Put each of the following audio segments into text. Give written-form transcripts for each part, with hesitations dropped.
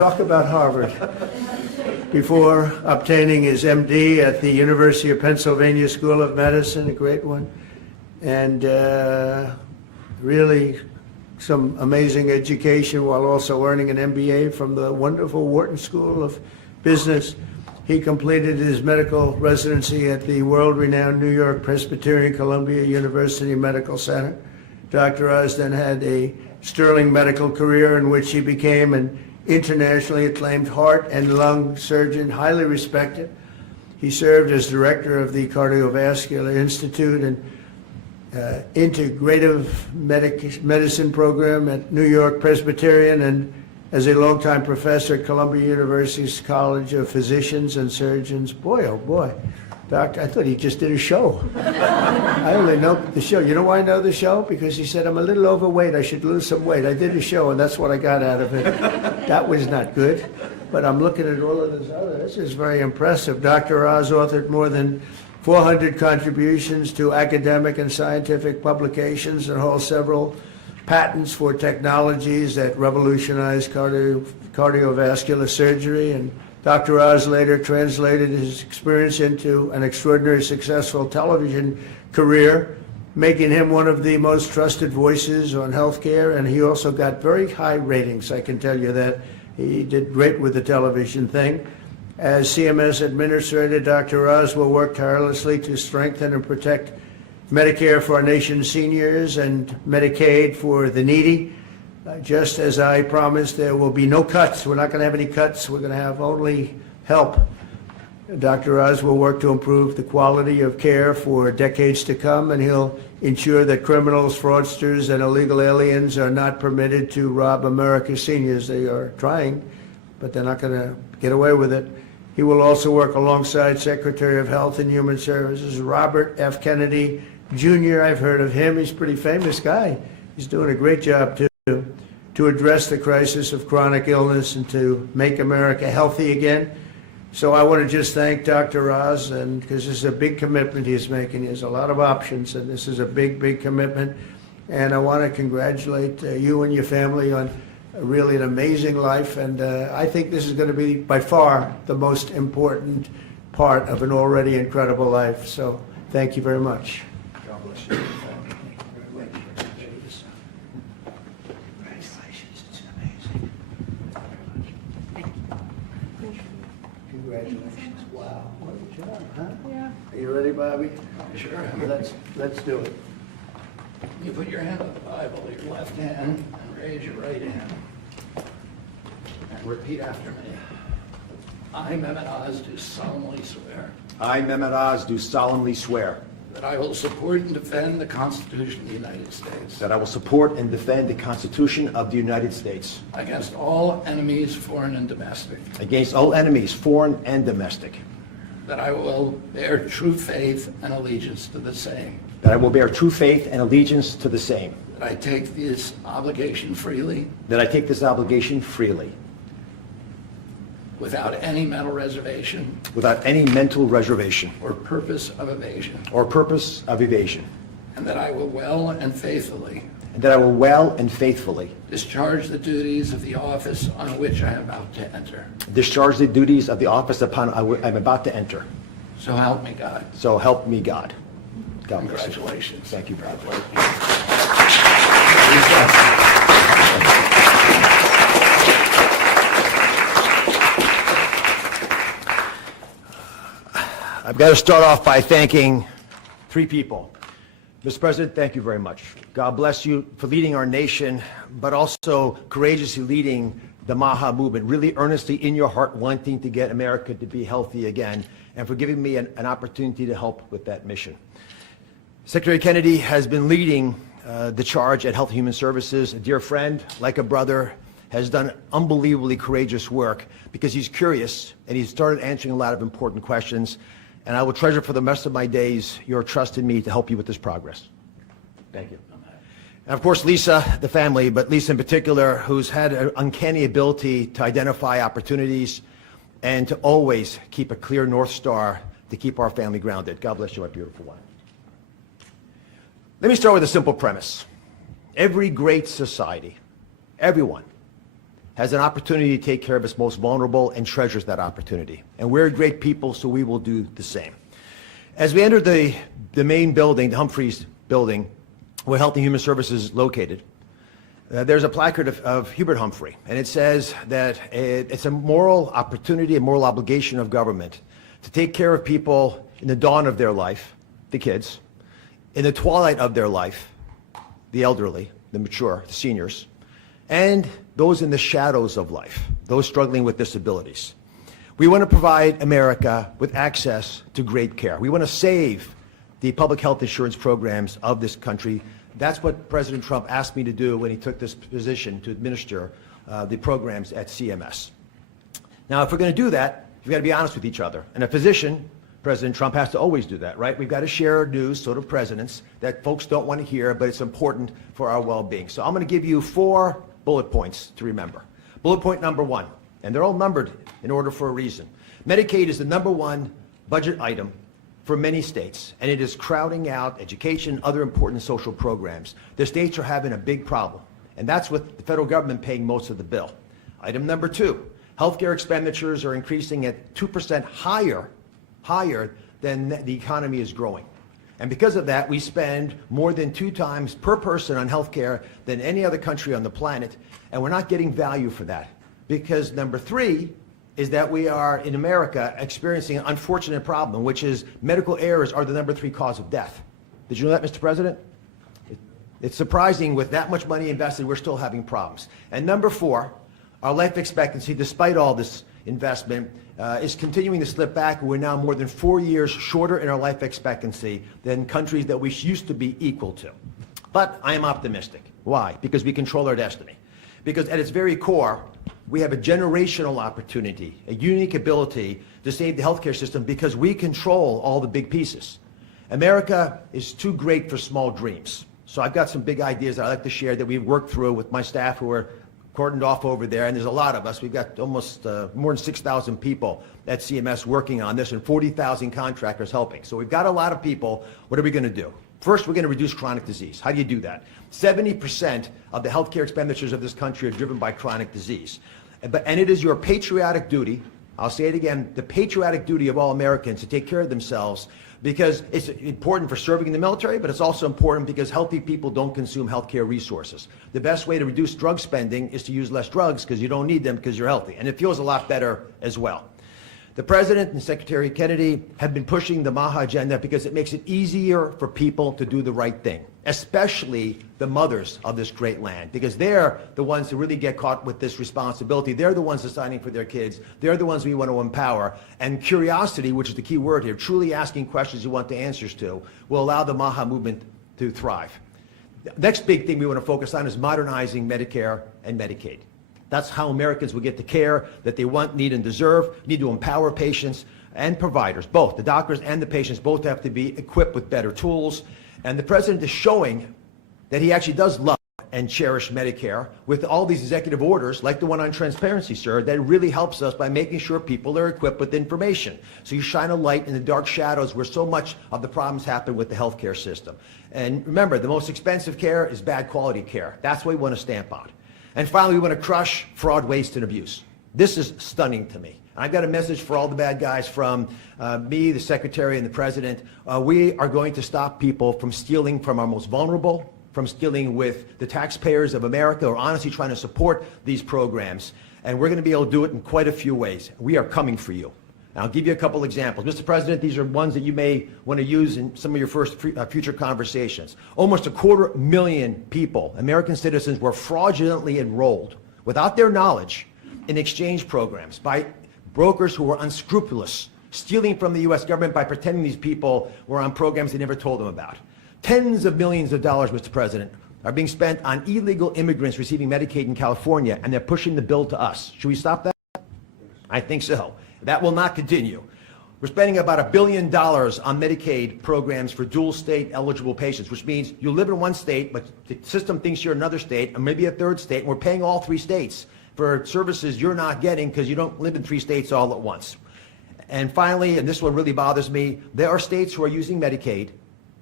Talk about Harvard. Before obtaining his MD at the University of Pennsylvania School of Medicine, a great one, and really some amazing education while also earning an MBA from the wonderful Wharton School of Business. He completed his medical residency at the world-renowned New York Presbyterian Columbia University Medical Center. Dr. Oz then had a sterling medical career in which he became an internationally acclaimed heart and lung surgeon, highly respected. He served as director of the Cardiovascular Institute and Integrative Medicine program at New York Presbyterian, and as a longtime professor at Columbia University's College of Physicians and Surgeons. Boy, oh boy, Doctor, I thought he just did a show. I only know the show. You know why I know the show? Because he said, I'm a little overweight, I should lose some weight. I did a show, and that's what I got out of it. That was not good. But I'm looking at all of this other. This is very impressive. Dr. Oz authored more than 400 contributions to academic and scientific publications and holds several patents for technologies that revolutionize cardiovascular surgery. And Dr. Oz later translated his experience into an extraordinarily successful television career, making him one of the most trusted voices on healthcare. And he also got very high ratings, I can tell you that. He did great with the television thing. As CMS Administrator, Dr. Oz will work tirelessly to strengthen and protect Medicare for our nation's seniors and Medicaid for the needy. Just as I promised, there will be no cuts. We're not going to have any cuts. We're going to have only help. Dr. Oz will work to improve the quality of care for decades to come, and he'll ensure that criminals, fraudsters, and illegal aliens are not permitted to rob America's seniors. They are trying, but they're not going to get away with it. He will also work alongside Secretary of Health and Human Services Robert F. Kennedy Jr. I've heard of him. He's a pretty famous guy. He's doing a great job, too, to address the crisis of chronic illness and to make America healthy again. So I want to just thank Dr. Oz, and because this is a big commitment he's making. He has a lot of options, and this is a big, big commitment. And I want to congratulate you and your family on really an amazing life. And I think this is going to be, by far, the most important part of an already incredible life. So thank you very much. God bless you. Congratulations. Wow. What a job, huh? Yeah. Are you ready, Bobby? Sure. Let's do it. You put your hand on the Bible, your left hand, and raise your right hand. And repeat after me. I, Mehmet Oz, do solemnly swear I, Mehmet Oz, do solemnly swear that I will support and defend the Constitution of the United States that I will support and defend the Constitution of the United States against all enemies, foreign and domestic, against all enemies, foreign and domestic, that I will bear true faith and allegiance to the same, that I will bear true faith and allegiance to the same, that I take this obligation freely that I take this obligation freely, without any mental reservation without any mental reservation or purpose of evasion, or purpose of evasion, and that I will well and faithfully and that I will well and faithfully discharge the duties of the office on which I am about to enter. discharge the duties of the office upon I'm about to enter. So help me God. So help me God. God bless you. Congratulations. Thank you very much. I've got to start off by thanking three people. Mr. President, thank you very much. God bless you for leading our nation, but also courageously leading the MAHA movement, really earnestly in your heart wanting to get America to be healthy again, and for giving me an opportunity to help with that mission. Secretary Kennedy has been leading the charge at Health and Human Services. A dear friend, like a brother, has done unbelievably courageous work because he's curious and he's started answering a lot of important questions. And I will treasure for the rest of my days your trust in me to help you with this progress. Thank you. And of course, Lisa, the family, but Lisa in particular, who's had an uncanny ability to identify opportunities and to always keep a clear North Star to keep our family grounded. God bless you, my beautiful one. Let me start with a simple premise. Every great society, everyone, has an opportunity to take care of its most vulnerable and treasures that opportunity. And we're great people, so we will do the same. As we entered the main building, the Humphreys building, where Health and Human Services is located, there's a placard of Hubert Humphrey, and it says that it's a moral opportunity, a moral obligation of government to take care of people in the dawn of their life, the kids, in the twilight of their life, the elderly, the mature, the seniors, and those in the shadows of life, those struggling with disabilities. We want to provide America with access to great care. We want to save the public health insurance programs of this country. That's what President Trump asked me to do when he took this position to administer the programs at CMS. Now, if we're going to do that, we've got to be honest with each other. And a physician, President Trump, has to always do that, right? We've got to share news, sort of presidents, that folks don't want to hear, but it's important for our well-being. So I'm going to give you 4 bullet points to remember. Bullet point number 1, and they're all numbered in order for a reason. Medicaid is the #1 budget item for many states, and it is crowding out education, other important social programs. The states are having a big problem, and that's with the federal government paying most of the bill. Item number 2, healthcare expenditures are increasing at 2% higher than the economy is growing. And because of that, we spend more than 2 times per person on healthcare than any other country on the planet, and we're not getting value for that. Because number 3 is that we are, in America, experiencing an unfortunate problem, which is medical errors are the number 3 cause of death. Did you know that, Mr. President? It's surprising, with that much money invested, we're still having problems. And number 4, our life expectancy, despite all this investment, is continuing to slip back. We're now more than 4 years shorter in our life expectancy than countries that we used to be equal to. But I am optimistic. Why? Because we control our destiny. Because at its very core, we have a generational opportunity, a unique ability to save the healthcare system because we control all the big pieces. America is too great for small dreams. So I've got some big ideas that I'd like to share that we've worked through with my staff who are cordoned off over there, and there's a lot of us. We've got almost more than 6,000 people at CMS working on this and 40,000 contractors helping. So we've got a lot of people. What are we going to do? First, we're going to reduce chronic disease. How do you do that? 70% of the healthcare expenditures of this country are driven by chronic disease. And it is your patriotic duty, I'll say it again, the patriotic duty of all Americans to take care of themselves, because it's important for serving in the military, but it's also important because healthy people don't consume healthcare resources. The best way to reduce drug spending is to use less drugs because you don't need them because you're healthy. And it feels a lot better as well. The President and Secretary Kennedy have been pushing the MAHA agenda because it makes it easier for people to do the right thing, especially the mothers of this great land, because they're the ones who really get caught with this responsibility. They're the ones deciding for their kids. They're the ones we want to empower. And curiosity, which is the key word here, truly asking questions you want the answers to, will allow the MAHA movement to thrive. The next big thing we want to focus on is modernizing Medicare and Medicaid. That's how Americans will get the care that they want, need, and deserve. We need to empower patients and providers, both. The doctors and the patients both have to be equipped with better tools. And the President is showing that he actually does love and cherish Medicare with all these executive orders, like the one on transparency, sir, that really helps us by making sure people are equipped with information. So you shine a light in the dark shadows where so much of the problems happen with the healthcare system. And remember, the most expensive care is bad quality care. That's what we want to stamp out. And finally, we want to crush fraud, waste, and abuse. This is stunning to me. I've got a message for all the bad guys from me, the Secretary, and the President. We are going to stop people from stealing from our most vulnerable, from stealing with the taxpayers of America, or honestly trying to support these programs. And we're going to be able to do it in quite a few ways. We are coming for you. And I'll give you a couple examples. Mr. President, these are ones that you may want to use in some of your future conversations. Almost 250,000 people, American citizens, were fraudulently enrolled without their knowledge in exchange programs by brokers who were unscrupulous, stealing from the U.S. government by pretending these people were on programs they never told them about. Tens of millions of dollars, Mr. President, are being spent on illegal immigrants receiving Medicaid in California, and they're pushing the bill to us. Should we stop that? I think so. That will not continue. We're spending about $1 billion on Medicaid programs for dual state eligible patients, which means you live in one state, but the system thinks you're in another state, and maybe a third state, and we're paying all 3 states for services you're not getting because you don't live in 3 states all at once. And finally, and this one really bothers me, there are states who are using Medicaid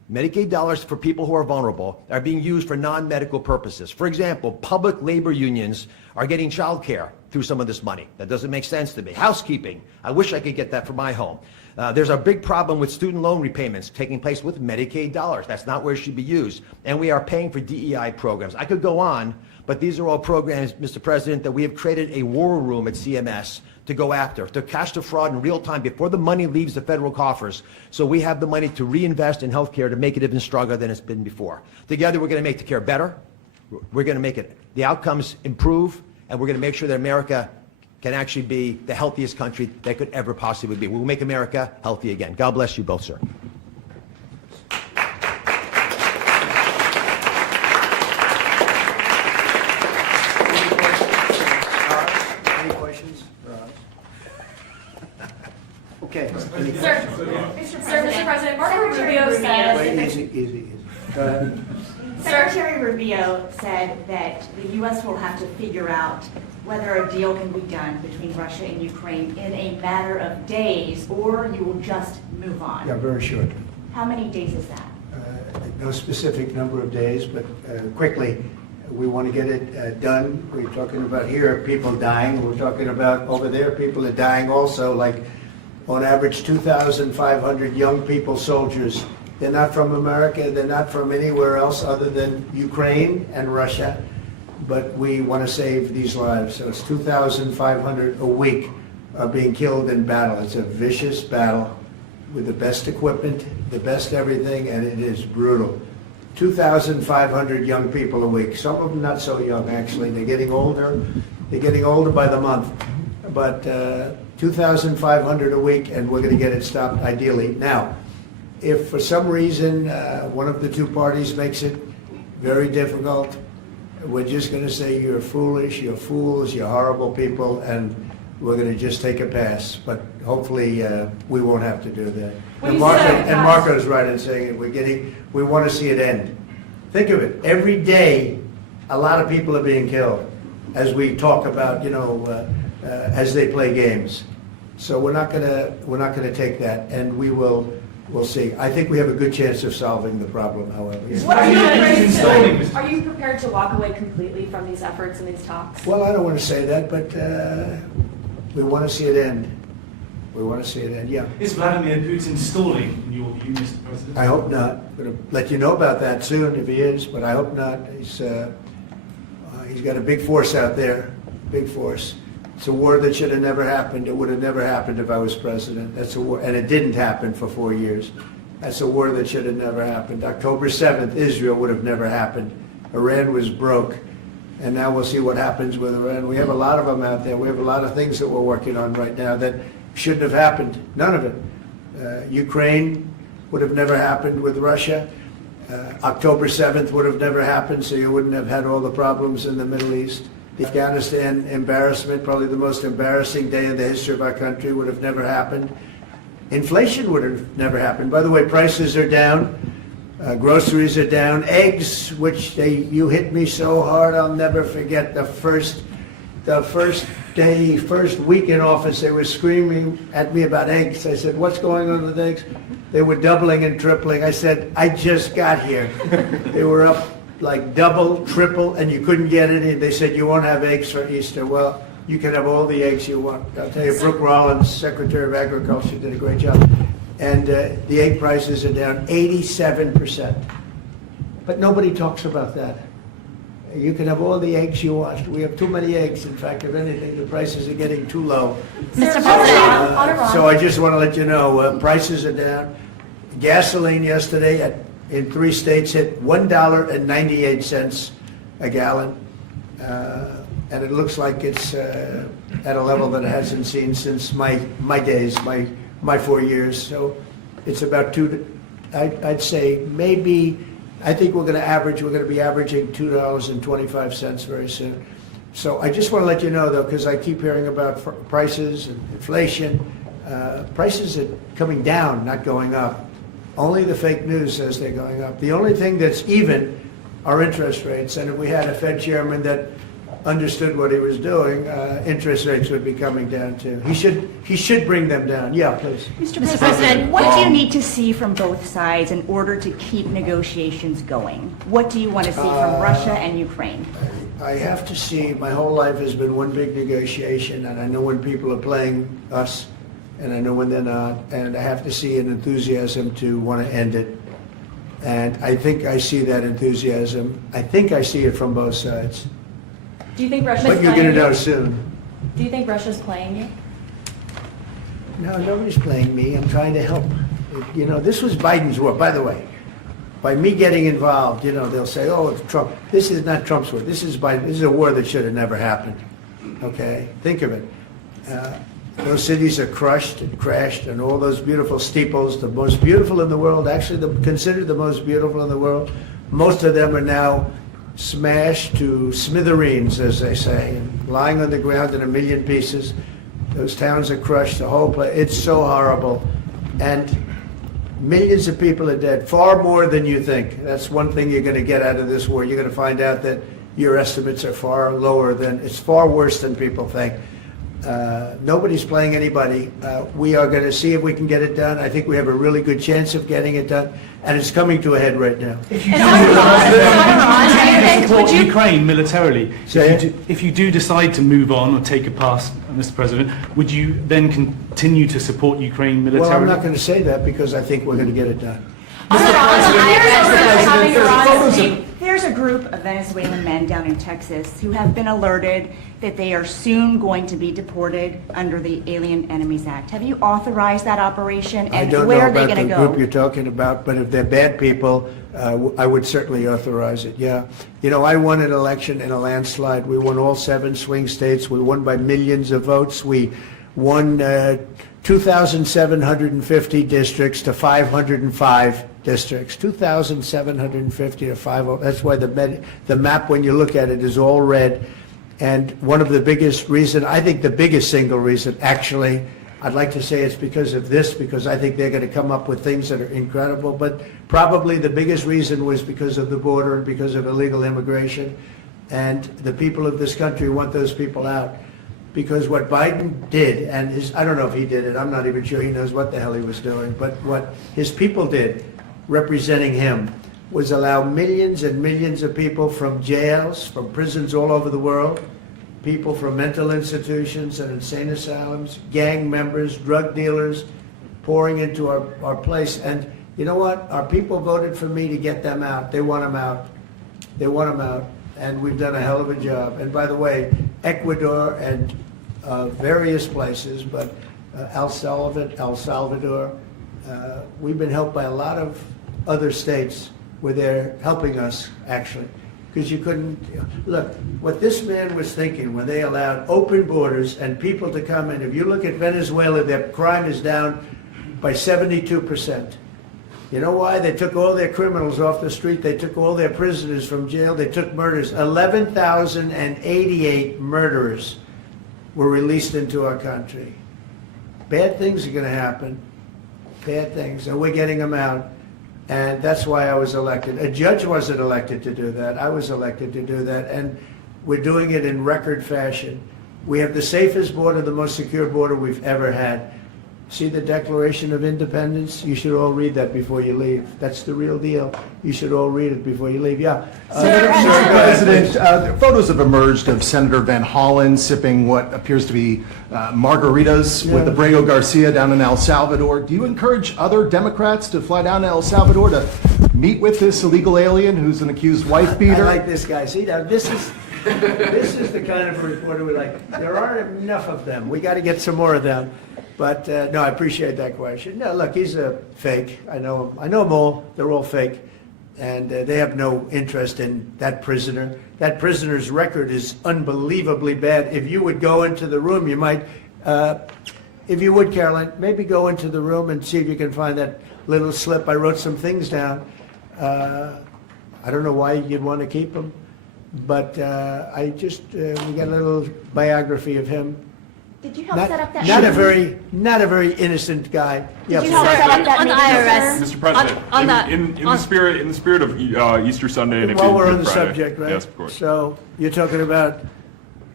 Medicaid dollars for people who are vulnerable are being used for non-medical purposes. For example, public labor unions are getting child care through some of this money. That doesn't make sense to me. Housekeeping, I wish I could get that for my home. There's a big problem with student loan repayments taking place with Medicaid dollars. That's not where it should be used. And we are paying for DEI programs. I could go on, but these are all programs, Mr. President, that we have created a war room at CMS to go after, to catch the fraud in real time before the money leaves the federal coffers, so we have the money to reinvest in healthcare to make it even stronger than it's been before. Together, we're going to make the care better. We're going to make the outcomes improve, and we're going to make sure that America can actually be the healthiest country that could ever possibly be. We'll make America healthy again. God bless you both, sir. Any questions? Okay. Mr. President, Marco Rubio said. Wait, easy. Go ahead. Secretary Rubio said that the U.S. will have to figure out whether a deal can be done between Russia and Ukraine in a matter of days, or you will just move on. Yeah, very short. How many days is that? No specific number of days, but quickly. We want to get it done. We're talking about here people dying. We're talking about over there people are dying also, like on average 2,500 young people, soldiers. They're not from America. They're not from anywhere else other than Ukraine and Russia. But we want to save these lives. So it's 2,500 a week are being killed in battle. It's a vicious battle with the best equipment, the best everything, and it is brutal. 2,500 young people a week. Some of them not so young, actually. They're getting older. They're getting older by the month. But 2,500 a week, and we're going to get it stopped ideally. Now, if for some reason one of the two parties makes it very difficult, we're just going to say you're foolish, you're fools, you're horrible people, and we're going to just take a pass. But hopefully we won't have to do that. And Marco's right in saying it. We want to see it end. Think of it. Every day, a lot of people are being killed as we talk about, as they play games. So we're not gonna take that, and we'll see. I think we have a good chance of solving the problem, however. Yeah. Are you prepared to walk away completely from these efforts and these talks? Well, I don't want to say that, but we want to see it end. We want to see it end, yeah. Is Vladimir Putin stalling in your view, Mr. President? I hope not. I'm going to let you know about that soon if he is, but I hope not. He's got a big force out there, big force. It's a war that should have never happened. It would have never happened if I was president. That's a war, and it didn't happen for 4 years. That's a war that should have never happened. October 7th, Israel would have never happened. Iran was broke, and now we'll see what happens with Iran. We have a lot of them out there. We have a lot of things that we're working on right now that shouldn't have happened. None of it. Ukraine would have never happened with Russia. October 7th would have never happened, so you wouldn't have had all the problems in the Middle East. The Afghanistan embarrassment, probably the most embarrassing day in the history of our country, would have never happened. Inflation would have never happened. By the way, prices are down. Groceries are down. Eggs, which you hit me so hard, I'll never forget the first week in office, they were screaming at me about eggs. I said, what's going on with eggs? They were doubling and tripling. I said, I just got here. They were up like double, triple, and you couldn't get any. They said, you won't have eggs for Easter. Well, you can have all the eggs you want. I'll tell you, Brooke Rollins, Secretary of Agriculture, did a great job. And the egg prices are down 87%. But nobody talks about that. You can have all the eggs you want. We have too many eggs. In fact, if anything, the prices are getting too low. Mr. President, So I just want to let you know, prices are down. Gasoline yesterday in 3 states hit $1.98 a gallon. And it looks like it's at a level that it hasn't seen since my days, my 4 years. So it's about I'd say maybe, I think we're going to be averaging $2.25 very soon. So I just want to let you know, though, because I keep hearing about prices and inflation. Prices are coming down, not going up. Only the fake news says they're going up. The only thing that's even are interest rates. And if we had a Fed chairman that understood what he was doing, interest rates would be coming down too. He should bring them down. Yeah, please. Mr. President, what do you need to see from both sides in order to keep negotiations going? What do you want to see from Russia and Ukraine? I have to see, my whole life has been one big negotiation, and I know when people are playing us, and I know when they're not, and I have to see an enthusiasm to want to end it. And I think I see that enthusiasm. I think I see it from both sides. Do you think Russia's But you're playing going to know you? soon. Do you think Russia's playing you? No, nobody's playing me. I'm trying to help. You know, this was Biden's war, by the way. By me getting involved, you know, they'll say, oh, it's Trump. This is not Trump's war. This is Biden. This is a war that should have never happened. Okay? Think of it. Those cities are crushed and crashed, and all those beautiful steeples, the most beautiful in the world, actually considered the most beautiful in the world, most of them are now smashed to smithereens, as they say, and lying on the ground in a million pieces. Those towns are crushed, the whole place. It's so horrible. And millions of people are dead, far more than you think. That's one thing you're going to get out of this war. You're going to find out that your estimates are far lower than, it's far worse than people think. Nobody's playing anybody. We are going to see if we can get it done. I think we have a really good chance of getting it done, and it's coming to a head right now. If you And support Ukraine militarily, Say if you do decide to move on or take a pass, Mr. President, would you then continue to support Ukraine Well, militarily? I'm not going to say that because I think we're going to get it done. There's a group of Venezuelan men down in Texas who have been alerted that they are soon going to be deported under the Alien Enemies Act. Have you authorized that operation, I and don't where know are they about going the to group you're go? talking about, but if they're bad people, I would certainly authorize it, yeah. You know, I won an election in a landslide. We won all 7 swing states. We won by millions of votes. We won 2,750 districts to 505 districts. 2,750 to 505. That's why the map, when you look at it, is all red. And one of the biggest reason, I think the biggest single reason, actually, I'd like to say it's because of this, because I think they're going to come up with things that are incredible. But probably the biggest reason was because of the border and because of illegal immigration. And the people of this country want those people out. Because what Biden did, and I don't know if he did it, I'm not even sure he knows what the hell he was doing, but what his people did, representing him, was allow millions and millions of people from jails, from prisons all over the world, people from mental institutions and insane asylums, gang members, drug dealers, pouring into our place. And you know what? Our people voted for me to get them out. They want them out. They want them out. And we've done a hell of a job. And by the way, Ecuador and various places, but El Salvador, we've been helped by a lot of other states where they're helping us, actually. Because you couldn't, look, what this man was thinking when they allowed open borders and people to come in, if you look at Venezuela, their crime is down by 72%. You know why? They took all their criminals off the street. They took all their prisoners from jail. They took murders. 11,088 murderers were released into our country. Bad things are going to happen. Bad things. And we're getting them out. And that's why I was elected. A judge wasn't elected to do that. I was elected to do that. And we're doing it in record fashion. We have the safest border, the most secure border we've ever had. See the Declaration of Independence? You should all read that before you leave. That's the real deal. You should all read it before you leave. Yeah. Mr. President, photos have emerged of Senator Van Hollen sipping what appears to be margaritas with Abrego Garcia down in El Salvador. Do you encourage other Democrats to fly down to El Salvador to meet with this illegal alien who's an accused wife beater? I like this guy. See, now this is the kind of reporter we like. There aren't enough of them. We got to get some more of them. But no, I appreciate that question. No, look, he's a fake. I know him. I know them all. They're all fake. And they have no interest in that prisoner. That prisoner's record is unbelievably bad. If you would go into the room, you might, if you would, Caroline, maybe go into the room and see if you can find that little slip. I wrote some things down. I don't know why you'd want to keep him. But we got a little biography of him. Did you help set up that Not a meeting? very innocent guy. Did you help set up that on the meeting, IRS. sir? Mr. President, On that- in the spirit of Easter Sunday and While we're on Good the Friday. subject, right? Yes, of course. So you're talking about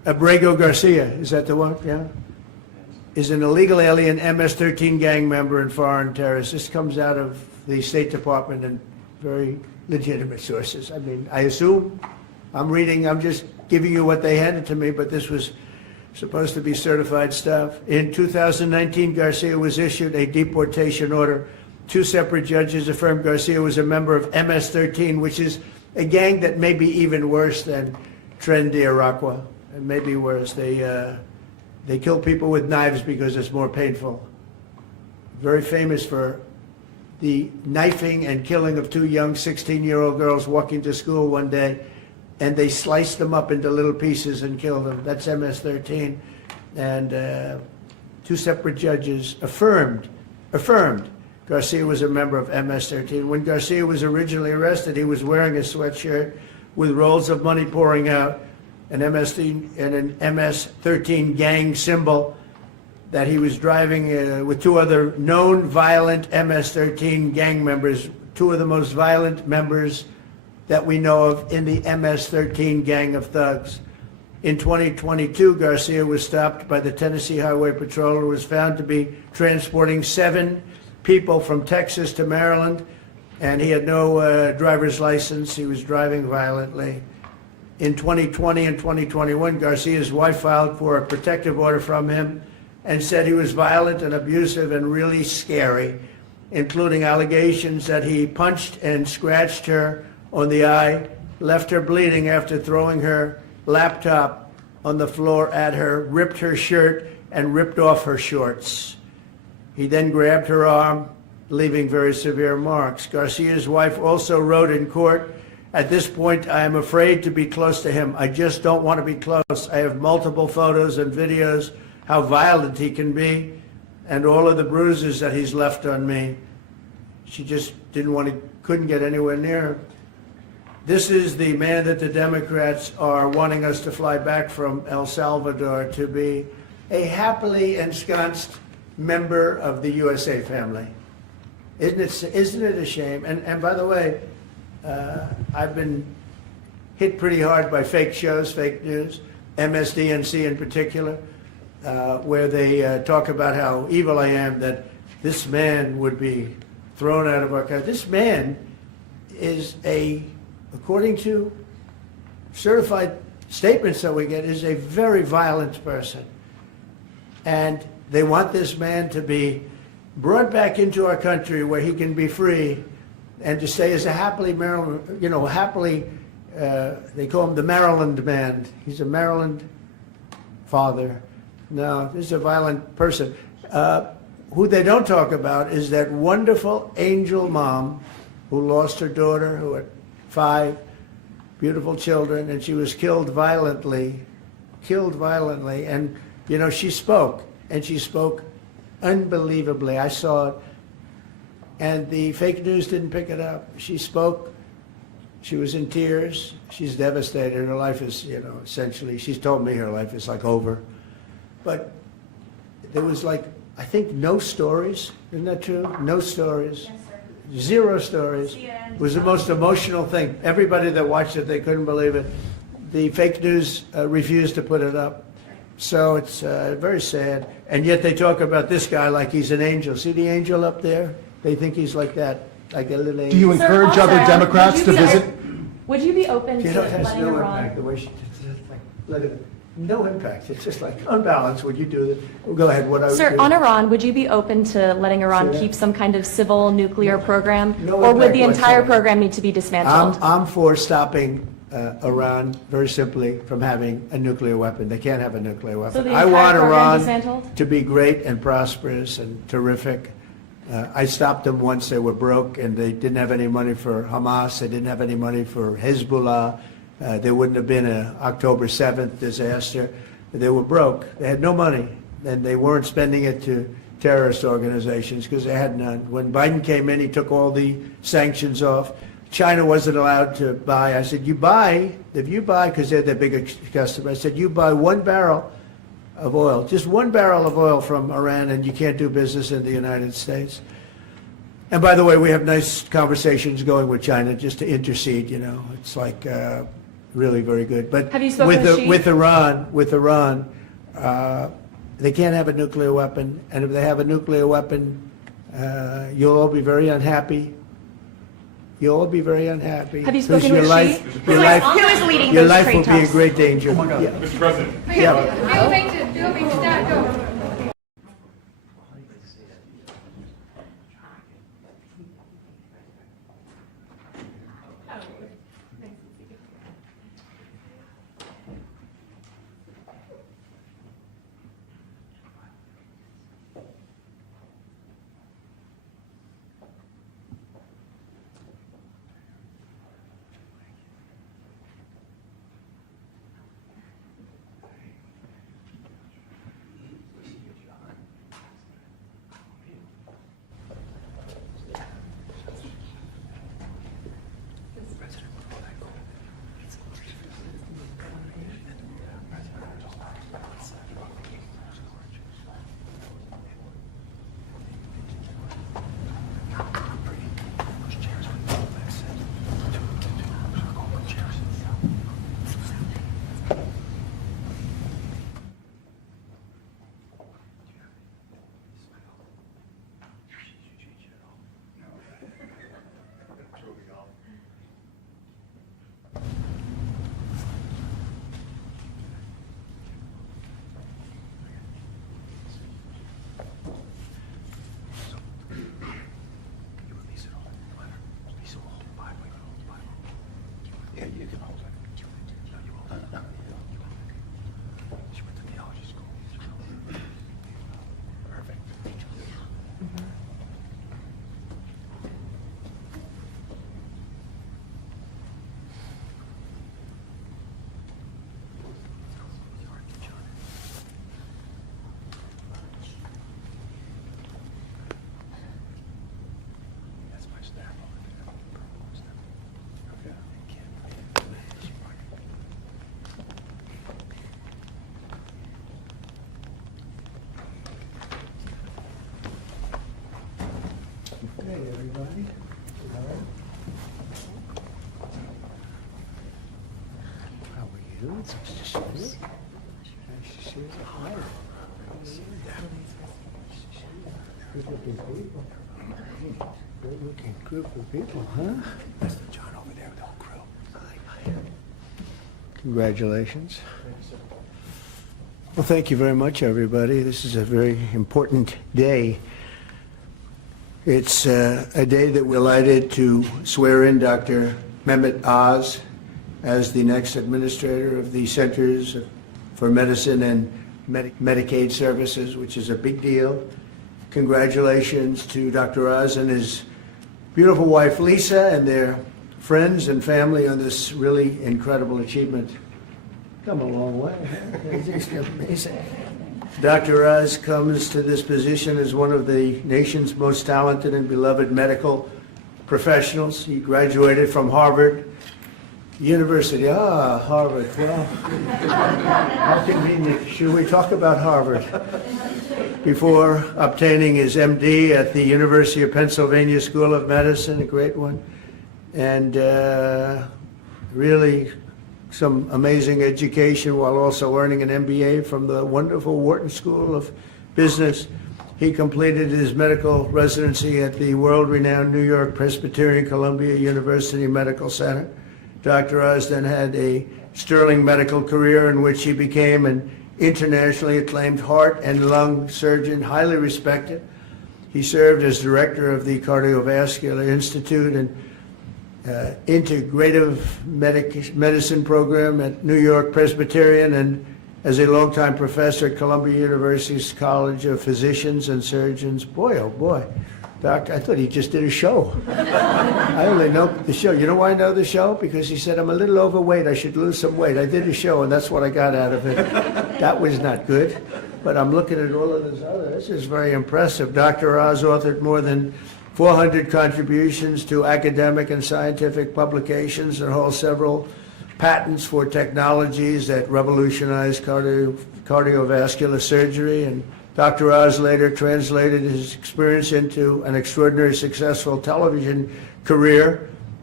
Abrego Garcia, is that the one? Yeah. Is an illegal alien MS-13 gang member and foreign terrorist. This comes out of the State Department and very legitimate sources. I mean, I assume, I'm just giving you what they handed to me, but this was supposed to be certified stuff. In 2019, Garcia was issued a deportation order. 2 separate judges affirmed Garcia was a member of MS-13, which is a gang that may be even worse than Tren de Aragua. It may be worse. They kill people with knives because it's more painful. Very famous for the knifing and killing of 2 young 16-year-old girls walking to school one day, and they sliced them up into little pieces and killed them. That's MS-13. And 2 separate judges affirmed Garcia was a member of MS-13. When Garcia was originally arrested, he was wearing a sweatshirt with rolls of money pouring out, an MS-13 gang symbol that he was driving with 2 other known violent MS-13 gang members, 2 of the most violent members that we know of in the MS-13 gang of thugs. In 2022, Garcia was stopped by the Tennessee Highway Patrol and was found to be transporting 7 people from Texas to Maryland, and he had no driver's license. He was driving violently. In 2020 and 2021, Garcia's wife filed for a protective order from him and said he was violent and abusive and really scary, including allegations that he punched and scratched her on the eye, left her bleeding after throwing her laptop on the floor at her, ripped her shirt, and ripped off her shorts. He then grabbed her arm, leaving very severe marks. Garcia's wife also wrote in court, "At this point, I am afraid to be close to him. I just don't want to be close. I have multiple photos and videos how violent he can be and all of the bruises that he's left on me." She just couldn't get anywhere near him. This is the man that the Democrats are wanting us to fly back from El Salvador to be a happily ensconced member of the USA family. Isn't it a shame? And by the way, I've been hit pretty hard by fake shows, fake news, MSDNC in particular, where they talk about how evil I am, that this man would be thrown out of our country. This man is according to certified statements that we get, is a very violent person. And they want this man to be brought back into our country where he can be free and to stay as a happily Maryland, they call him the Maryland man. He's a Maryland father. No, this is a violent person. Who they don't talk about is that wonderful angel mom who lost her daughter, who had 5 beautiful children, and she was killed violently. And, she spoke, and she spoke unbelievably. I saw it, and the fake news didn't pick it up. She spoke. She was in tears. She's devastated. Her life is, essentially, she's told me her life is like over. But there was I think no stories. Isn't that true? No stories. Yes, sir. 0 stories. It was the most emotional thing. Everybody that watched it, they couldn't believe it. The fake news refused to put it up. So it's very sad. And yet they talk about this guy like he's an angel. See the angel up there? They think he's like that, like a little angel. Do you encourage Sir, other also, Democrats would to you be- visit? Would you be open to It has letting no Iran? impact. The way she let it. No impact. It's just like unbalanced. Would you do that? Well, go ahead. What I would Sir, do. on Iran, would you be open to letting Iran Say that. keep some kind of civil nuclear program? No Or would impact the entire whatsoever. program need to be dismantled? I'm for stopping Iran very simply from having a nuclear weapon. They can't have a nuclear weapon. So the I entire want program Iran dismantled? to be great and prosperous and terrific. I stopped them once. They were broke and they didn't have any money for Hamas. They didn't have any money for Hezbollah. There wouldn't have been an October 7th disaster. They were broke. They had no money, and they weren't spending it to terrorist organizations because they had none. When Biden came in, he took all the sanctions off. China wasn't allowed to buy. I said, if you buy, because they're the biggest customer, I said, you buy 1 barrel of oil, just 1 barrel of oil from Iran, and you can't do business in the United States. And by the way, we have nice conversations going with China just to intercede, It's like really very good. But Have you spoken with Xi? with Iran, they can't have a nuclear weapon, and if they have a nuclear weapon, you'll all be very unhappy. You'll all be very unhappy. Have you 'Cause spoken your with life, Xi? your life, Who is leading your those life trade will be in talks? great danger. Yeah. Mr. President. Yeah, you can hold it. No, you won't. No. She went to theology school. Perfect. That's my staff over there. Okay. Hey, everybody. All right. How are you? It's nice to see you. Nice to see you. Hi. Good looking people. Good looking group of people, huh? That's the John over there with the whole crew. Congratulations. Well, thank you very much, everybody. This is a very important day. It's a day that we're delighted to swear in Dr. Mehmet Oz as the next administrator of the Centers for Medicine and Medicaid Services, which is a big deal. Congratulations to Dr. Oz and his beautiful wife, Lisa, and their friends and family on this really incredible achievement. Come a long way. It's just amazing. Dr. Oz comes to this position as one of the nation's most talented and beloved medical professionals. He graduated from Harvard University. Harvard. Well, how convenient. Should we talk about Harvard? Before obtaining his MD at the University of Pennsylvania School of Medicine, a great one, and really some amazing education while also earning an MBA from the wonderful Wharton School of Business. He completed his medical residency at the world-renowned New York Presbyterian Columbia University Medical Center. Dr. Oz then had a sterling medical career in which he became an internationally acclaimed heart and lung surgeon, highly respected. He served as director of the Cardiovascular Institute and integrative medicine program at New York Presbyterian, and as a longtime professor at Columbia University's College of Physicians and Surgeons. Boy, oh boy. Doctor, I thought he just did a show. I only know the show. You know why I know the show? Because he said, I'm a little overweight, I should lose some weight. I did a show, and that's what I got out of it. That was not good. But I'm looking at all of this other. This is very impressive. Dr. Oz authored more than 400 contributions to academic and scientific publications and holds several patents for technologies that revolutionize cardiovascular surgery. And Dr. Oz later translated his experience into an extraordinarily successful television career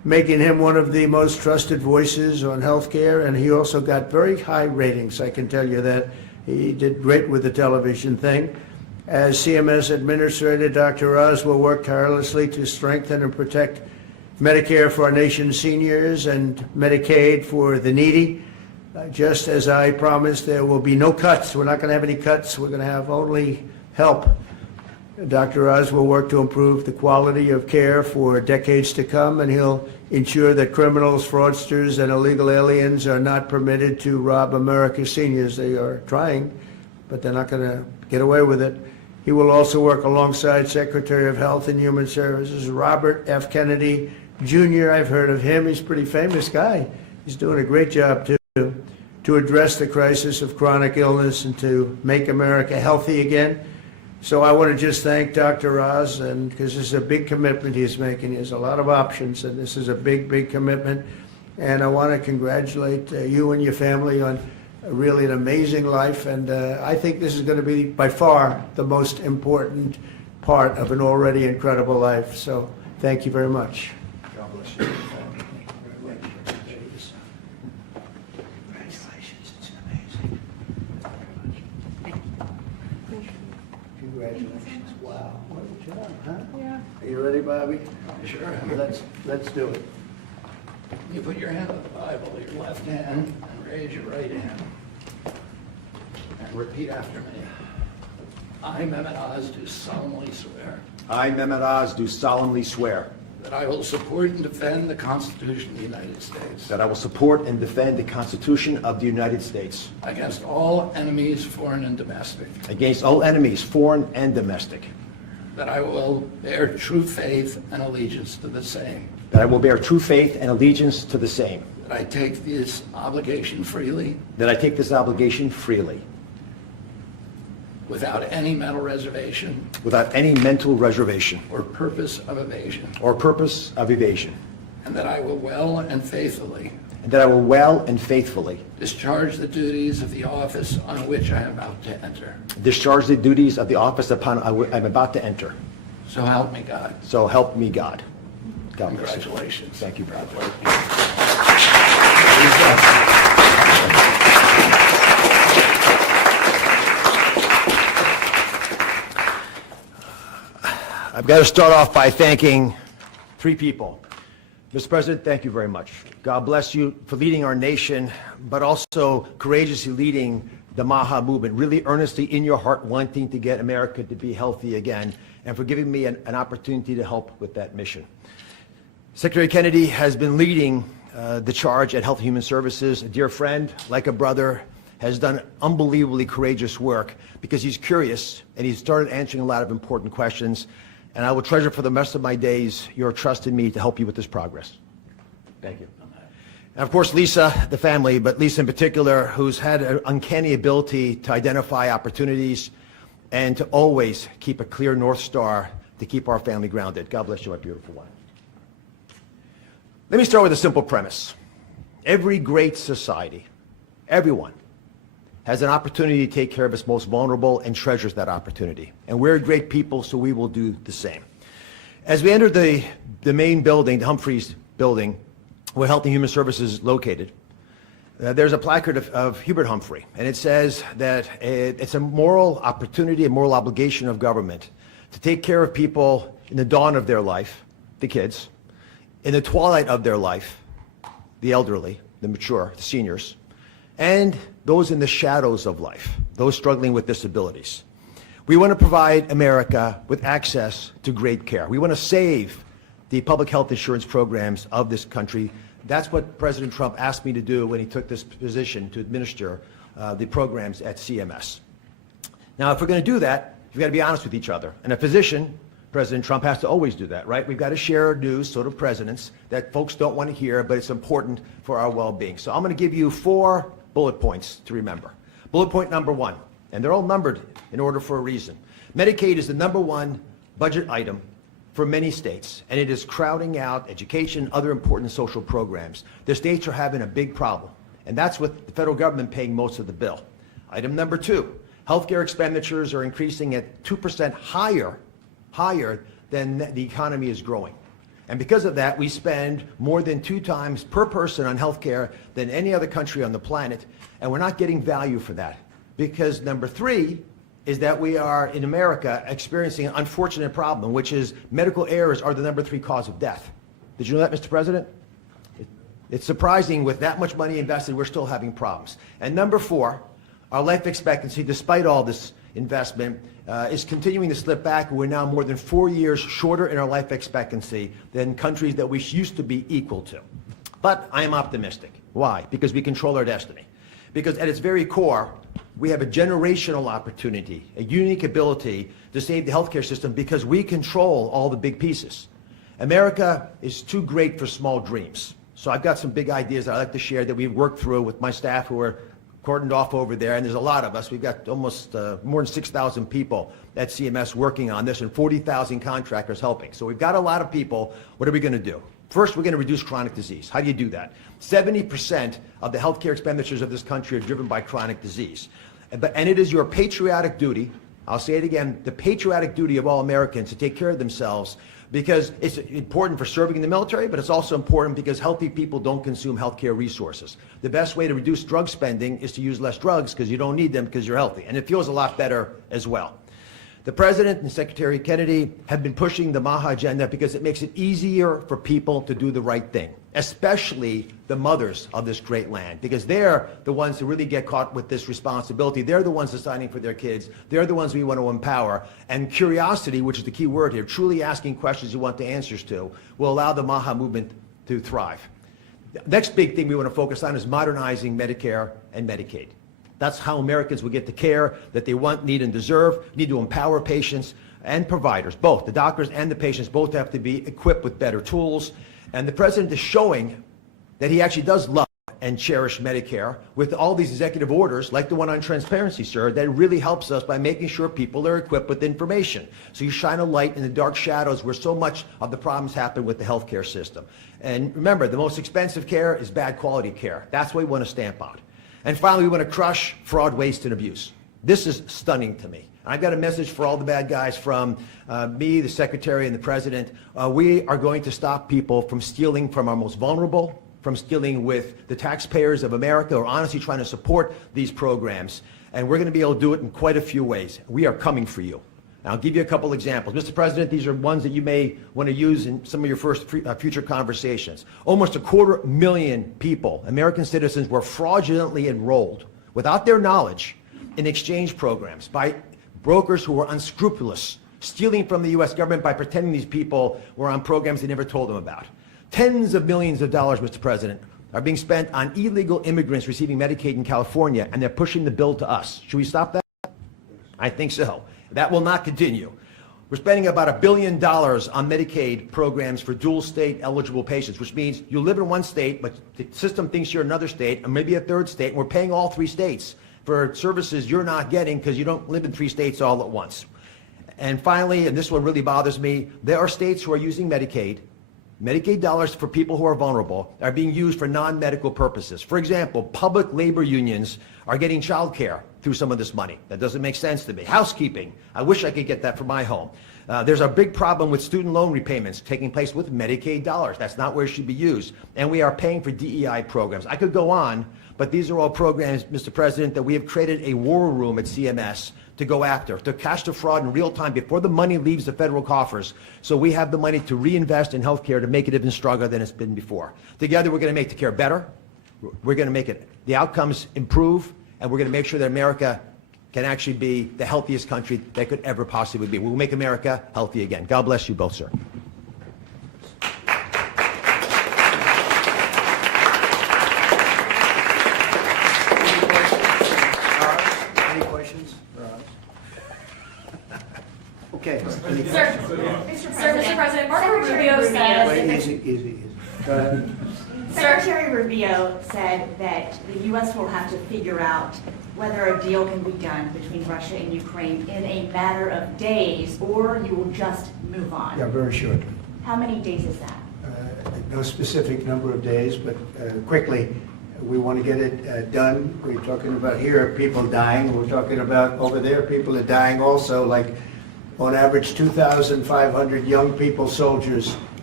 making him one of the most trusted voices on healthcare, and he also got very high ratings, I can tell you that. He did great with the television thing. As CMS Administrator, Dr. Oz will work tirelessly to strengthen and protect Medicare for our nation's seniors and Medicaid for the needy. Just as I promised, there will be no cuts. We're not going to have any cuts. We're going to have only help. Dr. Oz will work to improve the quality of care for decades to come, and he'll ensure that criminals, fraudsters, and illegal aliens are not permitted to rob America's seniors. They are trying, but they're not going to get away with it. He will also work alongside Secretary of Health and Human Services Robert F. Kennedy Jr. I've heard of him. He's a pretty famous guy. He's doing a great job, too, to address the crisis of chronic illness and to make America healthy again. So I want to just thank Dr. Oz, and because this is a big commitment he's making. He has a lot of options, and this is a big, big commitment. And I want to congratulate you and your family on really an amazing life. And I think this is going to be by far the most important part of an already incredible life. So thank you very much. God bless you. Congratulations. It's amazing. Congratulations. Wow. What a job, huh? Yeah. Are you ready, Bobby? Sure. Let's do it. You put your hand on the Bible, your left hand, and raise your right hand. And repeat after me. I, Mehmet Oz, do solemnly swear I, Mehmet Oz, do solemnly swear that I will support and defend the Constitution of the United States that I will support and defend the Constitution of the United States against all enemies, foreign and domestic, against all enemies, foreign and domestic, that I will bear true faith and allegiance to the same, that I will bear true faith and allegiance to the same, that I take this obligation freely that I take this obligation freely, without any mental reservation without any mental reservation or purpose of evasion, or purpose of evasion, and that I will well and faithfully and that I will well and faithfully discharge the duties of the office on which I am about to enter. discharge the duties of the office upon I'm about to enter. So help me God. So help me God. God bless you. Congratulations. Thank you, brother. I've got to start off by thanking three people. Mr. President, thank you very much. God bless you for leading our nation, but also courageously leading the MAHA movement, really earnestly in your heart wanting to get America to be healthy again, and for giving me an opportunity to help with that mission. Secretary Kennedy has been leading the charge at Health and Human Services. A dear friend, like a brother, has done unbelievably courageous work because he's curious and he's started answering a lot of important questions. And I will treasure for the rest of my days your trust in me to help you with this progress. Thank you. And of course, Lisa, the family, but Lisa in particular, who's had an uncanny ability to identify opportunities and to always keep a clear North Star to keep our family grounded. God bless you, my beautiful wife. Let me start with a simple premise. Every great society, everyone, has an opportunity to take care of its most vulnerable and treasures that opportunity. And we're great people, so we will do the same. As we enter the main building, the Humphreys building, where Health and Human Services is located, there's a placard of Hubert Humphrey, and it says that it's a moral opportunity, a moral obligation of government to take care of people in the dawn of their life, the kids, in the twilight of their life, the elderly, the mature, the seniors, and those in the shadows of life, those struggling with disabilities. We want to provide America with access to great care. We want to save the public health insurance programs of this country. That's what President Trump asked me to do when he took this position to administer the programs at CMS. Now, if we're going to do that, we've got to be honest with each other. And a physician, President Trump, has to always do that, right? We've got to share news, sort of presidents, that folks don't want to hear, but it's important for our well-being. So I'm going to give you 4 bullet points to remember. Bullet point number 1, and they're all numbered in order for a reason. Medicaid is the #1 budget item for many states, and it is crowding out education, other important social programs. The states are having a big problem, and that's with the federal government paying most of the bill. Item number 2, healthcare expenditures are increasing at 2% higher than the economy is growing. And because of that, we spend more than 2 times per person on healthcare than any other country on the planet, and we're not getting value for that. Because number 3 is that we are, in America, experiencing an unfortunate problem, which is medical errors are the number 3 cause of death. Did you know that, Mr. President? It's surprising with that much money invested, we're still having problems. And number 4, our life expectancy, despite all this investment, is continuing to slip back. We're now more than 4 years shorter in our life expectancy than countries that we used to be equal to. But I am optimistic. Why? Because we control our destiny. Because at its very core, we have a generational opportunity, a unique ability to save the healthcare system because we control all the big pieces. America is too great for small dreams. So I've got some big ideas that I'd like to share that we've worked through with my staff who are cordoned off over there, and there's a lot of us. We've got almost more than 6,000 people at CMS working on this and 40,000 contractors helping. So we've got a lot of people. What are we going to do? First, we're going to reduce chronic disease. How do you do that? 70% of the healthcare expenditures of this country are driven by chronic disease. And it is your patriotic duty, I'll say it again, the patriotic duty of all Americans to take care of themselves, because it's important for serving in the military, but it's also important because healthy people don't consume healthcare resources. The best way to reduce drug spending is to use less drugs because you don't need them because you're healthy. And it feels a lot better as well. The President and Secretary Kennedy have been pushing the MAHA agenda because it makes it easier for people to do the right thing, especially the mothers of this great land, because they're the ones who really get caught with this responsibility. They're the ones deciding for their kids. They're the ones we want to empower. And curiosity, which is the key word here, truly asking questions you want the answers to, will allow the MAHA movement to thrive. The next big thing we want to focus on is modernizing Medicare and Medicaid. That's how Americans will get the care that they want, need, and deserve. We need to empower patients and providers, both. The doctors and the patients both have to be equipped with better tools. And the President is showing that he actually does love and cherish Medicare with all these executive orders, like the one on transparency, sir, that really helps us by making sure people are equipped with information. So you shine a light in the dark shadows where so much of the problems happen with the healthcare system. And remember, the most expensive care is bad quality care. That's what we want to stamp out. And finally, we want to crush fraud, waste, and abuse. This is stunning to me. I've got a message for all the bad guys from me, the Secretary, and the President. We are going to stop people from stealing from our most vulnerable, from stealing with the taxpayers of America, or honestly trying to support these programs. And we're going to be able to do it in quite a few ways. We are coming for you. Now, I'll give you a couple examples. Mr. President, these are ones that you may want to use in some of your future conversations. Almost 250,000 people, American citizens, were fraudulently enrolled without their knowledge in exchange programs by brokers who were unscrupulous, stealing from the U.S. government by pretending these people were on programs they never told them about. Tens of millions of dollars, Mr. President, are being spent on illegal immigrants receiving Medicaid in California, and they're pushing the bill to us. Should we stop that? I think so. That will not continue. We're spending about $1 billion on Medicaid programs for dual state eligible patients, which means you live in one state, but the system thinks you're in another state, and maybe a third state, and we're paying all 3 states for services you're not getting because you don't live in 3 states all at once. And finally, and this one really bothers me, there are states who are using Medicaid dollars for people who are vulnerable are being used for non-medical purposes. For example, public labor unions are getting child care through some of this money. That doesn't make sense to me. Housekeeping, I wish I could get that for my home. There's a big problem with student loan repayments taking place with Medicaid dollars. That's not where it should be used. And we are paying for DEI programs. I could go on, but these are all programs, Mr. President, that we have created a war room at CMS to go after, to catch the fraud in real time before the money leaves the federal coffers, so we have the money to reinvest in healthcare to make it even stronger than it's been before. Together, we're going to make the care better. We're going to make the outcomes improve, and we're going to make sure that America can actually be the healthiest country that could ever possibly be. We'll make America healthy again. God bless you both, sir. Any questions? Okay. Any Sir, questions? Mr. President, Marco Secretary Rubio Rubio said, Wait, easy. Go ahead. Secretary Rubio said that the U.S. will have to figure out whether a deal can be done between Russia and Ukraine in a matter of days, or you will just move on. Yeah, very shortly. How many days is that? No specific number of days, but quickly. We want to get it done. We're talking about here people dying. We're talking about over there people are dying also, like on average 2,500 young people, soldiers,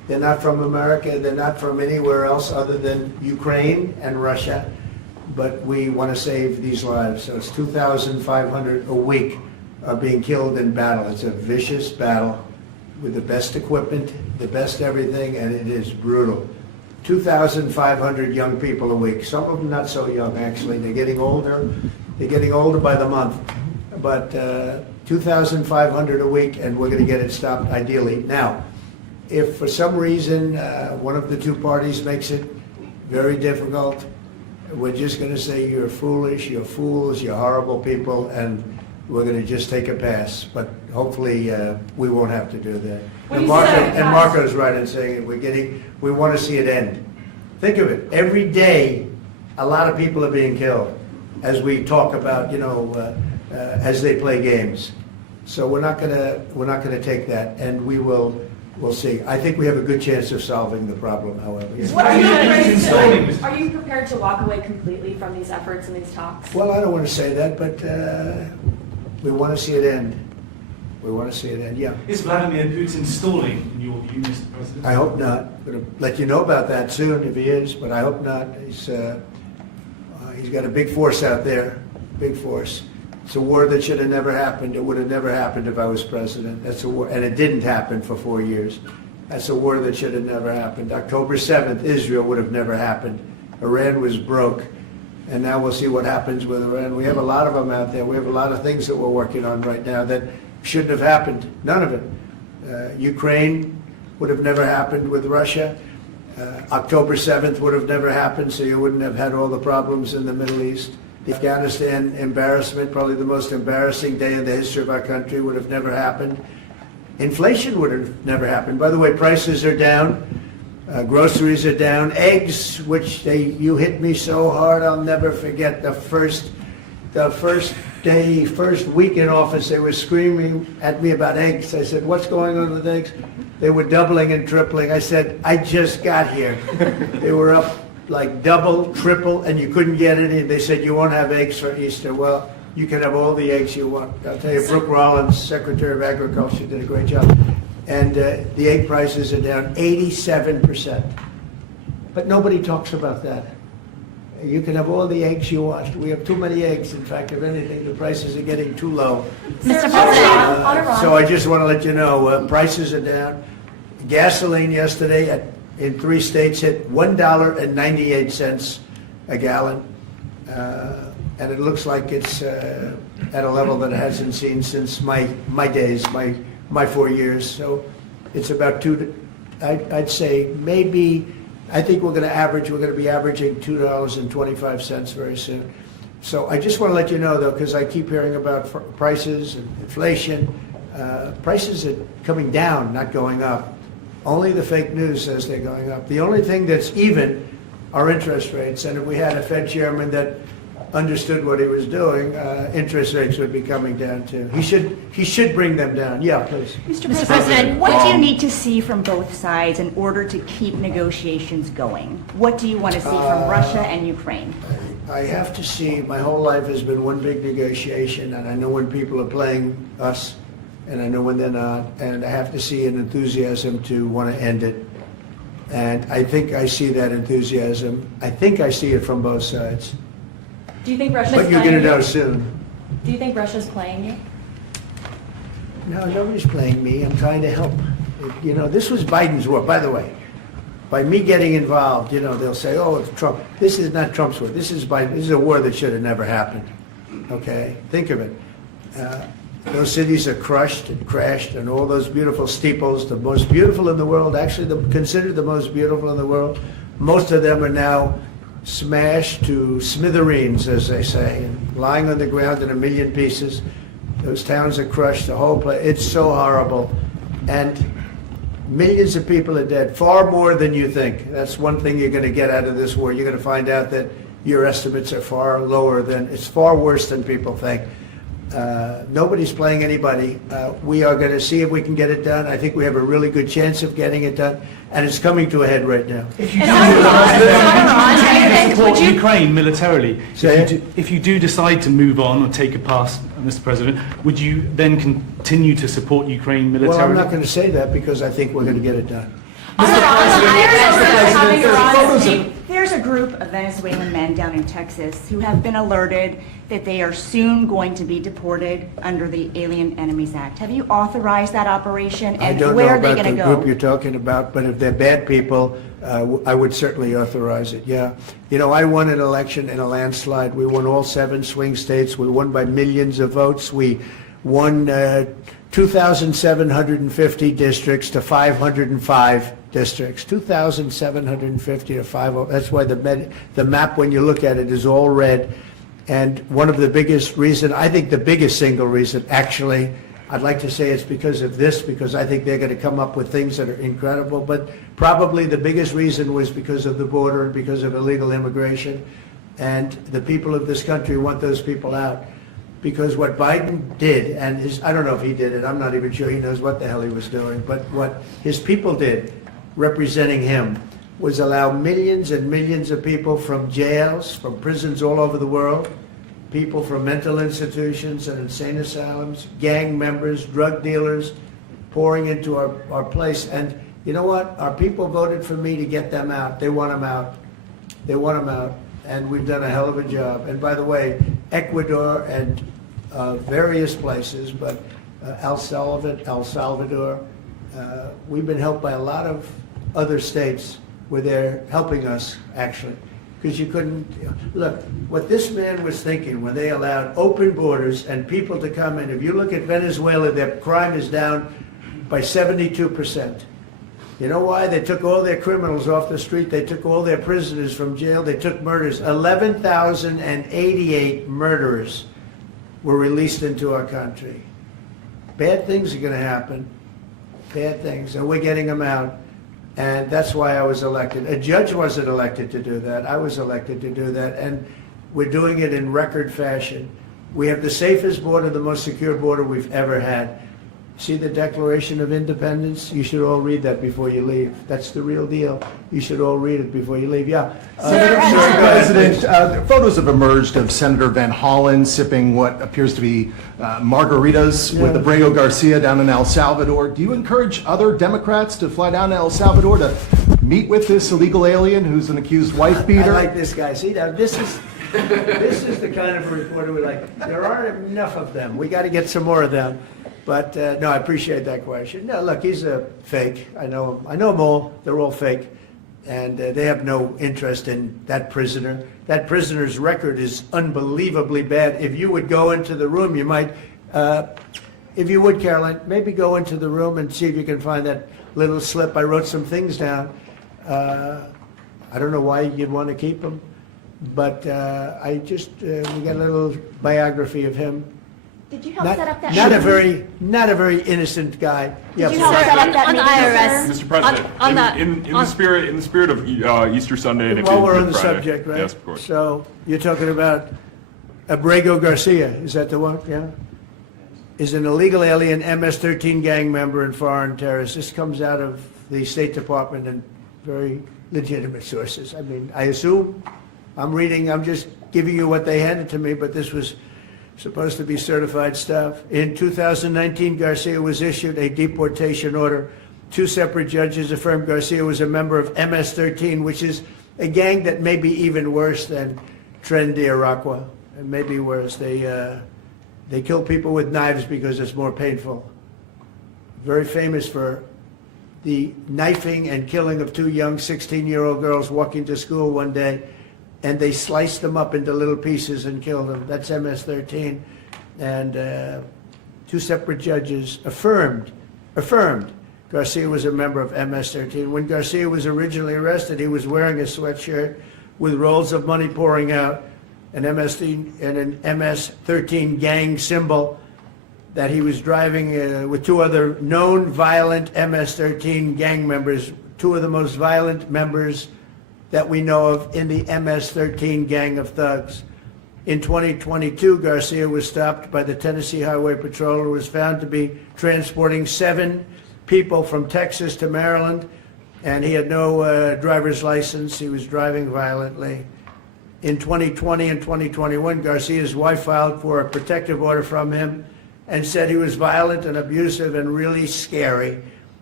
They're not from America. They're not from anywhere else other than Ukraine and Russia. But we want to save these lives. So it's 2,500 a week are being killed in battle. It's a vicious battle with the best equipment, the best everything, and it is brutal. 2,500 young people a week. Some of them not so young, actually. They're getting older. They're getting older by the month. But 2,500 a week, and we're going to get it stopped ideally. Now, if for some reason one of the two parties makes it very difficult, we're just going to say you're foolish, you're fools, you're horrible people, and we're going to just take a pass. But hopefully we won't have to do that. When And, you say pass- Marco's right in saying it. We want to see it end. Think of it. Every day, a lot of people are being killed as we talk about, as they play games. So we're not going to take that, and we'll see. I think we have a good chance of solving the problem, however. What are you It's prepared installing- to, are you prepared to walk away completely from these efforts and these talks? Well, I don't want to say that, but we want to see it end. We want to see it end, yeah. Is Vladimir Putin stalling, in your view, Mr. President? I hope not. I'm going to let you know about that soon if he is, but I hope not. He's got a big force out there, big force. It's a war that should have never happened. It would have never happened if I was president. That's a war, and it didn't happen for 4 years. That's a war that should have never happened. October 7th, Israel would have never happened. Iran was broke, and now we'll see what happens with Iran. We have a lot of them out there. We have a lot of things that we're working on right now that shouldn't have happened. None of it. Ukraine would have never happened with Russia. October 7th would have never happened, so you wouldn't have had all the problems in the Middle East. The Afghanistan embarrassment, probably the most embarrassing day in the history of our country, would have never happened. Inflation would have never happened. By the way, prices are down. Groceries are down. Eggs, which you hit me so hard, I'll never forget the first week in office, they were screaming at me about eggs. I said, what's going on with eggs? They were doubling and tripling. I said, I just got here. They were up like double, triple, and you couldn't get any. They said, you won't have eggs for Easter. Well, you can have all the eggs you want. I'll tell you, Brooke Rollins, Secretary of Agriculture, did a great job. And the egg prices are down 87%. But nobody talks about that. You can have all the eggs you want. We have too many eggs. In fact, if anything, the prices are getting too low. Mr. President, on Iran. So I just want to let you know, prices are down. Gasoline yesterday in 3 states hit $1.98 a gallon. And it looks like it's at a level that it hasn't seen since my days, my 4 years. So it's about I'd say maybe, I think we're going to be averaging $2.25 very soon. So I just want to let you know, though, because I keep hearing about prices and inflation. Prices are coming down, not going up. Only the fake news says they're going up. The only thing that's even are interest rates. And if we had a Fed chairman that understood what he was doing, interest rates would be coming down too. He should bring them down. Yeah, please. Mr. President, what do you need to see from both sides in order to keep negotiations going? What do you want to see from Russia and Ukraine? I have to see, my whole life has been one big negotiation, and I know when people are playing us, and I know when they're not, and I have to see an enthusiasm to want to end it. And I think I see that enthusiasm. I think I see it from both sides. Do you think Russia's But you're playing going to know you? soon. Do you think Russia's playing you? No, nobody's playing me. I'm trying to help. You know, this was Biden's war, by the way. By me getting involved, they'll say, oh, it's Trump. This is not Trump's war. This is Biden. This is a war that should have never happened. Okay? Think of it. Those cities are crushed and crashed, and all those beautiful steeples, the most beautiful in the world, actually considered the most beautiful in the world, most of them are now smashed to smithereens, as they say, and lying on the ground in a million pieces. Those towns are crushed, the whole place. It's so horrible. And millions of people are dead, far more than you think. That's one thing you're going to get out of this war. You're going to find out that your estimates are far lower than, it's far worse than people think. Nobody's playing anybody. We are going to see if we can get it done. I think we have a really good chance of getting it done, and it's coming to a head right now. If you And Iran, support Ukraine militarily, Say if you do decide to move on or take a pass, Mr. President, would you then continue to support Ukraine Well, militarily? I'm not going to say that because I think we're going to get it done. There's a group of Venezuelan men down in Texas who have been alerted that they are soon going to be deported under the Alien Enemies Act. Have you authorized that operation, I and don't where know are they about going the to group you're go? talking about, but if they're bad people, I would certainly authorize it, yeah. You know, I won an election in a landslide. We won all 7 swing states. We won by millions of votes. We won 2,750 districts to 505 districts. 2,750 to 5. That's why the map, when you look at it, is all red. And one of the biggest reason, I think the biggest single reason, actually, I'd like to say it's because of this, because I think they're going to come up with things that are incredible. But probably the biggest reason was because of the border and because of illegal immigration. And the people of this country want those people out. Because what Biden did, and I don't know if he did it, I'm not even sure he knows what the hell he was doing, but what his people did, representing him, was allow millions and millions of people from jails, from prisons all over the world, people from mental institutions and insane asylums, gang members, drug dealers, pouring into our place. And you know what? Our people voted for me to get them out. They want them out. They want them out. And we've done a hell of a job. And by the way, Ecuador and various places, but El Salvador, we've been helped by a lot of other states where they're helping us, actually. Because you couldn't, look, what this man was thinking when they allowed open borders and people to come in, if you look at Venezuela, their crime is down by 72%. You know why? They took all their criminals off the street. They took all their prisoners from jail. They took murders. 11,088 murderers were released into our country. Bad things are going to happen. Bad things. And we're getting them out. And that's why I was elected. A judge wasn't elected to do that. I was elected to do that. And we're doing it in record fashion. We have the safest border, the most secure border we've ever had. See the Declaration of Independence? You should all read that before you leave. That's the real deal. You should all read it before you leave. Yeah. Mr. President, photos have emerged of Senator Van Hollen sipping what appears to be margaritas with Abrego Garcia down in El Salvador. Do you encourage other Democrats to fly down to El Salvador to meet with this illegal alien who's an accused wife beater? I like this guy. See, now this is the kind of reporter we like. There aren't enough of them. We got to get some more of them. But no, I appreciate that question. No, look, he's a fake. I know him. I know them all. They're all fake. And they have no interest in that prisoner. That prisoner's record is unbelievably bad. If you would go into the room, you might, if you would, Caroline, maybe go into the room and see if you can find that little slip. I wrote some things down. I don't know why you'd want to keep him, but we got a little biography of him. Did you help set up that Not a meeting? very innocent guy. Did you help set up that on meeting, IRS. sir? Mr. President, On that- in the spirit of Easter Sunday and While we're on Good the Friday. subject, right? Yes, of course. So you're talking about Abrego Garcia, is that the one? Yeah? Is an illegal alien, MS-13 gang member and foreign terrorist. This comes out of the State Department and very legitimate sources. I mean, I assume, I'm just giving you what they handed to me, but this was supposed to be certified stuff. In 2019, Garcia was issued a deportation order. 2 separate judges affirmed Garcia was a member of MS-13, which is a gang that may be even worse than Tren de Aragua. It may be worse. They kill people with knives because it's more painful. Very famous for the knifing and killing of 2 young 16-year-old girls walking to school one day, and they sliced them up into little pieces and killed them. That's MS-13. And 2 separate judges affirmed Garcia was a member of MS-13. When Garcia was originally arrested, he was wearing a sweatshirt with rolls of money pouring out, an MS-13 gang symbol that he was driving with 2 other known violent MS-13 gang members, 2 of the most violent members that we know of in the MS-13 gang of thugs. In 2022, Garcia was stopped by the Tennessee Highway Patrol and was found to be transporting 7 people from Texas to Maryland, and he had no driver's license. He was driving violently. In 2020 and 2021, Garcia's wife filed for a protective order from him and said he was violent and abusive and really scary.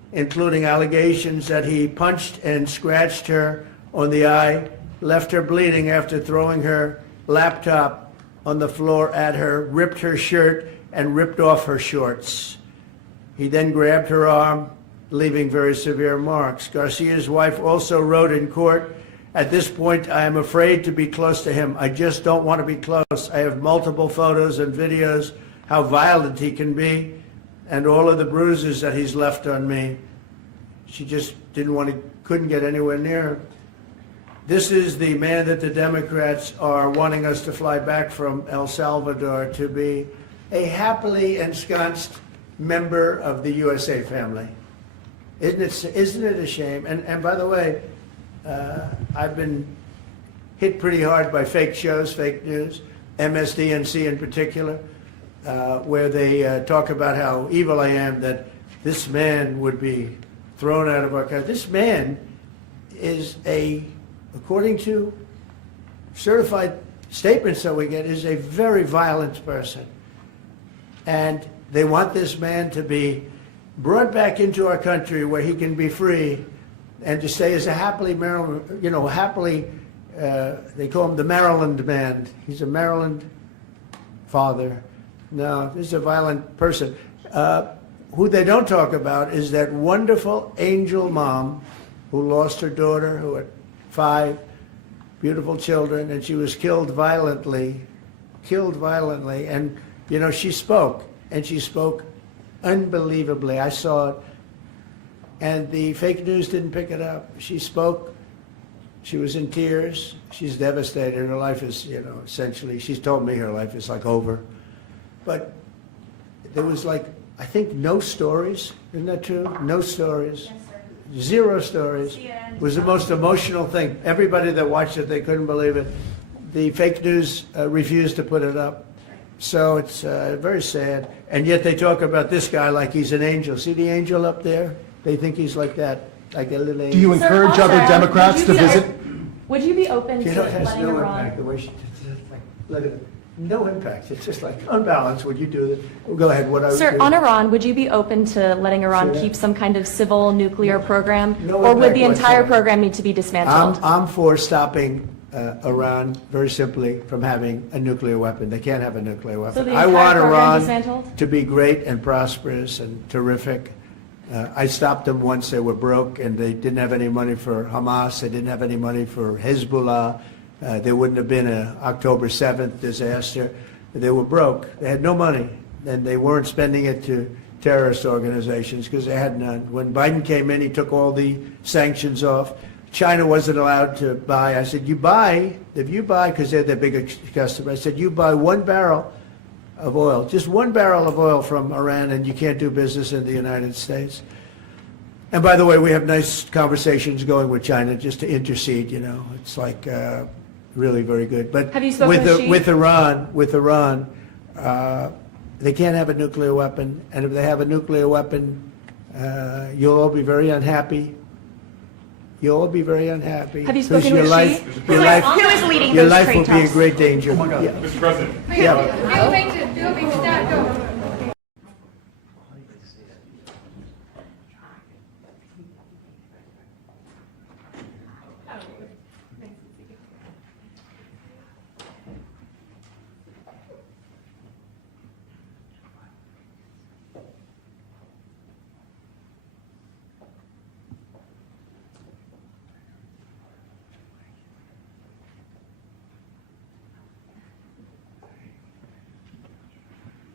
including allegations that he punched and scratched her on the eye, left her bleeding after throwing her laptop on the floor at her, ripped her shirt, and ripped off her shorts. He then grabbed her arm, leaving very severe marks. Garcia's wife also wrote in court, "At this point, I am afraid to be close to him. I just don't want to be close. I have multiple photos and videos, how violent he can be, and all of the bruises that he's left on me." She just couldn't get anywhere near him. This is the man that the Democrats are wanting us to fly back from El Salvador to be a happily ensconced member of the USA family. Isn't it a shame? And by the way, I've been hit pretty hard by fake shows, fake news, MSDNC in particular, where they talk about how evil I am, that this man would be thrown out of our country. This man is according to certified statements that we get, is a very violent person. And they want this man to be brought back into our country where he can be free and to stay as a happily Maryland, they call him the Maryland man. He's a Maryland father. No, this is a violent person. Who they don't talk about is that wonderful angel mom who lost her daughter, who had 5 beautiful children, and she was killed violently. And, she spoke, and she spoke unbelievably. I saw it, and the fake news didn't pick it up. She spoke. She was in tears. She's devastated. Her life is, essentially, she's told me her life is like over. But there was I think no stories. Isn't that true? No stories. Yes, sir. 0 stories. It was the most emotional thing. Everybody that watched it, they couldn't believe it. The fake news refused to put it up. So it's very sad. And yet they talk about this guy like he's an angel. See the angel up there? They think he's like that, like a little angel. Do you encourage Sir, other also, Democrats to would you be- visit? Would you be open to It has letting no Iran? impact. The way she let it, no impact. It's just like unbalanced. Would you do that? Go ahead. What I would Sir, do. on Iran, would you be open to letting Iran Say that. keep some kind of civil nuclear program? No Or would impact the entire whatsoever. program need to be dismantled? I'm for stopping Iran very simply from having a nuclear weapon. They can't have a nuclear weapon. So the I entire want program Iran dismantled? to be great and prosperous and terrific. I stopped them once they were broke and they didn't have any money for Hamas. They didn't have any money for Hezbollah. There wouldn't have been an October 7th disaster. They were broke. They had no money, and they weren't spending it to terrorist organizations because they had none. When Biden came in, he took all the sanctions off. China wasn't allowed to buy. I said, if you buy, because they're their biggest customer, I said, you buy 1 barrel of oil, just 1 barrel of oil from Iran, and you can't do business in the United States. And by the way, we have nice conversations going with China just to intercede, It's like really very good. But Have you spoken with Xi? with Iran, they can't have a nuclear weapon. And if they have a nuclear weapon, you'll all be very unhappy. You'll all be very unhappy. Have you Because spoken with Xi? Your life, Who is leading your those life trade will be in talks? great danger. Oh my God. Mr. President. Yeah.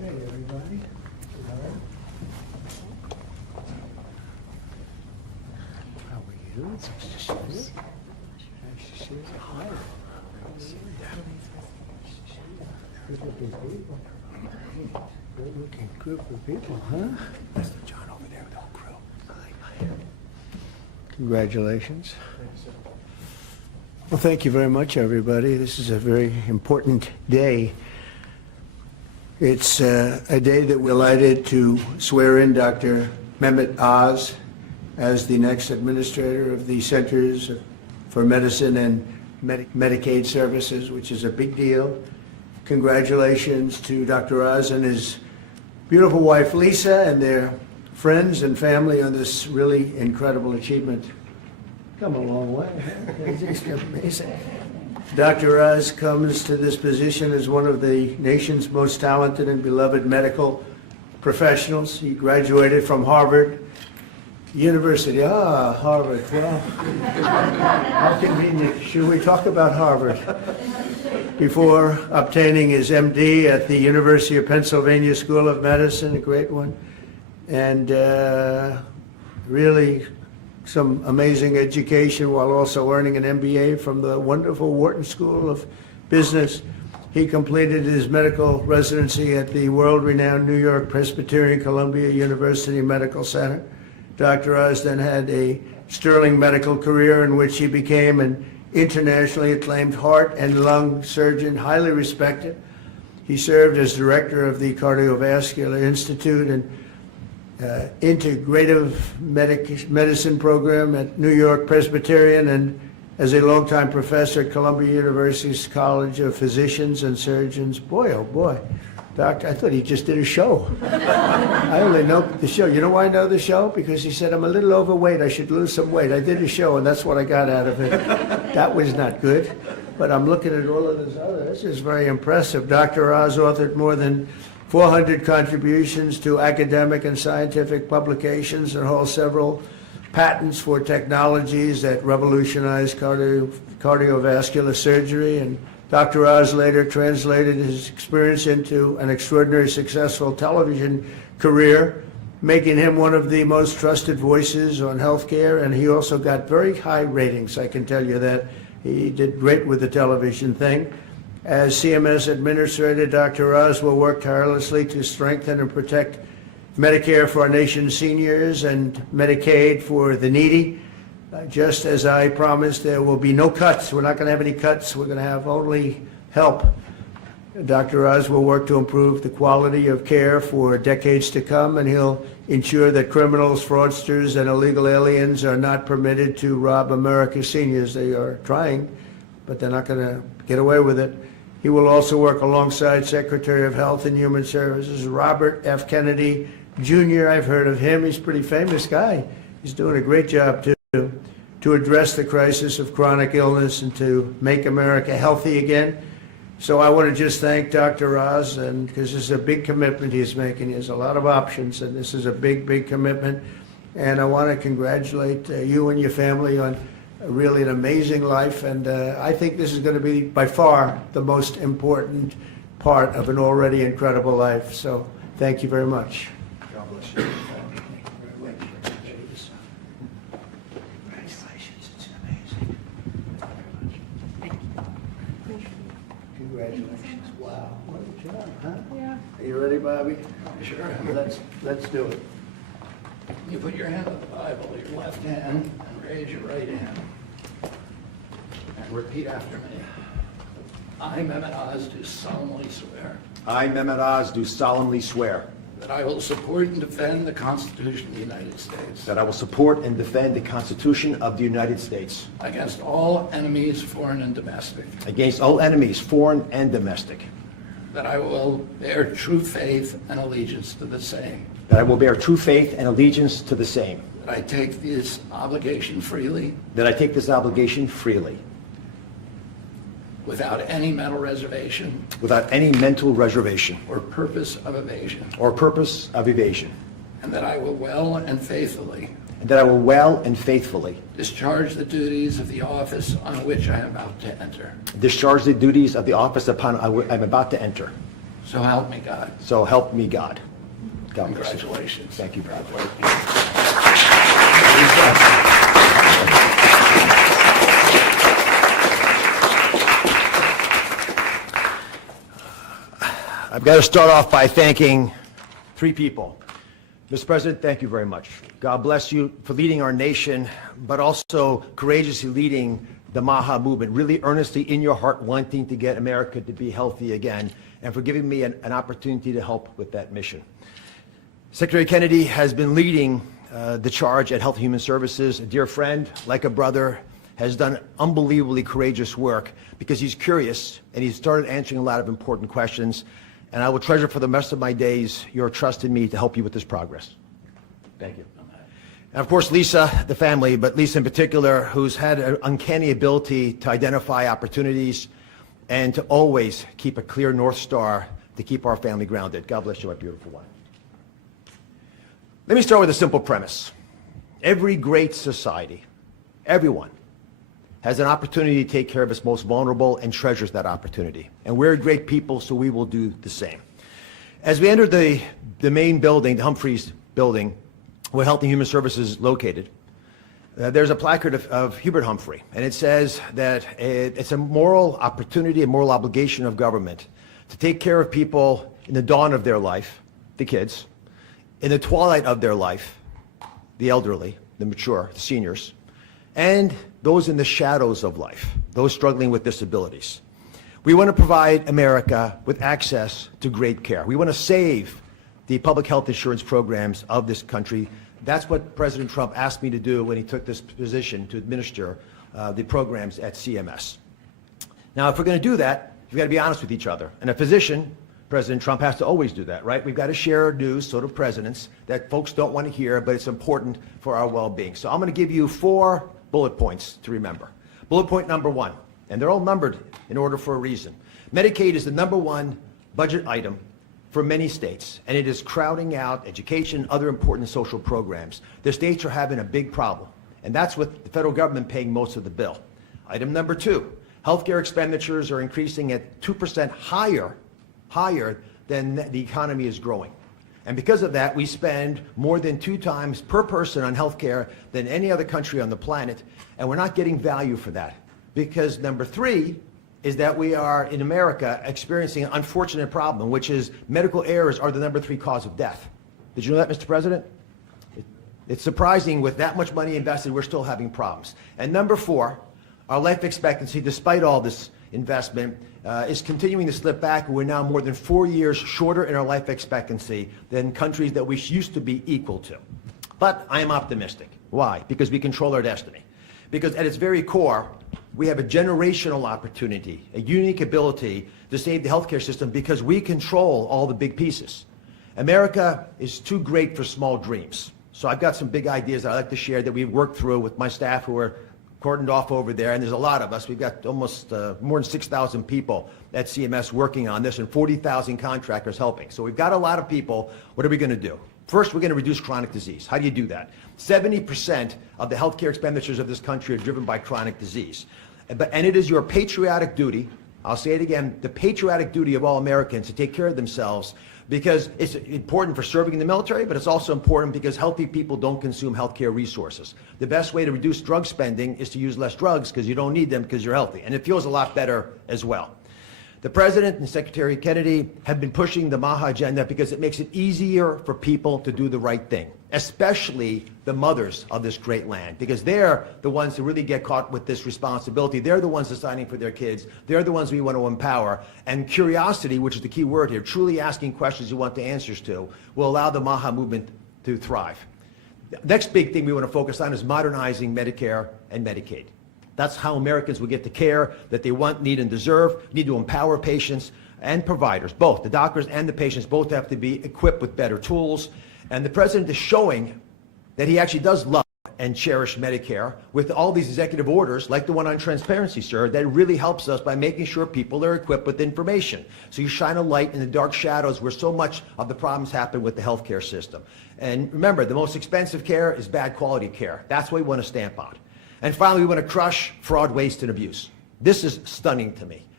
Hey, everybody. How are you? It's nice to see you. Nice to see you. Hi. Good looking people. Good looking group of people, huh? Mr. John over there with the whole crew. Congratulations. Well, thank you very much, everybody. This is a very important day. It's a day that we're delighted to swear in Dr. Mehmet Oz as the next administrator of the Centers for Medicine and Medicaid Services, which is a big deal. Congratulations to Dr. Oz and his beautiful wife, Lisa, and their friends and family on this really incredible achievement. Come a long way. It's just amazing. Dr. Oz comes to this position as one of the nation's most talented and beloved medical professionals. He graduated from Harvard University. Harvard. Well, how convenient. Should we talk about Harvard? Before obtaining his MD at the University of Pennsylvania School of Medicine, a great one, and really some amazing education while also earning an MBA from the wonderful Wharton School of Business. He completed his medical residency at the world-renowned New York Presbyterian Columbia University Medical Center. Dr. Oz then had a sterling medical career in which he became an internationally acclaimed heart and lung surgeon, highly respected. He served as director of the Cardiovascular Institute and integrative medicine program at New York Presbyterian, and as a longtime professor at Columbia University's College of Physicians and Surgeons. Boy, oh boy. Doctor, I thought he just did a show. I only know the show. You know why I know the show? Because he said, I'm a little overweight. I should lose some weight. I did a show, and that's what I got out of it. That was not good. But I'm looking at all of this other. This is very impressive. Dr. Oz authored more than 400 contributions to academic and scientific publications and holds several patents for technologies that revolutionize cardiovascular surgery. And Dr. Oz later translated his experience into an extraordinarily successful television career, making him one of the most trusted voices on healthcare. And he also got very high ratings, I can tell you that. He did great with the television thing. As CMS Administrator, Dr. Oz will work tirelessly to strengthen and protect Medicare for our nation's seniors and Medicaid for the needy. Just as I promised, there will be no cuts. We're not going to have any cuts. We're going to have only help. Dr. Oz will work to improve the quality of care for decades to come, and he'll ensure that criminals, fraudsters, and illegal aliens are not permitted to rob America's seniors. They are trying, but they're not going to get away with it. He will also work alongside Secretary of Health and Human Services Robert F. Kennedy Jr. I've heard of him. He's a pretty famous guy. He's doing a great job, too, to address the crisis of chronic illness and to make America healthy again. So I want to just thank Dr. Oz, and because this is a big commitment he's making. He has a lot of options, and this is a big, big commitment. And I want to congratulate you and your family on really an amazing life, and I think this is going to be by far the most important part of an already incredible life. So thank you very much. God bless you. Congratulations, it's amazing. Congratulations. Wow, what a job, huh? Yeah. Are you ready, Bobby? Sure. Let's do it. You put your hand on the Bible, your left hand, and raise your right hand. And repeat after me. I, Mehmet Oz, do solemnly swear I, Mehmet Oz, do solemnly swear that I will support and defend the Constitution of the United States that I will support and defend the Constitution of the United States against all enemies, foreign and domestic, against all enemies, foreign and domestic, that I will bear true faith and allegiance to the same, that I will bear true faith and allegiance to the same, that I take this obligation freely that I take this obligation freely, without any mental reservation without any mental reservation or purpose of evasion, or purpose of evasion, and that I will well and faithfully and that I will well and faithfully discharge the duties of the office on which I am about to enter, discharge the duties of the office upon I am about to enter, So help me God. So help me God. God bless you. Congratulations. Thank you very much. I've got to start off by thanking three people. Mr. President, thank you very much. God bless you for leading our nation, but also courageously leading the MAHA movement, really earnestly in your heart wanting to get America to be healthy again, and for giving me an opportunity to help with that mission. Secretary Kennedy has been leading the charge at Health and Human Services. A dear friend, like a brother, has done unbelievably courageous work because he's curious and he's started answering a lot of important questions. And I will treasure for the rest of my days your trust in me to help you with this progress. Thank you. And of course, Lisa, the family, but Lisa in particular, who's had an uncanny ability to identify opportunities and to always keep a clear North Star to keep our family grounded. God bless you, my beautiful wife. Let me start with a simple premise. Every great society, everyone, has an opportunity to take care of its most vulnerable and treasures that opportunity. And we're great people, so we will do the same. As we enter the main building, the Humphreys building, where Health and Human Services is located, there's a placard of Hubert Humphrey, and it says that it's a moral opportunity, a moral obligation of government to take care of people in the dawn of their life, the kids, in the twilight of their life, the elderly, the mature, the seniors, and those in the shadows of life, those struggling with disabilities. We want to provide America with access to great care. We want to save the public health insurance programs of this country. That's what President Trump asked me to do when he took this position to administer the programs at CMS. Now, if we're going to do that, we've got to be honest with each other. And a physician, President Trump, has to always do that, right? We've got to share news, sort of presidents, that folks don't want to hear, but it's important for our well-being. So I'm going to give you 4 bullet points to remember. Bullet point number 1, and they're all numbered in order for a reason. Medicaid is the #1 budget item for many states, and it is crowding out education, other important social programs. The states are having a big problem, and that's with the federal government paying most of the bill. Item number 2, healthcare expenditures are increasing at 2% higher than the economy is growing. And because of that, we spend more than 2 times per person on healthcare than any other country on the planet, and we're not getting value for that. Because number 3 is that we are, in America, experiencing an unfortunate problem, which is medical errors are the number 3 cause of death. Did you know that, Mr. President? It's surprising with that much money invested, we're still having problems. And number 4, our life expectancy, despite all this investment, is continuing to slip back. We're now more than 4 years shorter in our life expectancy than countries that we used to be equal to. But I am optimistic. Why? Because we control our destiny. Because at its very core, we have a generational opportunity, a unique ability to save the healthcare system because we control all the big pieces. America is too great for small dreams. So I've got some big ideas that I'd like to share that we've worked through with my staff who are cordoned off over there, and there's a lot of us. We've got almost more than 6,000 people at CMS working on this and 40,000 contractors helping. So we've got a lot of people. What are we going to do? First, we're going to reduce chronic disease. How do you do that? 70% of the healthcare expenditures of this country are driven by chronic disease. And it is your patriotic duty, I'll say it again, the patriotic duty of all Americans to take care of themselves, because it's important for serving in the military, but it's also important because healthy people don't consume healthcare resources. The best way to reduce drug spending is to use less drugs because you don't need them because you're healthy. And it feels a lot better as well. The President and Secretary Kennedy have been pushing the MAHA agenda because it makes it easier for people to do the right thing, especially the mothers of this great land, because they're the ones who really get caught with this responsibility. They're the ones deciding for their kids. They're the ones we want to empower. And curiosity, which is the key word here, truly asking questions you want the answers to, will allow the MAHA movement to thrive. The next big thing we want to focus on is modernizing Medicare and Medicaid. That's how Americans will get the care that they want, need, and deserve. We need to empower patients and providers, both. The doctors and the patients both have to be equipped with better tools. And the President is showing that he actually does love and cherish Medicare with all these executive orders, like the one on transparency, sir, that really helps us by making sure people are equipped with information. So you shine a light in the dark shadows where so much of the problems happen with the healthcare system. And remember, the most expensive care is bad quality care. That's what we want to stamp out. And finally, we want to crush fraud, waste, and abuse. This is stunning to me.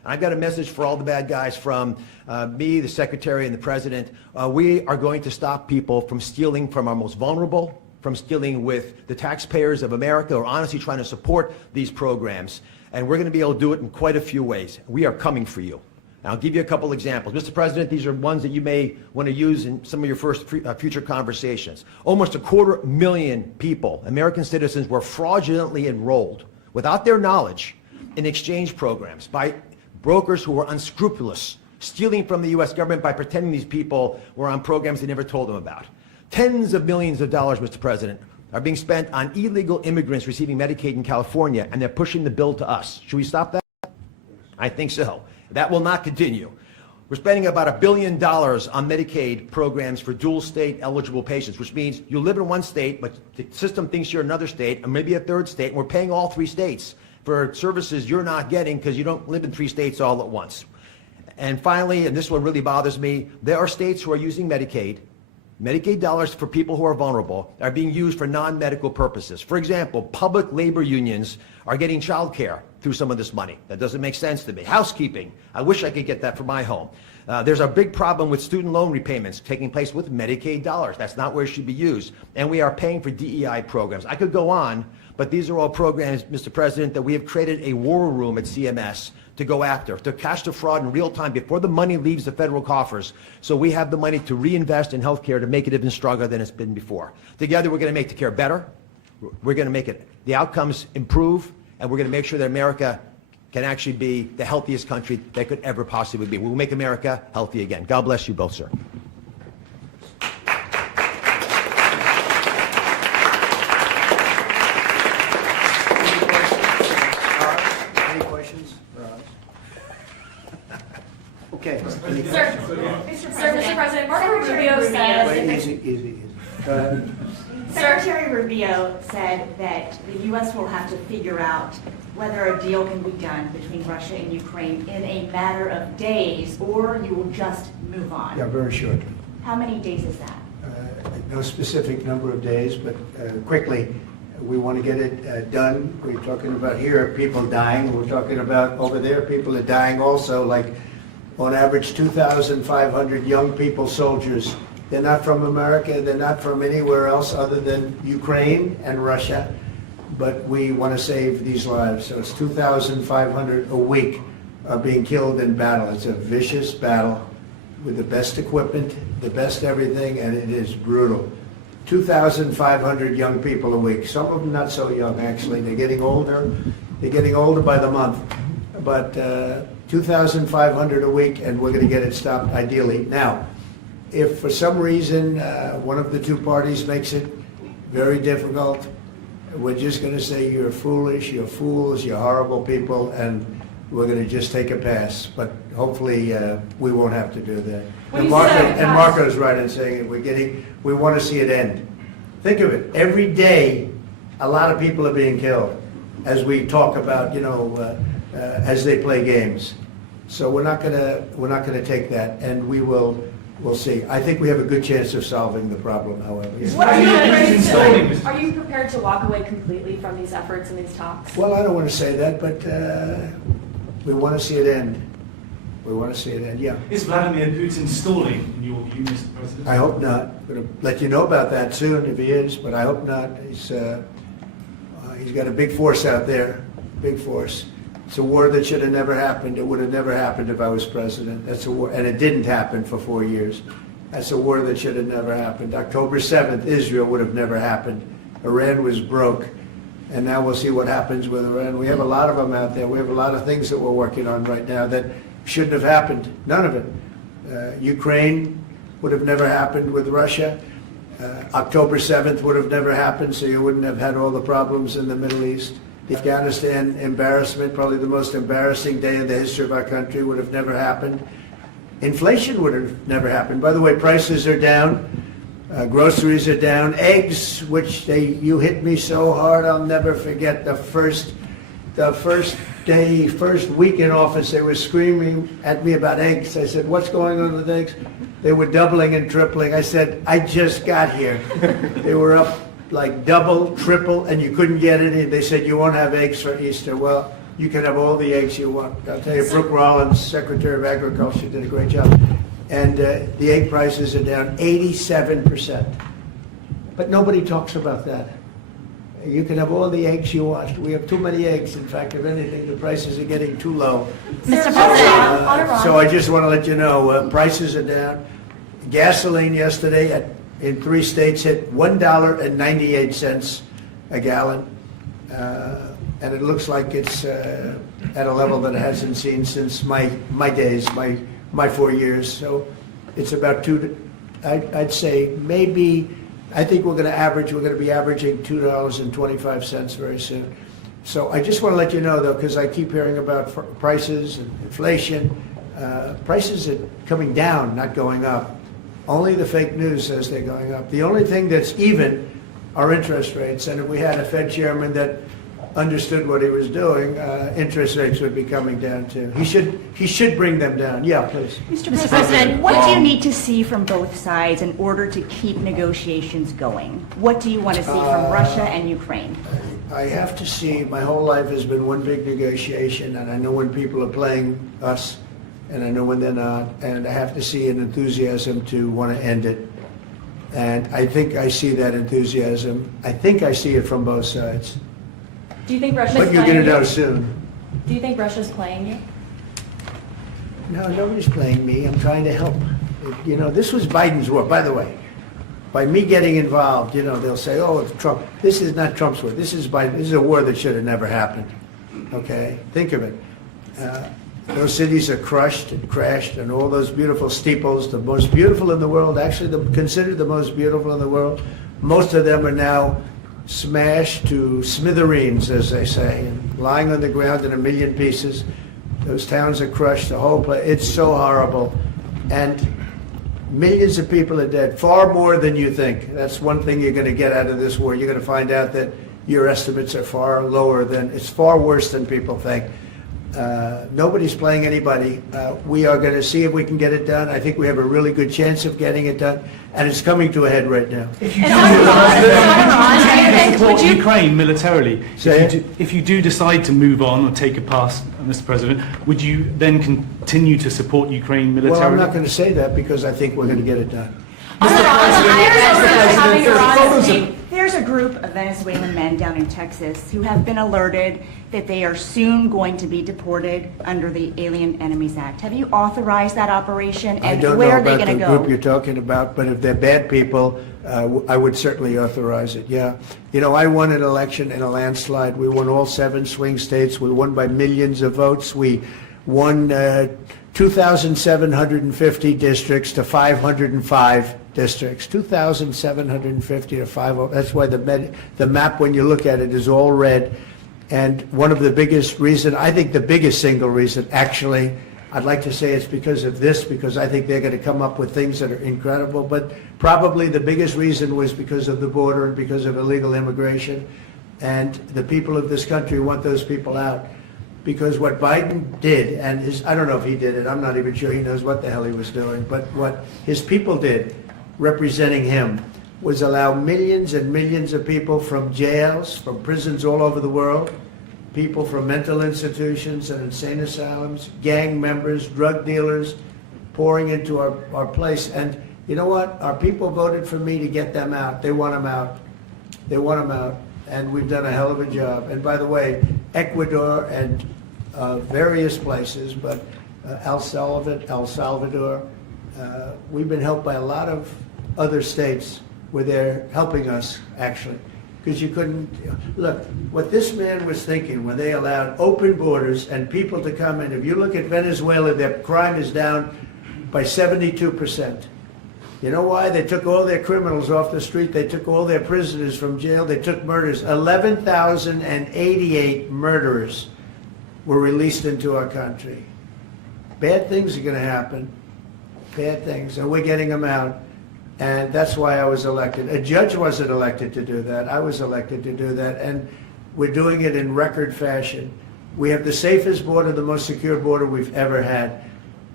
I've got a message for all the bad guys from me, the Secretary, and the President. We are going to stop people from stealing from our most vulnerable, from stealing with the taxpayers of America, or honestly trying to support these programs. And we're going to be able to do it in quite a few ways. We are coming for you. And I'll give you a couple examples. Mr. President, these are ones that you may want to use in some of your future conversations. Almost 250,000 people, American citizens, were fraudulently enrolled without their knowledge in exchange programs by brokers who were unscrupulous, stealing from the U.S. government by pretending these people were on programs they never told them about. Tens of millions of dollars, Mr. President, are being spent on illegal immigrants receiving Medicaid in California, and they're pushing the bill to us. Should we stop that? I think so. That will not continue. We're spending about $1 billion on Medicaid programs for dual state eligible patients, which means you live in one state, but the system thinks you're another state, and maybe a third state, and we're paying all 3 states for services you're not getting because you don't live in 3 states all at once. And finally, and this one really bothers me, there are states who are using Medicaid dollars for people who are vulnerable are being used for non-medical purposes. For example, public labor unions are getting child care through some of this money. That doesn't make sense to me. Housekeeping, I wish I could get that for my home. There's a big problem with student loan repayments taking place with Medicaid dollars. That's not where it should be used. And we are paying for DEI programs. I could go on, but these are all programs, Mr. President, that we have created a war room at CMS to go after, to catch the fraud in real time before the money leaves the federal coffers, so we have the money to reinvest in healthcare to make it even stronger than it's been before. Together, we're going to make the care better. We're going to make the outcomes improve, and we're going to make sure that America can actually be the healthiest country that could ever possibly be. We'll make America healthy again. God bless you both, sir. Any questions? Okay. Sir, Mr. President, Marco Rubio says... Wait, easy. Go ahead. Secretary Rubio said that the U.S. will have to figure out whether a deal can be done between Russia and Ukraine in a matter of days, or you will just move on. Yeah, very shortly. How many days is that? No specific number of days, but quickly. We want to get it done. We're talking about here people dying. We're talking about over there people are dying also, like on average 2,500 young people, soldiers. They're not from America. They're not from anywhere else other than Ukraine and Russia. But we want to save these lives. So it's 2,500 a week are being killed in battle. It's a vicious battle with the best equipment, the best everything, and it is brutal. 2,500 young people a week. Some of them not so young, actually. They're getting older. They're getting older by the month. But 2,500 a week, and we're going to get it stopped ideally. Now, if for some reason one of the two parties makes it very difficult, we're just going to say you're foolish, you're fools, you're horrible people, and we're going to just take a pass. But hopefully we won't have to do that. And Marco's right in saying it. We want to see it end. Think of it. Every day, a lot of people are being killed as we talk about, as they play games. So we're not going to take that, and we'll see. I think we have a good chance of solving the problem, however. Yeah. Are you prepared to walk away completely from these efforts and these talks? Well, I don't want to say that, but we want to see it end. We want to see it end, yeah. Is Vladimir Putin stalling, in your view, Mr. President? I hope not. I'm going to let you know about that soon if he is, but I hope not. He's got a big force out there, big force. It's a war that should have never happened. It would have never happened if I was president. That's a war, and it didn't happen for 4 years. That's a war that should have never happened. October 7th, Israel would have never happened. Iran was broke, and now we'll see what happens with Iran. We have a lot of them out there. We have a lot of things that we're working on right now that shouldn't have happened. None of it. Ukraine would have never happened with Russia. October 7th would have never happened, so you wouldn't have had all the problems in the Middle East. The Afghanistan embarrassment, probably the most embarrassing day in the history of our country, would have never happened. Inflation would have never happened. By the way, prices are down. Groceries are down. Eggs, which you hit me so hard, I'll never forget the first week in office, they were screaming at me about eggs. I said, what's going on with eggs? They were doubling and tripling. I said, I just got here. They were up like double, triple, and you couldn't get any. They said, you won't have eggs for Easter. Well, You can have all the eggs you want. I'll tell you, Brooke Rollins, Secretary of Agriculture, did a great job. And the egg prices are down 87%. But nobody talks about that. You can have all the eggs you want. We have too many eggs. In fact, if anything, the prices are getting too low. Mr. President, So I just want to let you know, prices are down. Gasoline yesterday in 3 states hit $1.98 a gallon. And it looks like it's at a level that it hasn't seen since my days, my 4 years. So it's about I'd say maybe, I think we're going to be averaging $2.25 very soon. So I just want to let you know, though, because I keep hearing about prices and inflation. Prices are coming down, not going up. Only the fake news says they're going up. The only thing that's even are interest rates. And if we had a Fed chairman that understood what he was doing, interest rates would be coming down too. He should bring them down. Yeah, please. Mr. President, what do you need to see from both sides in order to keep negotiations going? What do you want to see from Russia and Ukraine? I have to see, my whole life has been one big negotiation, and I know when people are playing us, and I know when they're not, and I have to see an enthusiasm to want to end it. And I think I see that enthusiasm. I think I see it from both sides. do you think Russia's But you're playing going to know you? soon. Do you think Russia's playing you? No, nobody's playing me. I'm trying to help. You know, this was Biden's war, by the way. By me getting involved, they'll say, oh, it's Trump. This is not Trump's war. This is Biden. This is a war that should have never happened. Okay? Think of it. Those cities are crushed and crashed, and all those beautiful steeples, the most beautiful in the world, actually considered the most beautiful in the world, most of them are now smashed to smithereens, as they say, and lying on the ground in a million pieces. Those towns are crushed, the whole place. It's so horrible. And millions of people are dead, far more than you think. That's one thing you're going to get out of this war. You're going to find out that your estimates are far lower than, it's far worse than people think. Nobody's playing anybody. We are going to see if we can get it done. I think we have a really good chance of getting it done, and it's coming to a head right now. If you do Would support you- Ukraine militarily, Say if you do decide to move on or take a pass, Mr. President, would you then continue to support Ukraine militarily? Well, I'm not going to say that because I think we're going to get it done. There's a group of Venezuelan men down in Texas who have been alerted that they are soon going to be deported under the Alien Enemies Act. Have you authorized that operation, I and don't know where are they about going the to group you're go? talking about, but if they're bad people, I would certainly authorize it, yeah. I won an election in a landslide. We won all 7 swing states. We won by millions of votes. We won 2,750 districts to 505 districts. 2,750 to 5. That's why the map, when you look at it, is all red. And one of the biggest reason, I think the biggest single reason, actually, I'd like to say it's because of this, because I think they're going to come up with things that are incredible. But probably the biggest reason was because of the border and because of illegal immigration. And the people of this country want those people out. Because what Biden did, and I don't know if he did it, I'm not even sure he knows what the hell he was doing, but what his people did, representing him, was allow millions and millions of people from jails, from prisons all over the world, people from mental institutions and insane asylums, gang members, drug dealers, pouring into our place. And you know what? Our people voted for me to get them out. They want them out. They want them out. And we've done a hell of a job. And by the way, Ecuador and various places, but El Salvador, we've been helped by a lot of other states where they're helping us, actually. Because you couldn't, look, what this man was thinking when they allowed open borders and people to come in, if you look at Venezuela, their crime is down by 72%. You know why? They took all their criminals off the street. They took all their prisoners from jail. They took murders. 11,088 murderers were released into our country. Bad things are going to happen. Bad things. And we're getting them out. And that's why I was elected. A judge wasn't elected to do that. I was elected to do that. And we're doing it in record fashion. We have the safest border, the most secure border we've ever had.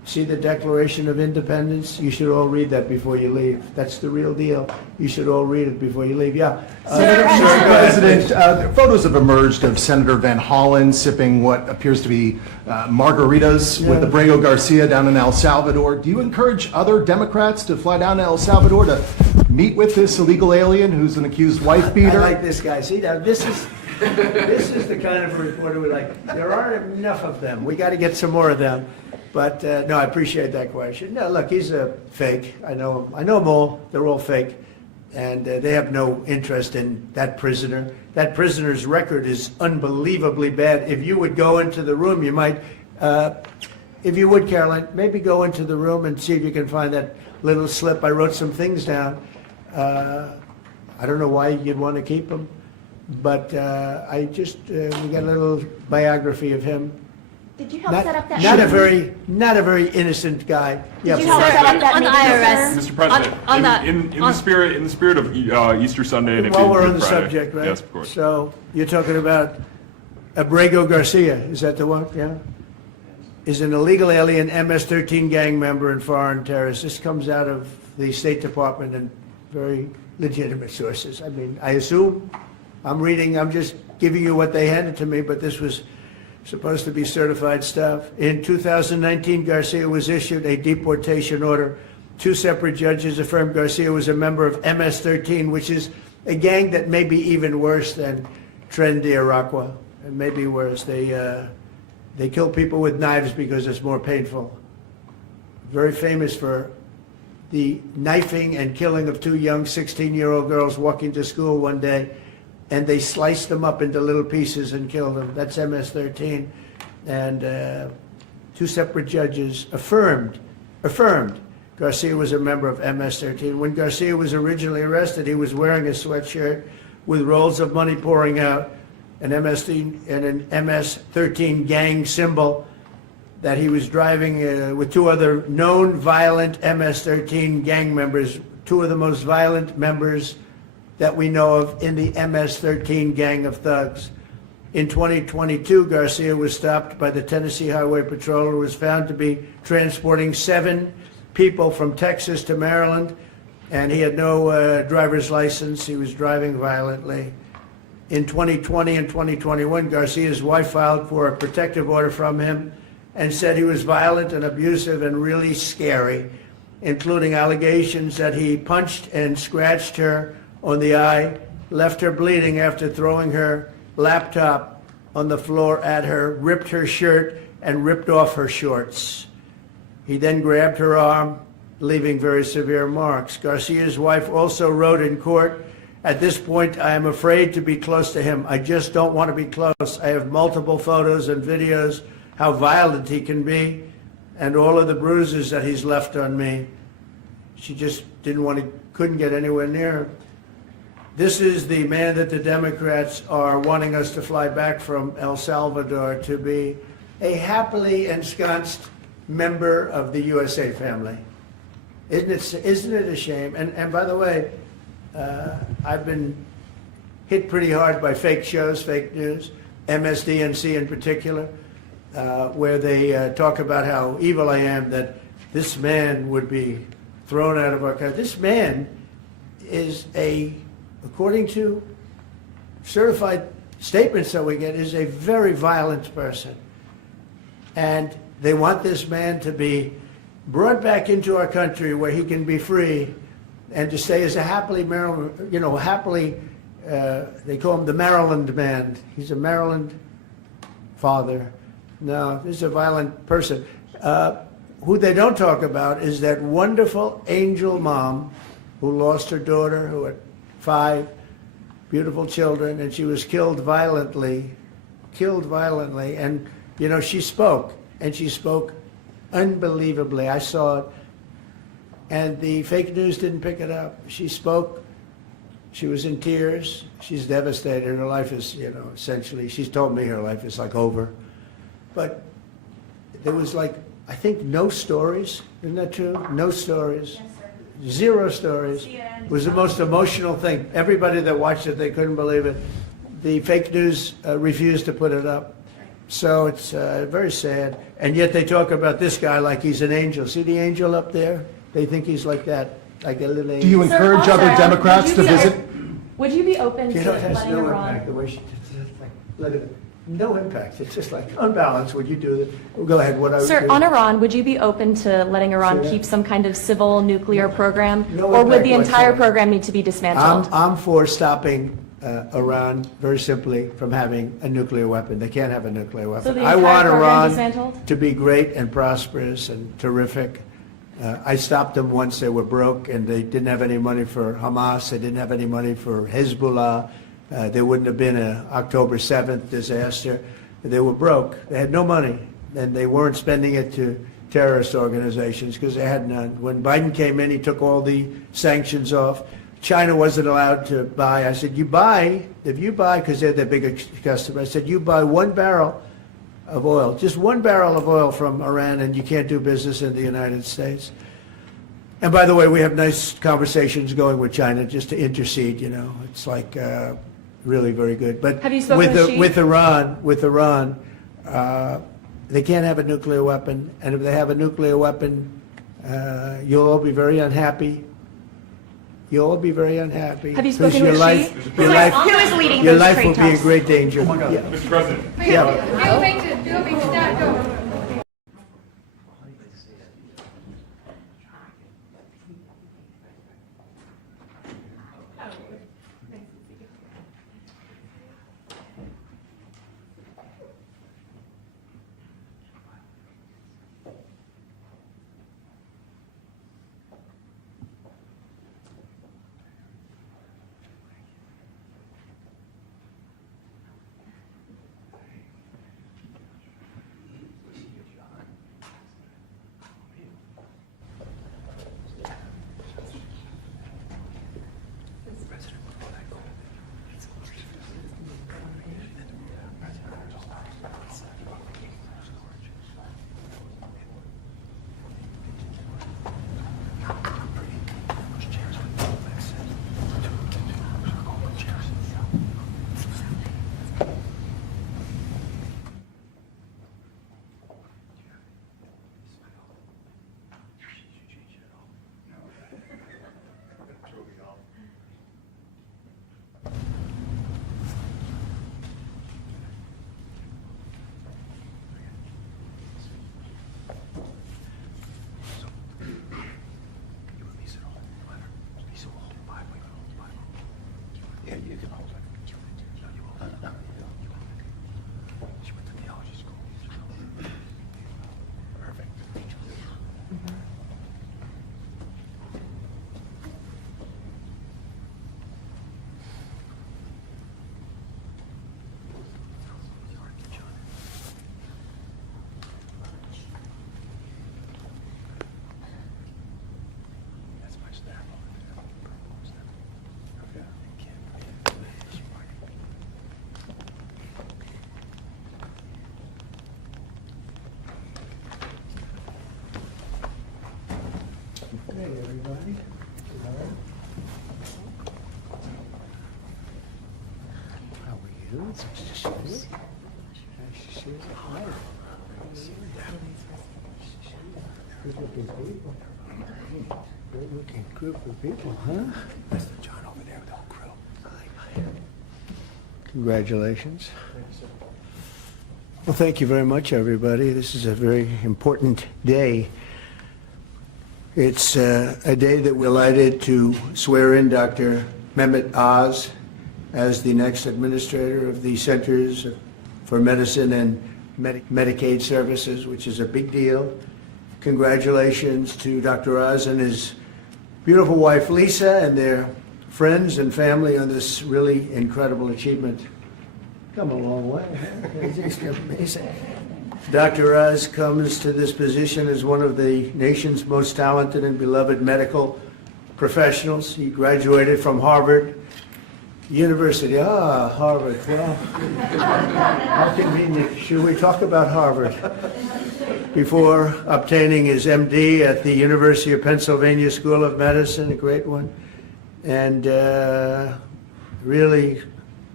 See the Declaration of Independence? You should all read that before you leave. That's the real deal. You should all read it before you leave. Yeah. Mr. President, photos have emerged of Senator Van Hollen sipping what appears to be margaritas with Abrego Garcia down in El Salvador. Do you encourage other Democrats to fly down to El Salvador to meet with this illegal alien who's an accused wife beater? I like this guy. See, now this is the kind of reporter we like. There aren't enough of them. We got to get some more of them. But no, I appreciate that question. No, look, he's a fake. I know him. I know them all. They're all fake, and they have no interest in that prisoner. That prisoner's record is unbelievably bad. If you would go into the room, you might, if you would, Caroline, maybe go into the room and see if you can find that little slip. I wrote some things down. I don't know why you'd want to keep him, but we got a little biography of him. Did you help set up that Not meeting? not a very innocent guy. Did you help set up that On meeting? the Mr. President, on the- in the spirit of Easter Sunday and it While being we're on Good the Friday. subject, right? Yes, of course. So you're talking about Abrego Garcia, is that the one? Yeah? Is an illegal alien MS-13 gang member and foreign terrorist. This comes out of the State Department and very legitimate sources. I mean, I assume, I'm just giving you what they handed to me, but this was supposed to be certified stuff. In 2019, Garcia was issued a deportation order. 2 separate judges affirmed Garcia was a member of MS-13, which is a gang that may be even worse than Tren de Aragua. It may be worse. They kill people with knives because it's more painful. Very famous for the knifing and killing of 2 young 16-year-old girls walking to school one day, and they sliced them up into little pieces and killed them. That's MS-13. And 2 separate judges affirmed Garcia was a member of MS-13. When Garcia was originally arrested, he was wearing a sweatshirt with rolls of money pouring out, an MS-13 gang symbol that he was driving with 2 other known violent MS-13 gang members, 2 of the most violent members that we know of in the MS-13 gang of thugs. In 2022, Garcia was stopped by the Tennessee Highway Patrol and was found to be transporting 7 people from Texas to Maryland, and he had no driver's license. He was driving violently. In 2020 and 2021, Garcia's wife filed for a protective order from him and said he was violent and abusive and really scary, including allegations that he punched and scratched her on the eye, left her bleeding after throwing her laptop on the floor at her, ripped her shirt, and ripped off her shorts. He then grabbed her arm, leaving very severe marks. Garcia's wife also wrote in court, "At this point, I am afraid to be close to him. I just don't want to be close. I have multiple photos and videos how violent he can be and all of the bruises that he's left on me." She just couldn't get anywhere near him. This is the man that the Democrats are wanting us to fly back from El Salvador to be a happily ensconced member of the USA family. Isn't it a shame? And by the way, I've been hit pretty hard by fake shows, fake news, MSDNC in particular, where they talk about how evil I am, that this man would be thrown out of our country. This man is according to certified statements that we get, is a very violent person. And they want this man to be brought back into our country where he can be free and to stay as a happily Maryland, they call him the Maryland man. He's a Maryland father. No, this is a violent person. Who they don't talk about is that wonderful angel mom who lost her daughter, who had 5 beautiful children, and she was killed violently. And, she spoke, and she spoke unbelievably. I saw it, and the fake news didn't pick it up. She spoke. She was in tears. She's devastated. Her life is, essentially, she's told me her life is like over. But there was I think no stories. Isn't that true? No stories. Yes, sir. 0 stories. It was the most emotional thing. Everybody that watched it, they couldn't believe it. The fake news refused to put it up. So it's very sad. And yet they talk about this guy like he's an angel. See the angel up there? They think he's like that, like a little angel. Do you Sir, encourage also, other Democrats to would you be- visit? Would you be open You to know, it has letting no Iran? impact, the way she, it's just like, let it, no impact. It's just like unbalanced. Would you do that? Well, go ahead, what I would Sir, do. on Iran, would you be open to letting Iran Say that. keep some kind of civil nuclear program? No Or would impact the entire whatsoever. program need to be dismantled? I'm for stopping Iran, very simply, from having a nuclear weapon. They can't have a nuclear weapon. So the I entire want program Iran dismantled? to be great and prosperous and terrific. I stopped them once they were broke and they didn't have any money for Hamas. They didn't have any money for Hezbollah. There wouldn't have been an October 7th disaster. They were broke. They had no money, and they weren't spending it to terrorist organizations because they had none. When Biden came in, he took all the sanctions off. China wasn't allowed to buy. I said, you buy, if you buy, because they're the biggest customer, I said, you buy 1 barrel of oil, just 1 barrel of oil from Iran, and you can't do business in the United States. And by the way, we have nice conversations going with China just to intercede, you know. It's like really very good. But Have you spoken with Xi? with Iran, they can't have a nuclear weapon. And if they have a nuclear weapon, you'll all be very unhappy. You'll all be very unhappy. Have you 'Cause spoken your with life, Xi? your Who life, is leading your those life trade will be in talks? great danger. Yeah. Mr. President. Yeah. Yeah, you can hold it. No. She went to theology school. Perfect. That's my staff. Okay. Hey, everybody. How are you? Nice to see you. Nice to see you. Hi. Good looking people. Good looking group of people, huh? That's the John over there with the whole crew. Congratulations. Well, thank you very much, everybody. This is a very important day. It's a day that we're delighted to swear in Dr. Mehmet Oz as the next administrator of the Centers for Medicine and Medicaid Services, which is a big deal. Congratulations to Dr. Oz and his beautiful wife, Lisa, and their friends and family on this really incredible achievement. Come a long way. It's just amazing. Dr. Oz comes to this position as one of the nation's most talented and beloved medical professionals. He graduated from Harvard University. Harvard. Well, how convenient. Should we talk about Harvard? Before obtaining his MD at the University of Pennsylvania School of Medicine, a great one, and really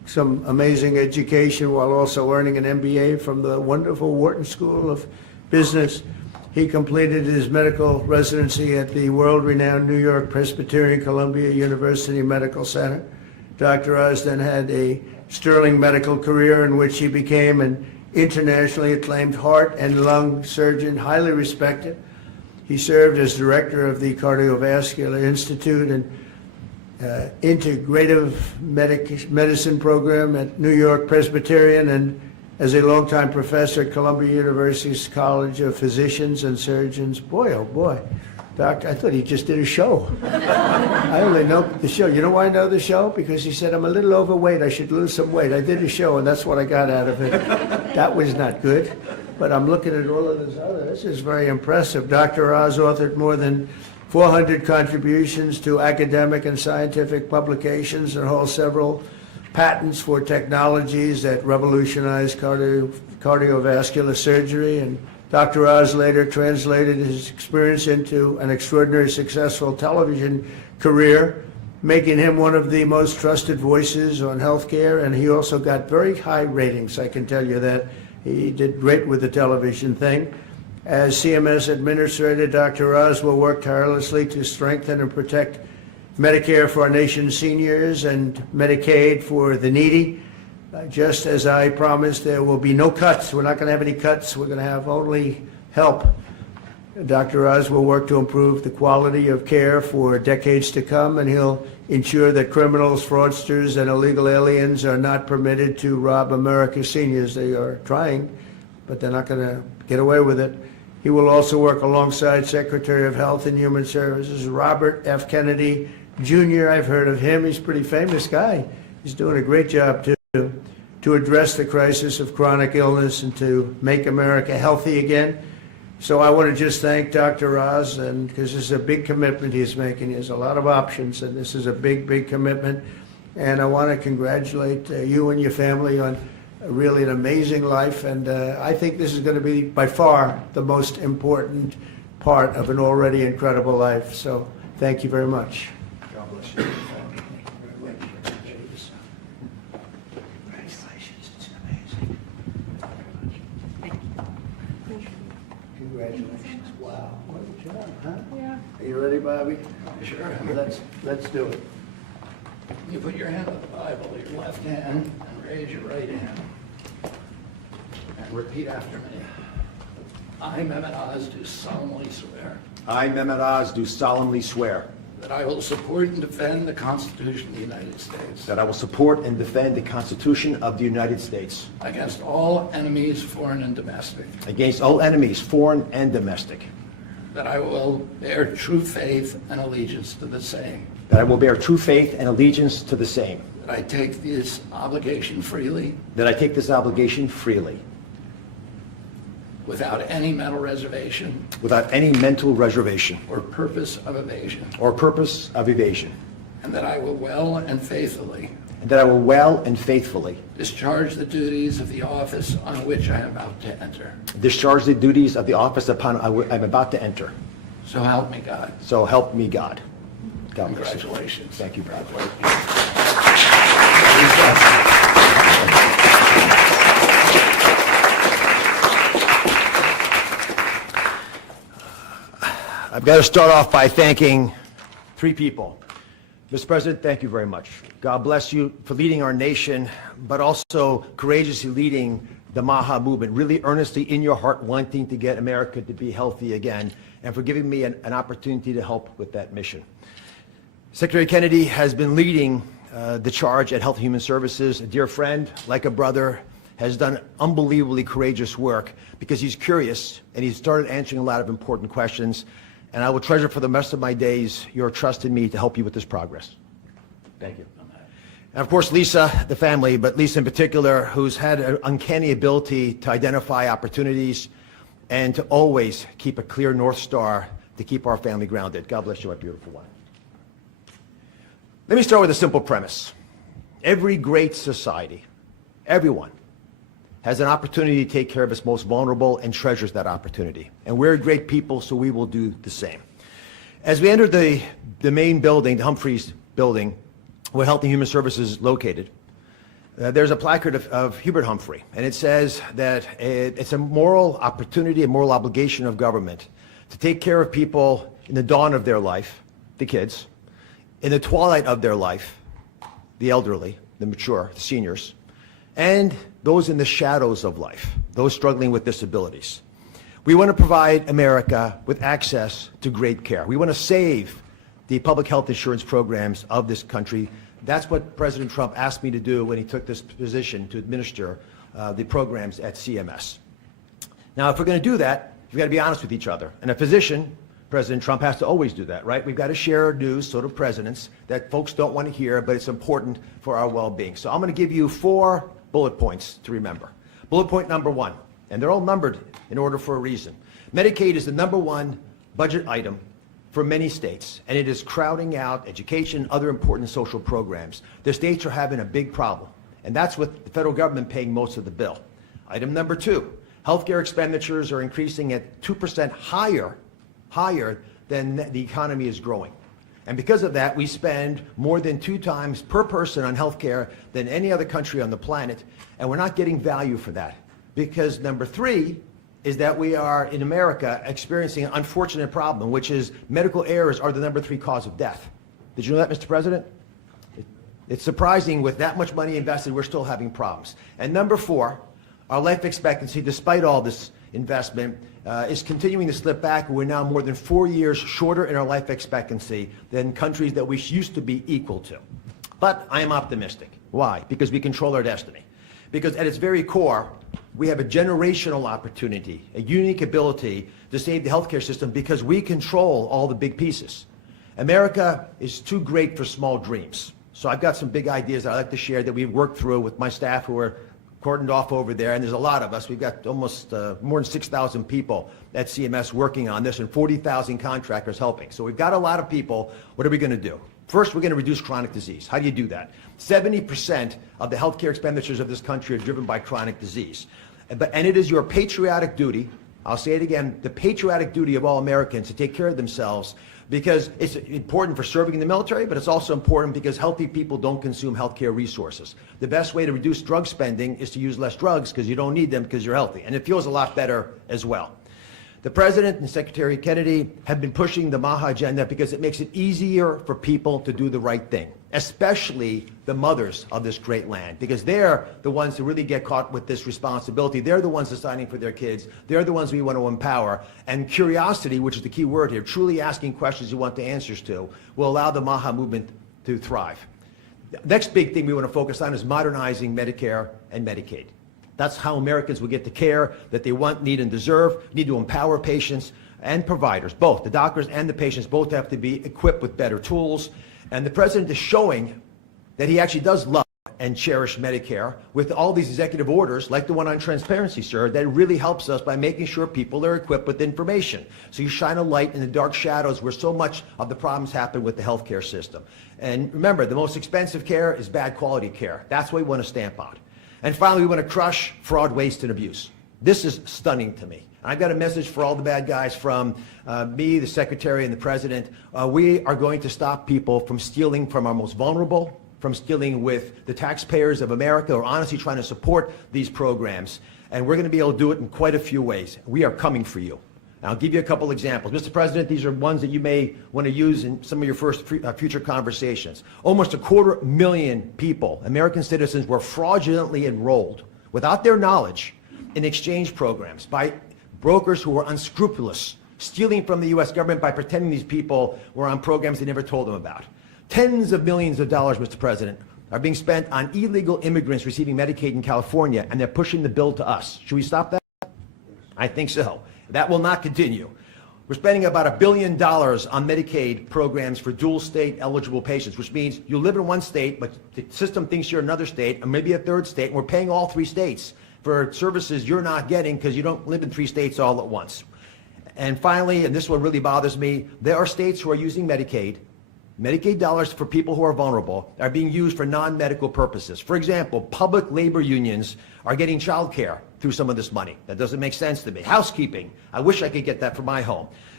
some amazing education while also earning an MBA from the wonderful Wharton School of Business. He completed his medical residency at the world-renowned New York Presbyterian Columbia University Medical Center. Dr. Oz then had a sterling medical career in which he became an internationally acclaimed heart and lung surgeon, highly respected. He served as director of the Cardiovascular Institute and Integrative Medicine program at New York Presbyterian, and as a longtime professor at Columbia University's College of Physicians and Surgeons. Boy, oh boy. Doctor, I thought he just did a show. I only know the show. You know why I know the show? Because he said, I'm a little overweight. I should lose some weight. I did a show, and that's what I got out of it. That was not good. But I'm looking at all of this other. This is very impressive. Dr. Oz authored more than 400 contributions to academic and scientific publications and holds several patents for technologies that revolutionize cardiovascular surgery. And Dr. Oz later translated his experience into an extraordinarily successful television career, making him one of the most trusted voices on healthcare. And he also got very high ratings, I can tell you that. He did great with the television thing. As CMS Administrator, Dr. Oz will work tirelessly to strengthen and protect Medicare for our nation's seniors and Medicaid for the needy. Just as I promised, there will be no cuts. We're not going to have any cuts. We're going to have only help. Dr. Oz will work to improve the quality of care for decades to come, and he'll ensure that criminals, fraudsters, and illegal aliens are not permitted to rob America's seniors. They are trying, but they're not going to get away with it. He will also work alongside Secretary of Health and Human Services Robert F. Kennedy Jr. I've heard of him. He's a pretty famous guy. He's doing a great job to address the crisis of chronic illness and to make America healthy again. So I want to just thank Dr. Oz, and because this is a big commitment he's making. He has a lot of options, and this is a big, big commitment. And I want to congratulate you and your family on really an amazing life. And I think this is going to be by far the most important part of an already incredible life. So thank you very much. God bless you. Congratulations. It's amazing. Congratulations. Wow. What a job, huh? Yeah. Are you ready, Bobby? Sure. Let's do it. You put your hand on the Bible, your left hand, and raise your right hand. And repeat after me. I, Mehmet Oz, do solemnly swear I, Mehmet Oz, do solemnly swear that I will support and defend the Constitution of the United States that I will support and defend the Constitution of the United States against all enemies, foreign and domestic, against all enemies, foreign and domestic, that I will bear true faith and allegiance to the same, that I will bear true faith and allegiance to the same, that I take this obligation freely that I take this obligation freely, without any mental reservation without any mental reservation or purpose of evasion, or purpose of evasion, and that I will well and faithfully and that I will well and faithfully discharge the duties of the office on which I am about to enter. discharge the duties of the office upon I'm about to enter. So help me God. So help me God. God bless you. Congratulations. Thank you, brother. I've got to start off by thanking three people. Mr. President, thank you very much. God bless you for leading our nation, but also courageously leading the MAHA movement, really earnestly in your heart wanting to get America to be healthy again, and for giving me an opportunity to help with that mission. Secretary Kennedy has been leading the charge at Health and Human Services. A dear friend, like a brother, has done unbelievably courageous work because he's curious and he's started answering a lot of important questions. And I will treasure for the rest of my days your trust in me to help you with this progress. Thank you. And of course, Lisa, the family, but Lisa in particular, who's had an uncanny ability to identify opportunities and to always keep a clear North Star to keep our family grounded. God bless you, my beautiful one. Let me start with a simple premise. Every great society, everyone, has an opportunity to take care of its most vulnerable and treasures that opportunity. And we're great people, so we will do the same. As we entered the main building, the Humphreys building, where Health and Human Services is located, there's a placard of Hubert Humphrey, and it says that it's a moral opportunity, a moral obligation of government to take care of people in the dawn of their life, the kids, in the twilight of their life, the elderly, the mature, the seniors, and those in the shadows of life, those struggling with disabilities. We want to provide America with access to great care. We want to save the public health insurance programs of this country. That's what President Trump asked me to do when he took this position to administer the programs at CMS. Now, if we're going to do that, we've got to be honest with each other. And a physician, President Trump has to always do that, right? We've got to share news, sort of presidents, that folks don't want to hear, but it's important for our well-being. So I'm going to give you 4 bullet points to remember. Bullet point number 1, and they're all numbered in order for a reason. Medicaid is the #1 budget item for many states, and it is crowding out education, other important social programs. The states are having a big problem, and that's with the federal government paying most of the bill. Item number 2, healthcare expenditures are increasing at 2% higher than the economy is growing. And because of that, we spend more than 2 times per person on healthcare than any other country on the planet, and we're not getting value for that. Because number 3 is that we are, in America, experiencing an unfortunate problem, which is medical errors are the number 3 cause of death. Did you know that, Mr. President? It's surprising with that much money invested, we're still having problems. And number 4, our life expectancy, despite all this investment, is continuing to slip back. We're now more than 4 years shorter in our life expectancy than countries that we used to be equal to. But I am optimistic. Why? Because we control our destiny. Because at its very core, we have a generational opportunity, a unique ability to save the healthcare system because we control all the big pieces. America is too great for small dreams. So I've got some big ideas that I'd like to share that we've worked through with my staff who are cordoned off over there, and there's a lot of us. We've got almost more than 6,000 people at CMS working on this and 40,000 contractors helping. So we've got a lot of people. What are we going to do? First, we're going to reduce chronic disease. How do you do that? 70% of the healthcare expenditures of this country are driven by chronic disease. And it is your patriotic duty, I'll say it again, the patriotic duty of all Americans to take care of themselves, because it's important for serving in the military, but it's also important because healthy people don't consume healthcare resources. The best way to reduce drug spending is to use less drugs because you don't need them because you're healthy. And it feels a lot better as well. The President and Secretary Kennedy have been pushing the MAHA agenda because it makes it easier for people to do the right thing, especially the mothers of this great land, because they're the ones who really get caught with this responsibility. They're the ones deciding for their kids. They're the ones we want to empower. And curiosity, which is the key word here, truly asking questions you want the answers to, will allow the MAHA movement to thrive. The next big thing we want to focus on is modernizing Medicare and Medicaid. That's how Americans will get the care that they want, need, and deserve. We need to empower patients and providers, both. The doctors and the patients both have to be equipped with better tools. And the President is showing that he actually does love and cherish Medicare with all these executive orders, like the one on transparency, sir, that really helps us by making sure people are equipped with information. So you shine a light in the dark shadows where so much of the problems happen with the healthcare system. And remember, the most expensive care is bad quality care. That's what we want to stamp out. And finally, we want to crush fraud, waste, and abuse. This is stunning to me. I've got a message for all the bad guys from me, the Secretary, and the President. We are going to stop people from stealing from our most vulnerable, from stealing with the taxpayers of America, or honestly trying to support these programs. And we're going to be able to do it in quite a few ways. We are coming for you. And I'll give you a couple examples. Mr. President, these are ones that you may want to use in some of your future conversations. Almost 250,000 people, American citizens, were fraudulently enrolled without their knowledge in exchange programs by brokers who were unscrupulous, stealing from the U.S. government by pretending these people were on programs they never told them about. Tens of millions of dollars, Mr. President, are being spent on illegal immigrants receiving Medicaid in California, and they're pushing the bill to us. Should we stop that? I think so. That will not continue. We're spending about $1 billion on Medicaid programs for dual state eligible patients, which means you live in one state, but the system thinks you're another state, or maybe a third state, and we're paying all 3 states for services you're not getting because you don't live in 3 states all at once. And finally, and this one really bothers me, there are states who are using Medicaid dollars for people who are vulnerable are being used for non-medical purposes. For example, public labor unions are getting child care through some of this money. That doesn't make sense to me. Housekeeping, I wish I could get that for my home.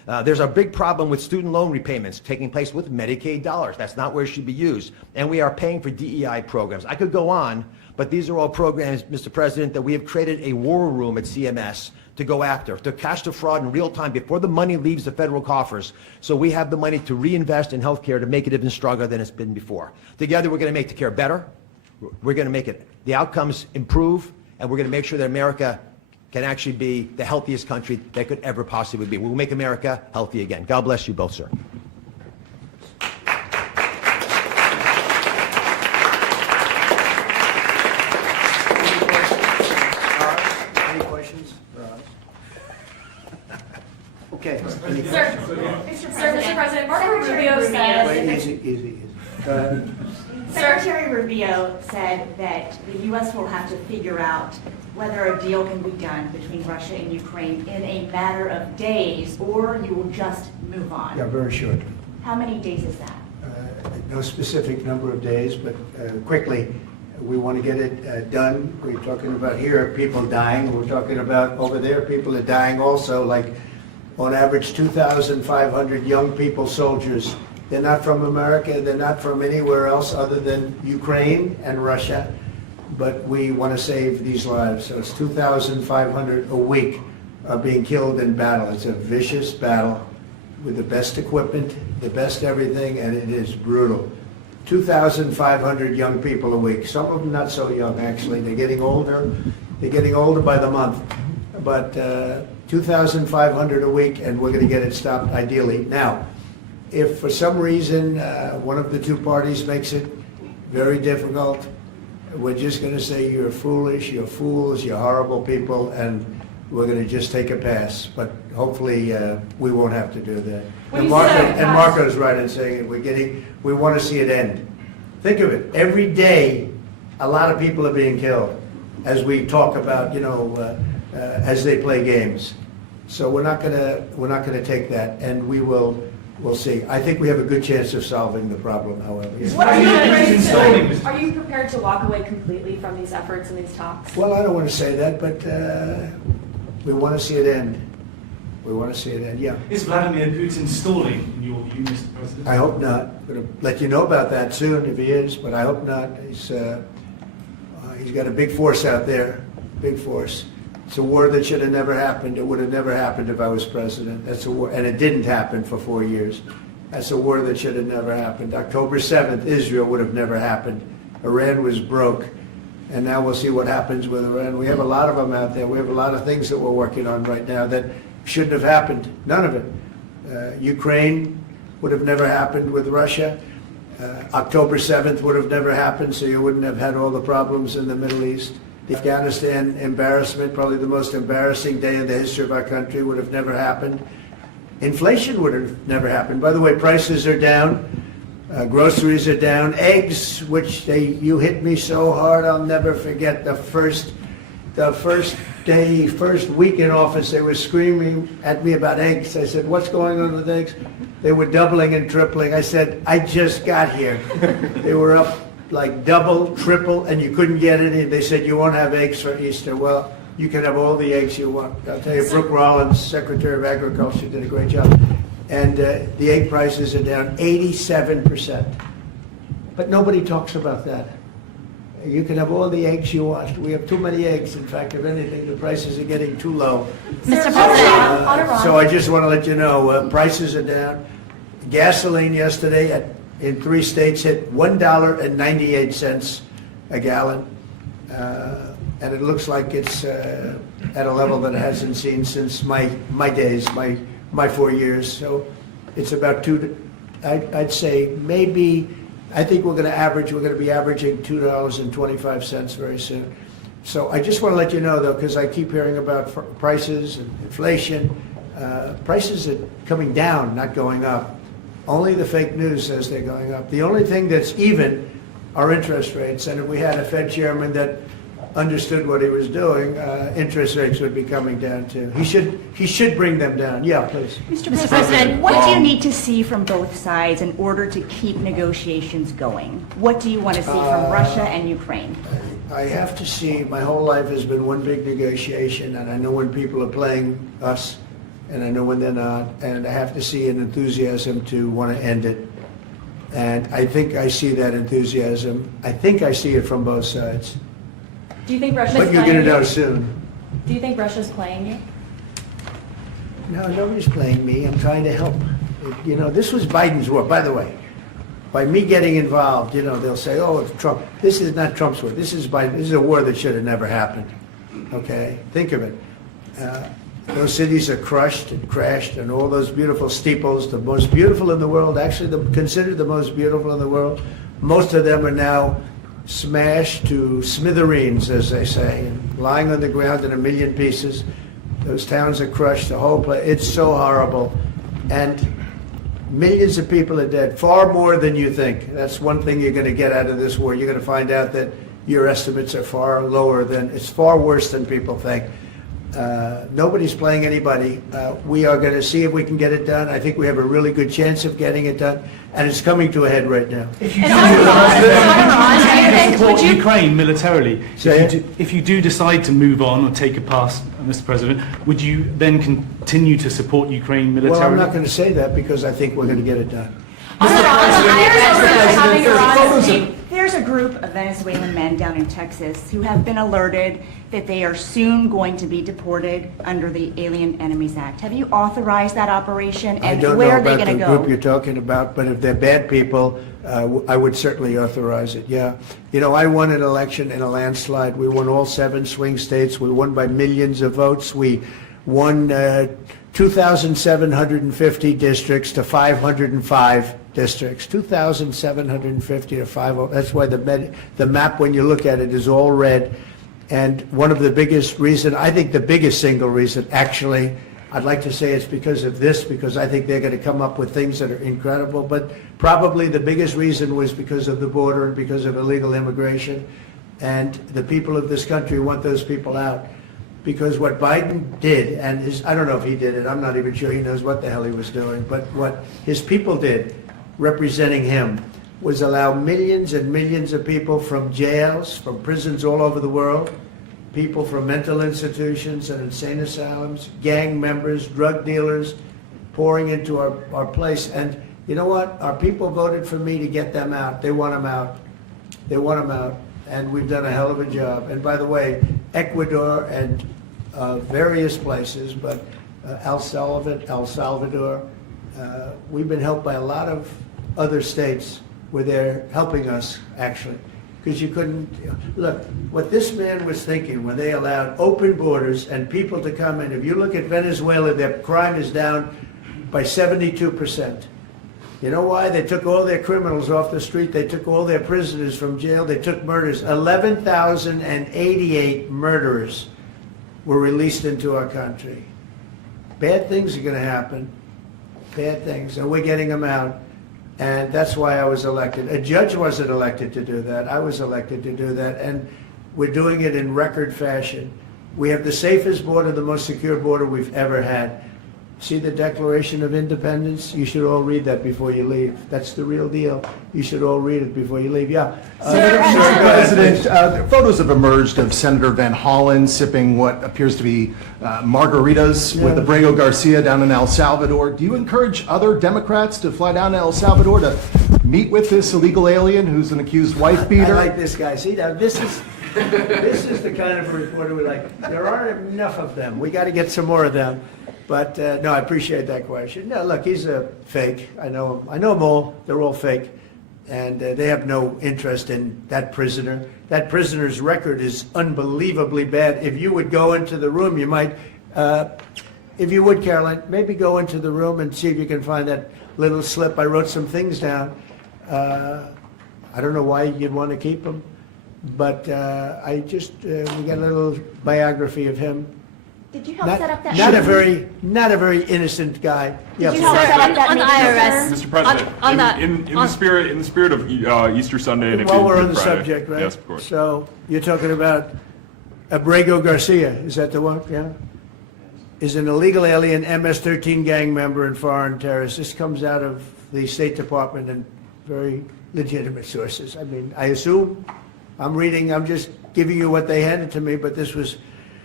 There's a big problem with student loan repayments taking place with Medicaid dollars. That's not where it should be used. And we are paying for DEI programs. I could go on, but these are all programs, Mr. President, that we have created a war room at CMS to go after, to catch the fraud in real time before the money leaves the federal coffers. So we have the money to reinvest in healthcare to make it even stronger than it's been before. Together, we're going to make the care better. We're going to make the outcomes improve, and we're going to make sure that America can actually be the healthiest country that could ever possibly be. We'll make America healthy again. God bless you both, sir. Any questions for us? Okay. Sir, Mr. President, Marco Rubio said... Wait, easy. Go ahead. Secretary Rubio said that the U.S. will have to figure out whether a deal can be done between Russia and Ukraine in a matter of days, or you will just move on. Yeah, very short. How many days is that? No specific number of days, but quickly, we want to get it done. We're talking about here, people dying. We're talking about over there, people are dying also, like on average 2,500 young people, soldiers. They're not from America, they're not from anywhere else other than Ukraine and Russia, but we want to save these lives. So it's 2,500 a week are being killed in battle. It's a vicious battle with the best equipment, the best everything, and it is brutal. 2,500 young people a week. Some of them not so young, actually. They're getting older. They're getting older by the month. But 2,500 a week, and we're going to get it stopped ideally. Now, if for some reason one of the two parties makes it very difficult, we're just going to say you're foolish, you're fools, you're horrible people, and we're going to just take a pass. But hopefully we won't have to do that. And Marco's right in saying it. We want to see it end. Think of it. Every day, a lot of people are being killed as we talk about, as they play games. So we're not going to take that, and we'll see. I think we have a good chance of solving the problem, however. Yes. Are you prepared to walk away completely from these efforts and these talks? Well, I don't want to say that, but we want to see it end. We want to see it end, yeah. Is Vladimir Putin stalling, in your view, Mr. President? I hope not. I'm going to let you know about that soon if he is, but I hope not. He's got a big force out there, big force. It's a war that should have never happened. It would have never happened if I was president. That's a war, and it didn't happen for 4 years. That's a war that should have never happened. October 7th, Israel would have never happened. Iran was broke, and now we'll see what happens with Iran. We have a lot of them out there. We have a lot of things that we're working on right now that shouldn't have happened. None of it. Ukraine would have never happened with Russia. October 7th would have never happened, so you wouldn't have had all the problems in the Middle East. The Afghanistan embarrassment, probably the most embarrassing day in the history of our country, would have never happened. Inflation would have never happened. By the way, prices are down. Groceries are down. Eggs, which you hit me so hard, I'll never forget. The first week in office, they were screaming at me about eggs. I said, what's going on with eggs? They were doubling and tripling. I said, I just got here. They were up like double, triple, and you couldn't get any. They said, you won't have eggs for Easter. Well, you can have all the eggs you want. I'll tell you, Brooke Rollins, Secretary of Agriculture, did a great job. And the egg prices are down 87%. But nobody talks about that. You can have all the eggs you want. We have too many eggs. In fact, if anything, the prices are getting too low. Mr. President, So I just want to let you know, prices are down. Gasoline yesterday in 3 states hit $1.98 a gallon. And it looks like it's at a level that it hasn't seen since my days, my 4 years. So it's about I'd say maybe, I think we're going to be averaging $2.25 very soon. So I just want to let you know, though, because I keep hearing about prices and inflation. Prices are coming down, not going up. Only the fake news says they're going up. The only thing that's even are interest rates. And if we had a Fed chairman that understood what he was doing, interest rates would be coming down too. He should bring them down. Yeah, please. Mr. President, what do you need to see from both sides in order to keep negotiations going? What do you want to see from Russia and Ukraine? I have to see, my whole life has been one big negotiation, and I know when people are playing us, and I know when they're not, and I have to see an enthusiasm to want to end it. And I think I see that enthusiasm. I think I see it from both sides. Do you think Russia's But you're playing going to know you? soon. Do you think Russia's playing you? No, nobody's playing me. I'm trying to help. You know, this was Biden's war, by the way. By me getting involved, you know, they'll say, oh, it's Trump. This is not Trump's war. This is Biden. This is a war that should have never happened. Okay? Think of it. Those cities are crushed and crashed, and all those beautiful steeples, the most beautiful in the world, actually considered the most beautiful in the world, most of them are now smashed to smithereens, as they say, and lying on the ground in a million pieces. Those towns are crushed, the whole place. It's so horrible. And millions of people are dead, far more than you think. That's one thing you're going to get out of this war. You're going to find out that your estimates are far lower than, it's far worse than people think. Nobody's playing anybody. We are going to see if we can get it done. I think we have a really good chance of getting it done, and it's coming to a head right now. If you do Would support you- Ukraine militarily, Say if you do decide to move on or take a pass, Mr. President, would you then continue to support Ukraine militarily? Well, I'm not going to say that because I think we're going to get it done. There's a group of Venezuelan men down in Texas who have been alerted that they are soon going to be deported under the Alien Enemies Act. Have you authorized that operation, I and don't know where are they about going the to group you're go? talking about, but if they're bad people, I would certainly authorize it, yeah. You know, I won an election in a landslide. We won all 7 swing states. We won by millions of votes. We won 2,750 districts to 505 districts. 2,750 to 505. That's why the map, when you look at it, is all red. And one of the biggest reason, I think the biggest single reason, actually, I'd like to say it's because of this, because I think they're going to come up with things that are incredible, but probably the biggest reason was because of the border and because of illegal immigration. And the people of this country want those people out. Because what Biden did, and I don't know if he did it, I'm not even sure he knows what the hell he was doing, but what his people did, representing him, was allow millions and millions of people from jails, from prisons all over the world, people from mental institutions and insane asylums, gang members, drug dealers, pouring into our place. And you know what? Our people voted for me to get them out. They want them out. They want them out. And we've done a hell of a job. And by the way, Ecuador and various places, but El Salvador, we've been helped by a lot of other states where they're helping us, actually. Because you couldn't, look, what this man was thinking when they allowed open borders and people to come in, if you look at Venezuela, their crime is down by 72%. You know why? They took all their criminals off the street. They took all their prisoners from jail. They took murders. 11,088 murderers were released into our country. Bad things are going to happen. Bad things. And we're getting them out. And that's why I was elected. A judge wasn't elected to do that. I was elected to do that. And we're doing it in record fashion. We have the safest border, the most secure border we've ever had. See the Declaration of Independence? You should all read that before you leave. That's the real deal. You should all read it before you leave. Yeah. Mr. President, photos have emerged of Senator Van Hollen sipping what appears to be margaritas with Abrego Garcia down in El Salvador. Do you encourage other Democrats to fly down to El Salvador to meet with this illegal alien who's an accused wife beater? I like this guy. See, now this is the kind of reporter we like. There aren't enough of them. We got to get some more of them. But no, I appreciate that question. No, look, he's a fake. I know him. I know them all. They're all fake. And they have no interest in that prisoner. That prisoner's record is unbelievably bad. If you would go into the room, you might, if you would, Caroline, maybe go into the room and see if you can find that little slip. I wrote some things down. I don't know why you'd want to keep him, but we got a little biography of him. Did you help set up that Not a meeting? very innocent guy. Did you help set up that on the meeting, IRS. sir? Mr. President, on that- in the spirit of Easter Sunday and While we're on Good the Friday. subject, right? Yes, of course. So you're talking about Abrego Garcia, is that the one? Yeah? Is an illegal alien, MS-13 gang member and foreign terrorist. This comes out of the State Department and very legitimate sources. I mean, I assume, I'm just giving you what they handed to me, but this was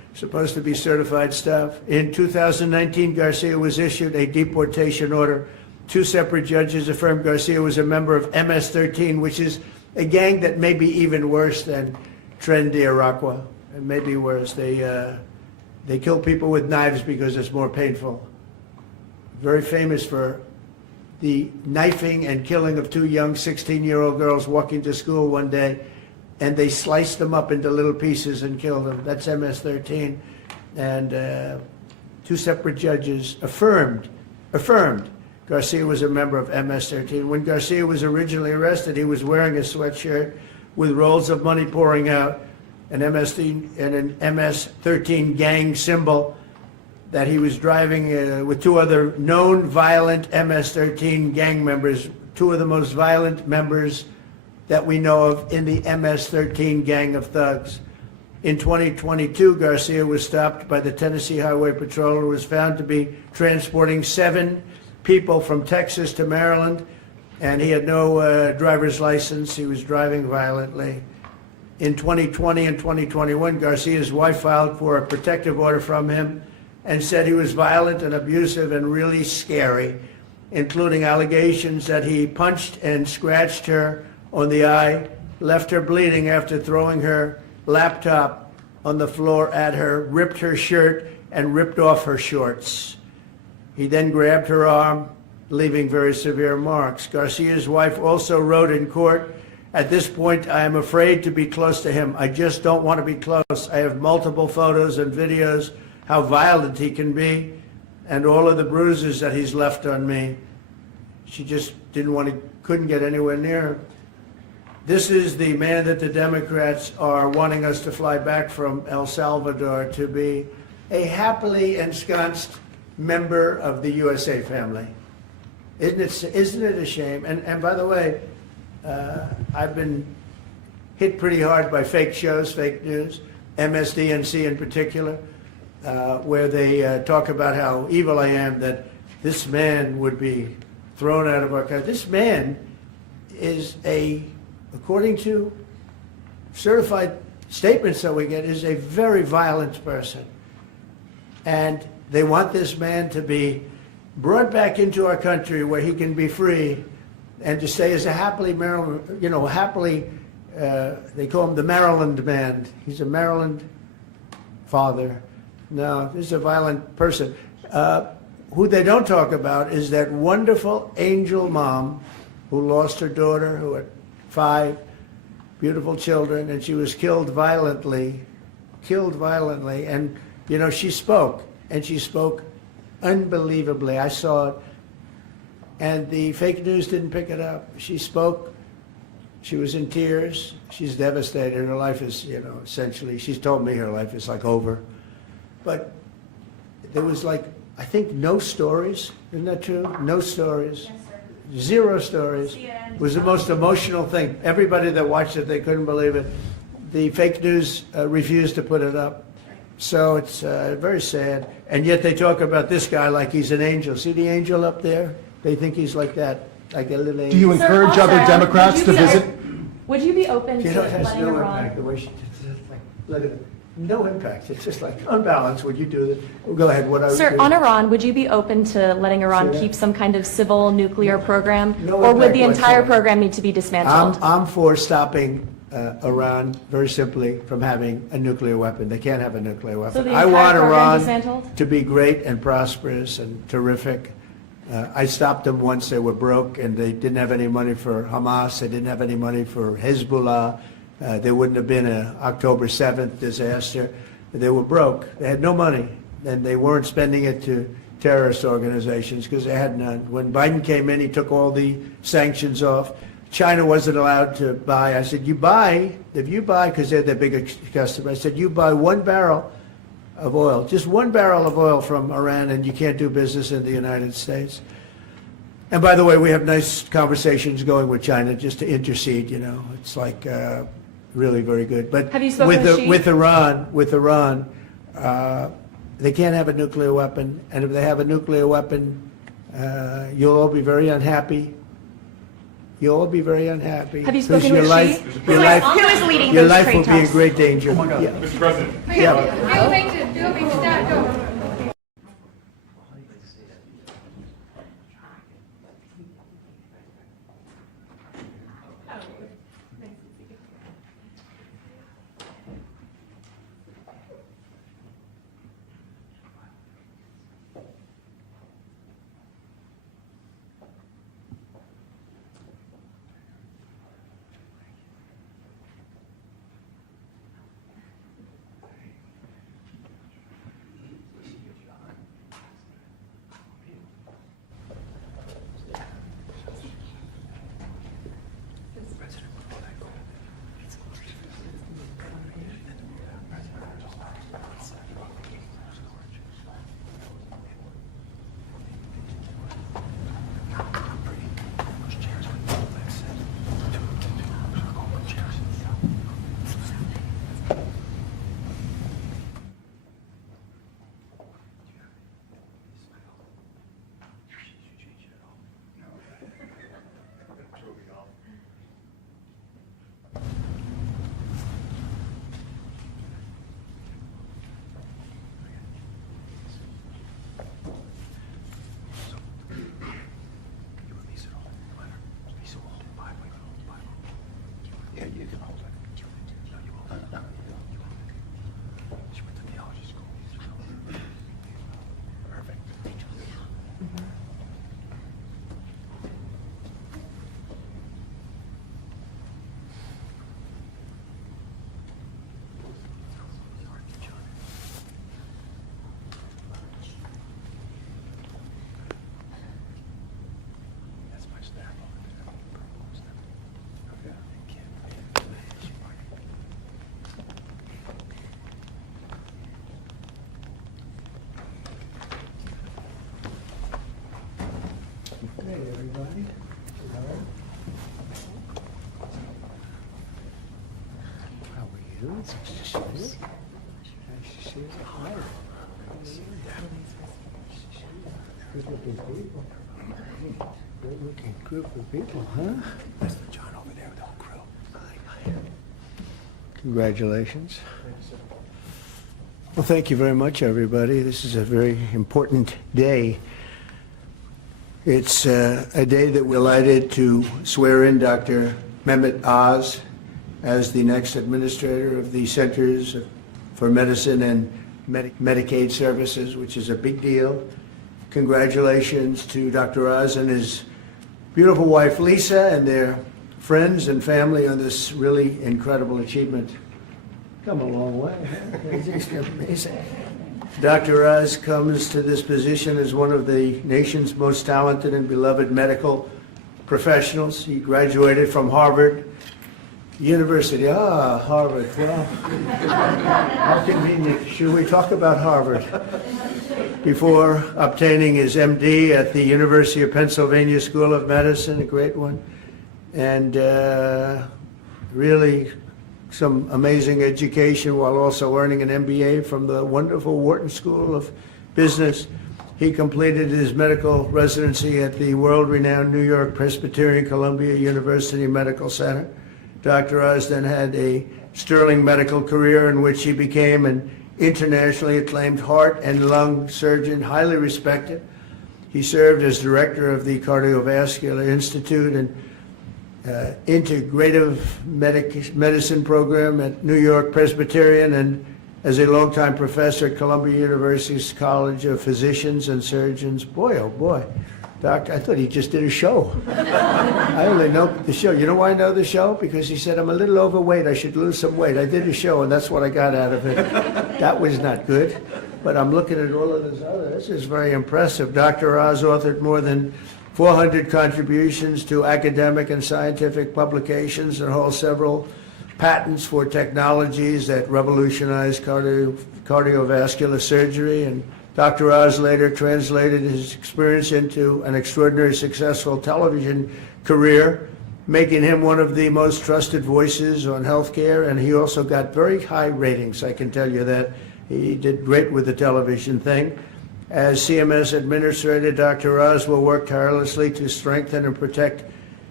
supposed to be certified stuff. In 2019, Garcia was issued a deportation order. 2 separate judges affirmed Garcia was a member of MS-13, which is a gang that may be even worse than Tren de Aragua. It may be worse. They kill people with knives because it's more painful. Very famous for the knifing and killing of 2 young 16-year-old girls walking to school one day, and they sliced them up into little pieces and killed them. That's MS-13. And 2 separate judges affirmed Garcia was a member of MS-13. When Garcia was originally arrested, he was wearing a sweatshirt with rolls of money pouring out, an MS-13 gang symbol that he was driving with 2 other known violent MS-13 gang members, 2 of the most violent members that we know of in the MS-13 gang of thugs. In 2022, Garcia was stopped by the Tennessee Highway Patrol and was found to be transporting 7 people from Texas to Maryland, and he had no driver's license. He was driving violently. In 2020 and 2021, Garcia's wife filed for a protective order from him and said he was violent and abusive and really scary, including allegations that he punched and scratched her on the eye, left her bleeding after throwing her laptop on the floor at her, ripped her shirt, and ripped off her shorts. He then grabbed her arm, leaving very severe marks. Garcia's wife also wrote in court, "At this point, I am afraid to be close to him. I just don't want to be close. I have multiple photos and videos how violent he can be and all of the bruises that he's left on me." She just couldn't get anywhere near him. This is the man that the Democrats are wanting us to fly back from El Salvador to be a happily ensconced member of the USA family. Isn't it a shame? And by the way, I've been hit pretty hard by fake shows, fake news, MSDNC in particular, where they talk about how evil I am, that this man would be thrown out of our country. This man is according to certified statements that we get, is a very violent person. And they want this man to be brought back into our country where he can be free and to stay as a happily Maryland, they call him the Maryland man. He's a Maryland father. No, this is a violent person. Who they don't talk about is that wonderful angel mom who lost her daughter, who had 5 beautiful children, and she was killed violently. And, she spoke, and she spoke unbelievably. I saw it. And the fake news didn't pick it up. She spoke. She was in tears. She's devastated. Her life is, essentially, she's told me her life is like over. But there was I think no stories. Isn't that true? No stories. Yes, sir. 0 stories. It was the most emotional thing. Everybody that watched it, they couldn't believe it. The fake news refused to put it up. So it's very sad. And yet they talk about this guy like he's an angel. See the angel up there? They think he's like that, like a little angel. Do you encourage other Democrats to visit? Would you be open to It has letting no Iran? impact. The way she look at it. No impact. It's just unbalanced. Would you do that? Go ahead. Sir, on Iran, would you be open to letting Iran keep some kind of civil nuclear program? No or would impact the entire whatsoever. program need to be dismantled? I'm for stopping Iran, very simply, from having a nuclear weapon. They can't have a nuclear weapon. So the I entire want program Iran dismantled? to be great and prosperous and terrific. I stopped them once they were broke and they didn't have any money for Hamas. They didn't have any money for Hezbollah. There wouldn't have been an October 7th disaster. They were broke. They had no money, and they weren't spending it to terrorist organizations because they had none. When Biden came in, he took all the sanctions off. China wasn't allowed to buy. I said, if you buy, because they're their biggest customer, I said, you buy 1 barrel of oil, just 1 barrel of oil from Iran, and you can't do business in the United States. And by the way, we have nice conversations going with China just to intercede, It's really very good. But Have you spoken with Xi? with Iran, they can't have a nuclear weapon, and if they have a nuclear weapon, you'll all be very unhappy. You'll all be very unhappy. Have you 'cause spoken your with life, she? your Who life, is leading your those life trade will be in talks? great danger. Yeah. Mr. President. Yeah. Hey, everybody. How are you? Nice to see you. Nice to see you. Hi. Good-looking people. Good-looking group of people, huh? That's the John over there with the whole crew. Hi. Congratulations. Well, thank you very much, everybody. This is a very important day. It's a day that we're delighted to swear in Dr. Mehmet Oz as the next administrator of the Centers for Medicine and Medicaid Services, which is a big deal. Congratulations to Dr. Oz and his beautiful wife Lisa and their friends and family on this really incredible achievement. Come a long way. It's just amazing. Dr. Oz comes to this position as one of the nation's most talented and beloved medical professionals. He graduated from Harvard University. Harvard. Well, how convenient. Should we talk about Harvard? Before obtaining his MD at the University of Pennsylvania School of Medicine, a great one, and really some amazing education while also earning an MBA from the wonderful Wharton School of Business. He completed his medical residency at the world-renowned New York Presbyterian Columbia University Medical Center. Dr. Oz then had a sterling medical career in which he became an internationally acclaimed heart and lung surgeon, highly respected. He served as director of the Cardiovascular Institute and integrative medicine program at New York Presbyterian, and as a longtime professor at Columbia University's College of Physicians and Surgeons. Boy, oh boy, Doctor, I thought he just did a show. I only know the show. You know why I know the show? Because he said, I'm a little overweight, I should lose some weight. I did a show, and that's what I got out of it. That was not good. But I'm looking at all of this other. This is very impressive. Dr. Oz authored more than 400 contributions to academic and scientific publications and holds several patents for technologies that revolutionize cardiovascular surgery. And Dr. Oz later translated his experience into an extraordinarily successful television career, making him one of the most trusted voices on healthcare. And he also got very high ratings, I can tell you that. He did great with the television thing. As CMS Administrator, Dr. Oz will work tirelessly to strengthen and protect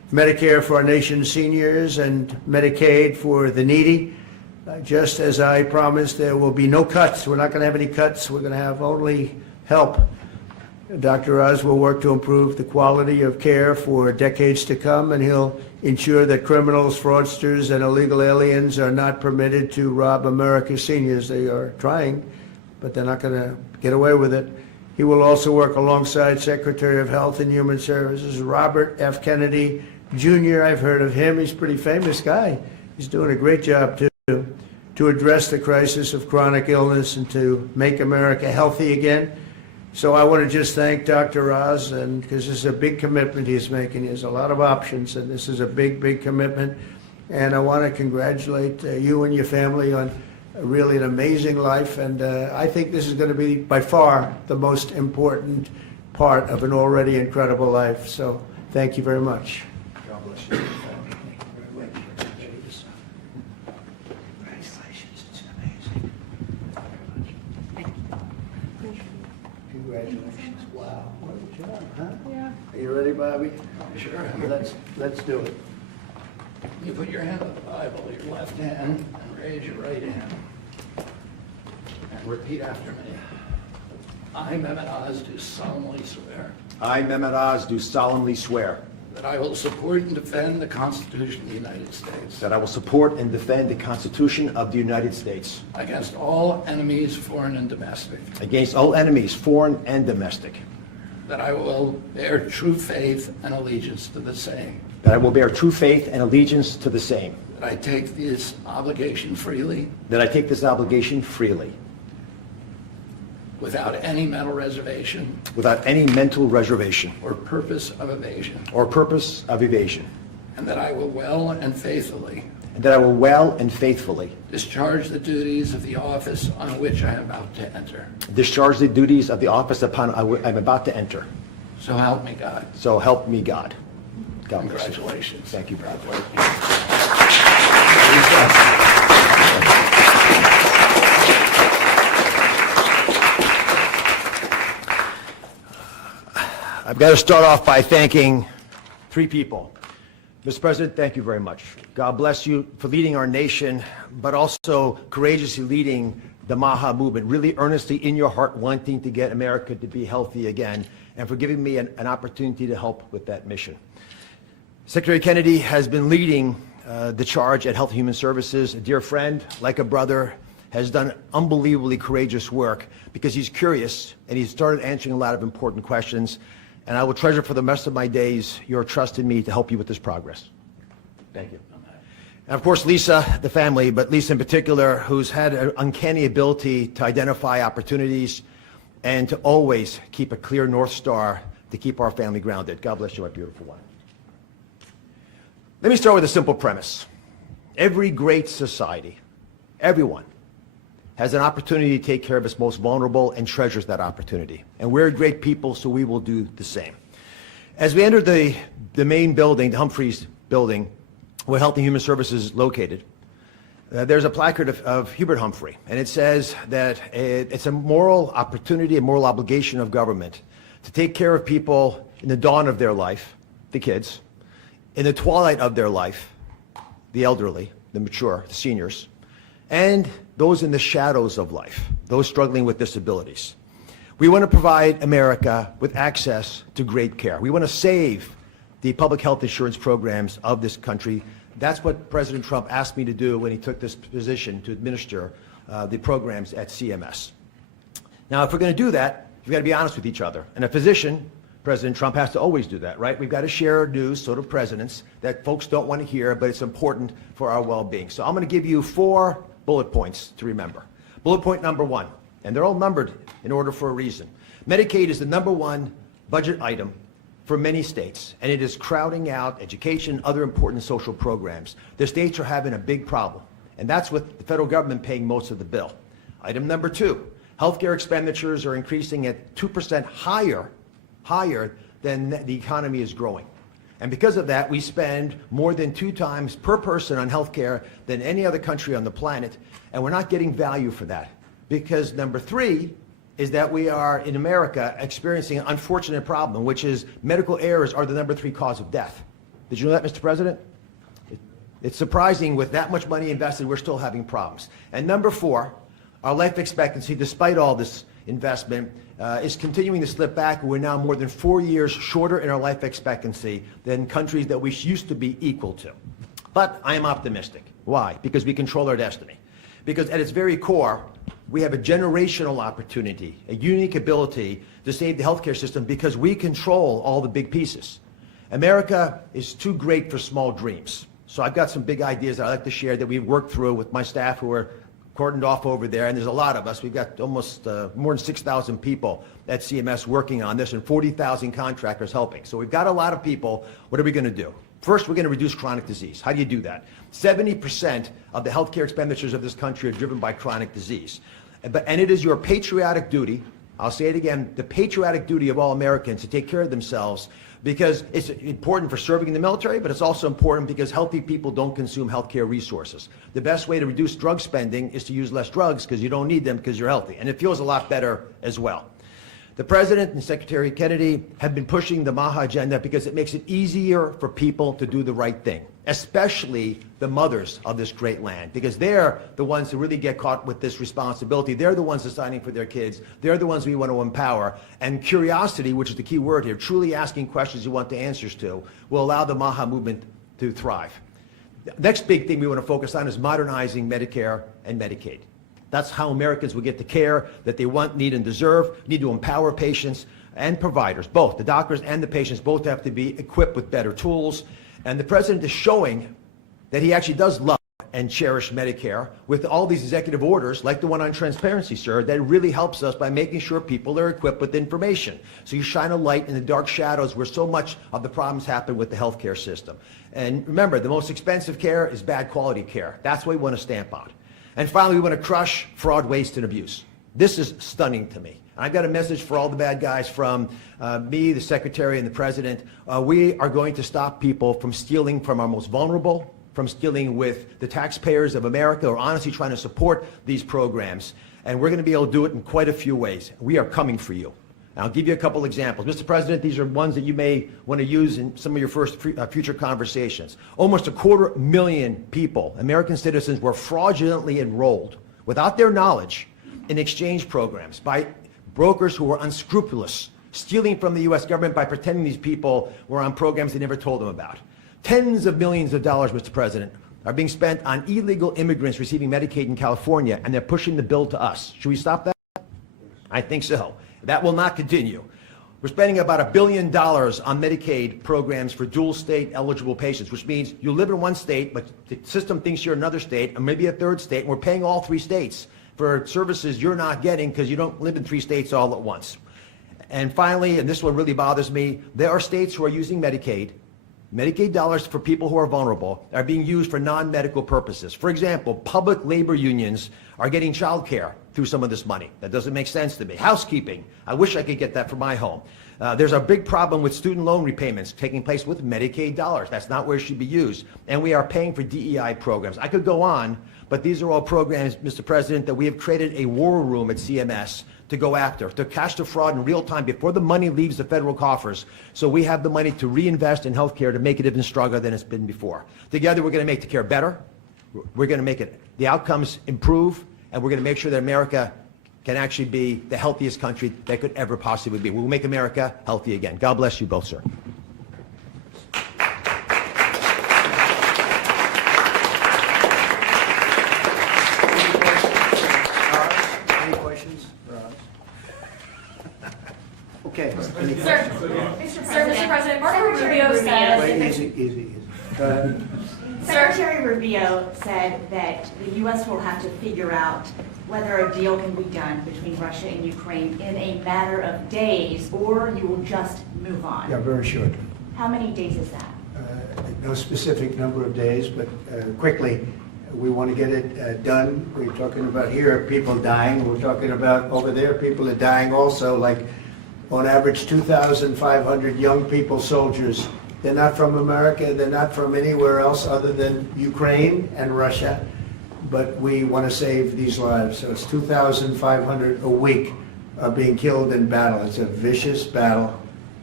Medicare for our nation's seniors and Medicaid for the needy. Just as I promised, there will be no cuts. We're not going to have any cuts. We're going to have only help. Dr. Oz will work to improve the quality of care for decades to come, and he'll ensure that criminals, fraudsters, and illegal aliens are not permitted to rob America's seniors. They are trying, but they're not going to get away with it. He will also work alongside Secretary of Health and Human Services Robert F. Kennedy Jr. I've heard of him. He's a pretty famous guy. He's doing a great job, too, to address the crisis of chronic illness and to make America healthy again. So I want to just thank Dr. Oz, and because this is a big commitment he's making. He has a lot of options, and this is a big, big commitment. And I want to congratulate you and your family on really an amazing life. And I think this is going to be by far the most important part of an already incredible life. So thank you very much. God bless you. Congratulations. It's amazing. Congratulations. Wow. What a job, huh? Yeah. Are you ready, Bobby? Sure. Let's do it. You put your hand on the Bible, your left hand, and raise your right hand. And repeat after me. I, Mehmet Oz, do solemnly swear I, Mehmet Oz, do solemnly swear that I will support and defend the Constitution of the United States that I will support and defend the Constitution of the United States against all enemies, foreign and domestic, against all enemies, foreign and domestic, that I will bear true faith and allegiance to the same, that I will bear true faith and allegiance to the same, that I take this obligation freely that I take this obligation freely, without any mental reservation without any mental reservation or purpose of evasion, or purpose of evasion, and that I will well and faithfully and that I will well and faithfully discharge the duties of the office on which I am about to enter. discharge the duties of the office upon I'm about to enter. So help me God. So help me God. God bless you. Congratulations. Thank you, brother. I've got to start off by thanking three people. Mr. President, thank you very much. God bless you for leading our nation, but also courageously leading the MAHA movement, really earnestly in your heart wanting to get America to be healthy again, and for giving me an opportunity to help with that mission. Secretary Kennedy has been leading the charge at Health and Human Services. A dear friend, like a brother, has done unbelievably courageous work because he's curious and he's started answering a lot of important questions. And I will treasure for the rest of my days your trust in me to help you with this progress. Thank you. And of course, Lisa, the family, but Lisa in particular, who's had an uncanny ability to identify opportunities and to always keep a clear North Star to keep our family grounded. God bless you, my beautiful one. Let me start with a simple premise. Every great society, everyone, has an opportunity to take care of its most vulnerable and treasures that opportunity. And we're great people, so we will do the same. As we entered the main building, the Humphreys building, where Health and Human Services is located, there's a placard of Hubert Humphrey, and it says that it's a moral opportunity, a moral obligation of government to take care of people in the dawn of their life, the kids, in the twilight of their life, the elderly, the mature, the seniors, and those in the shadows of life, those struggling with disabilities. We want to provide America with access to great care. We want to save the public health insurance programs of this country. That's what President Trump asked me to do when he took this position to administer the programs at CMS. Now, if we're going to do that, we've got to be honest with each other. And a physician, President Trump, has to always do that, right? We've got to share news, sort of presidents, that folks don't want to hear, but it's important for our well-being. So I'm going to give you 4 bullet points to remember. Bullet point number 1, and they're all numbered in order for a reason. Medicaid is the #1 budget item for many states, and it is crowding out education, other important social programs. The states are having a big problem, and that's with the federal government paying most of the bill. Item number 2, healthcare expenditures are increasing at 2% higher than the economy is growing. And because of that, we spend more than 2 times per person on health care than any other country on the planet, and we're not getting value for that. Because number 3 is that we are, in America, experiencing an unfortunate problem, which is medical errors are the #3 cause of death. Did you know that, Mr. President? It's surprising with that much money invested, we're still having problems. And number 4, our life expectancy, despite all this investment, is continuing to slip back. We're now more than 4 years shorter in our life expectancy than countries that we used to be equal to. But I am optimistic. Why? Because we control our destiny. Because at its very core, we have a generational opportunity, a unique ability to save the healthcare system because we control all the big pieces. America is too great for small dreams. So I've got some big ideas that I'd like to share that we've worked through with my staff who are cordoned off over there, and there's a lot of us. We've got almost more than 6,000 people at CMS working on this and 40,000 contractors helping. So we've got a lot of people. What are we going to do? First, we're going to reduce chronic disease. How do you do that? 70% of the healthcare expenditures of this country are driven by chronic disease. And it is your patriotic duty, I'll say it again, the patriotic duty of all Americans to take care of themselves, because it's important for serving in the military, but it's also important because healthy people don't consume healthcare resources. The best way to reduce drug spending is to use less drugs because you don't need them because you're healthy. And it feels a lot better as well. The President and Secretary Kennedy have been pushing the MAHA agenda because it makes it easier for people to do the right thing, especially the mothers of this great land, because they're the ones who really get caught with this responsibility. They're the ones deciding for their kids. They're the ones we want to empower. And curiosity, which is the key word here, truly asking questions you want the answers to, will allow the MAHA movement to thrive. The next big thing we want to focus on is modernizing Medicare and Medicaid. That's how Americans will get the care that they want, need, and deserve. Need to empower patients and providers, both. The doctors and the patients both have to be equipped with better tools. And the President is showing that he actually does love and cherish Medicare with all these executive orders, like the one on transparency, sir, that really helps us by making sure people are equipped with information. So you shine a light in the dark shadows where so much of the problems happen with the healthcare system. And remember, the most expensive care is bad quality care. That's what we want to stamp out. And finally, we want to crush fraud, waste, and abuse. This is stunning to me. I've got a message for all the bad guys from me, the Secretary, and the President. We are going to stop people from stealing from our most vulnerable, from stealing with the taxpayers of America, or honestly trying to support these programs. And we're going to be able to do it in quite a few ways. We are coming for you. I'll give you a couple examples. Mr. President, these are ones that you may want to use in some of your first future conversations. Almost 250,000 people, American citizens, were fraudulently enrolled without their knowledge in exchange programs by brokers who were unscrupulous, stealing from the U.S. government by pretending these people were on programs they never told them about. Tens of millions of dollars, Mr. President, are being spent on illegal immigrants receiving Medicaid in California, and they're pushing the bill to us. Should we stop that? I think so. That will not continue. We're spending about $1 billion on Medicaid programs for dual state eligible patients, which means you live in one state, but the system thinks you're in another state, or maybe a third state, and we're paying all 3 states for services you're not getting because you don't live in 3 states all at once. And finally, and this one really bothers me, there are states who are using Medicaid dollars for people who are vulnerable are being used for non-medical purposes. For example, public labor unions are getting child care through some of this money. That doesn't make sense to me. Housekeeping, I wish I could get that for my home. There's a big problem with student loan repayments taking place with Medicaid dollars. That's not where it should be used. And we are paying for DEI programs. I could go on, but these are all programs, Mr. President, that we have created a war room at CMS to go after, to catch the fraud in real time before the money leaves the federal coffers, so we have the money to reinvest in healthcare to make it even stronger than it's been before. Together, we're going to make the care better. We're going to make the outcomes improve, and we're going to make sure that America can actually be the healthiest country that could ever possibly be. We'll make America healthy again. God bless you both, sir. Any questions for us? Okay. Mr. President, Marco Rubio said. Wait, easy. Go ahead. Secretary Rubio said that the U.S. will have to figure out whether a deal can be done between Russia and Ukraine in a matter of days, or you will just move on. Yeah, very short. How many days is that? No specific number of days, but quickly, we want to get it done. We're talking about here people dying. We're talking about over there people are dying also, like on average 2,500 young people, soldiers. They're not from America. They're not from anywhere else other than Ukraine and Russia. But we want to save these lives. So it's 2,500 a week are being killed in battle. It's a vicious battle.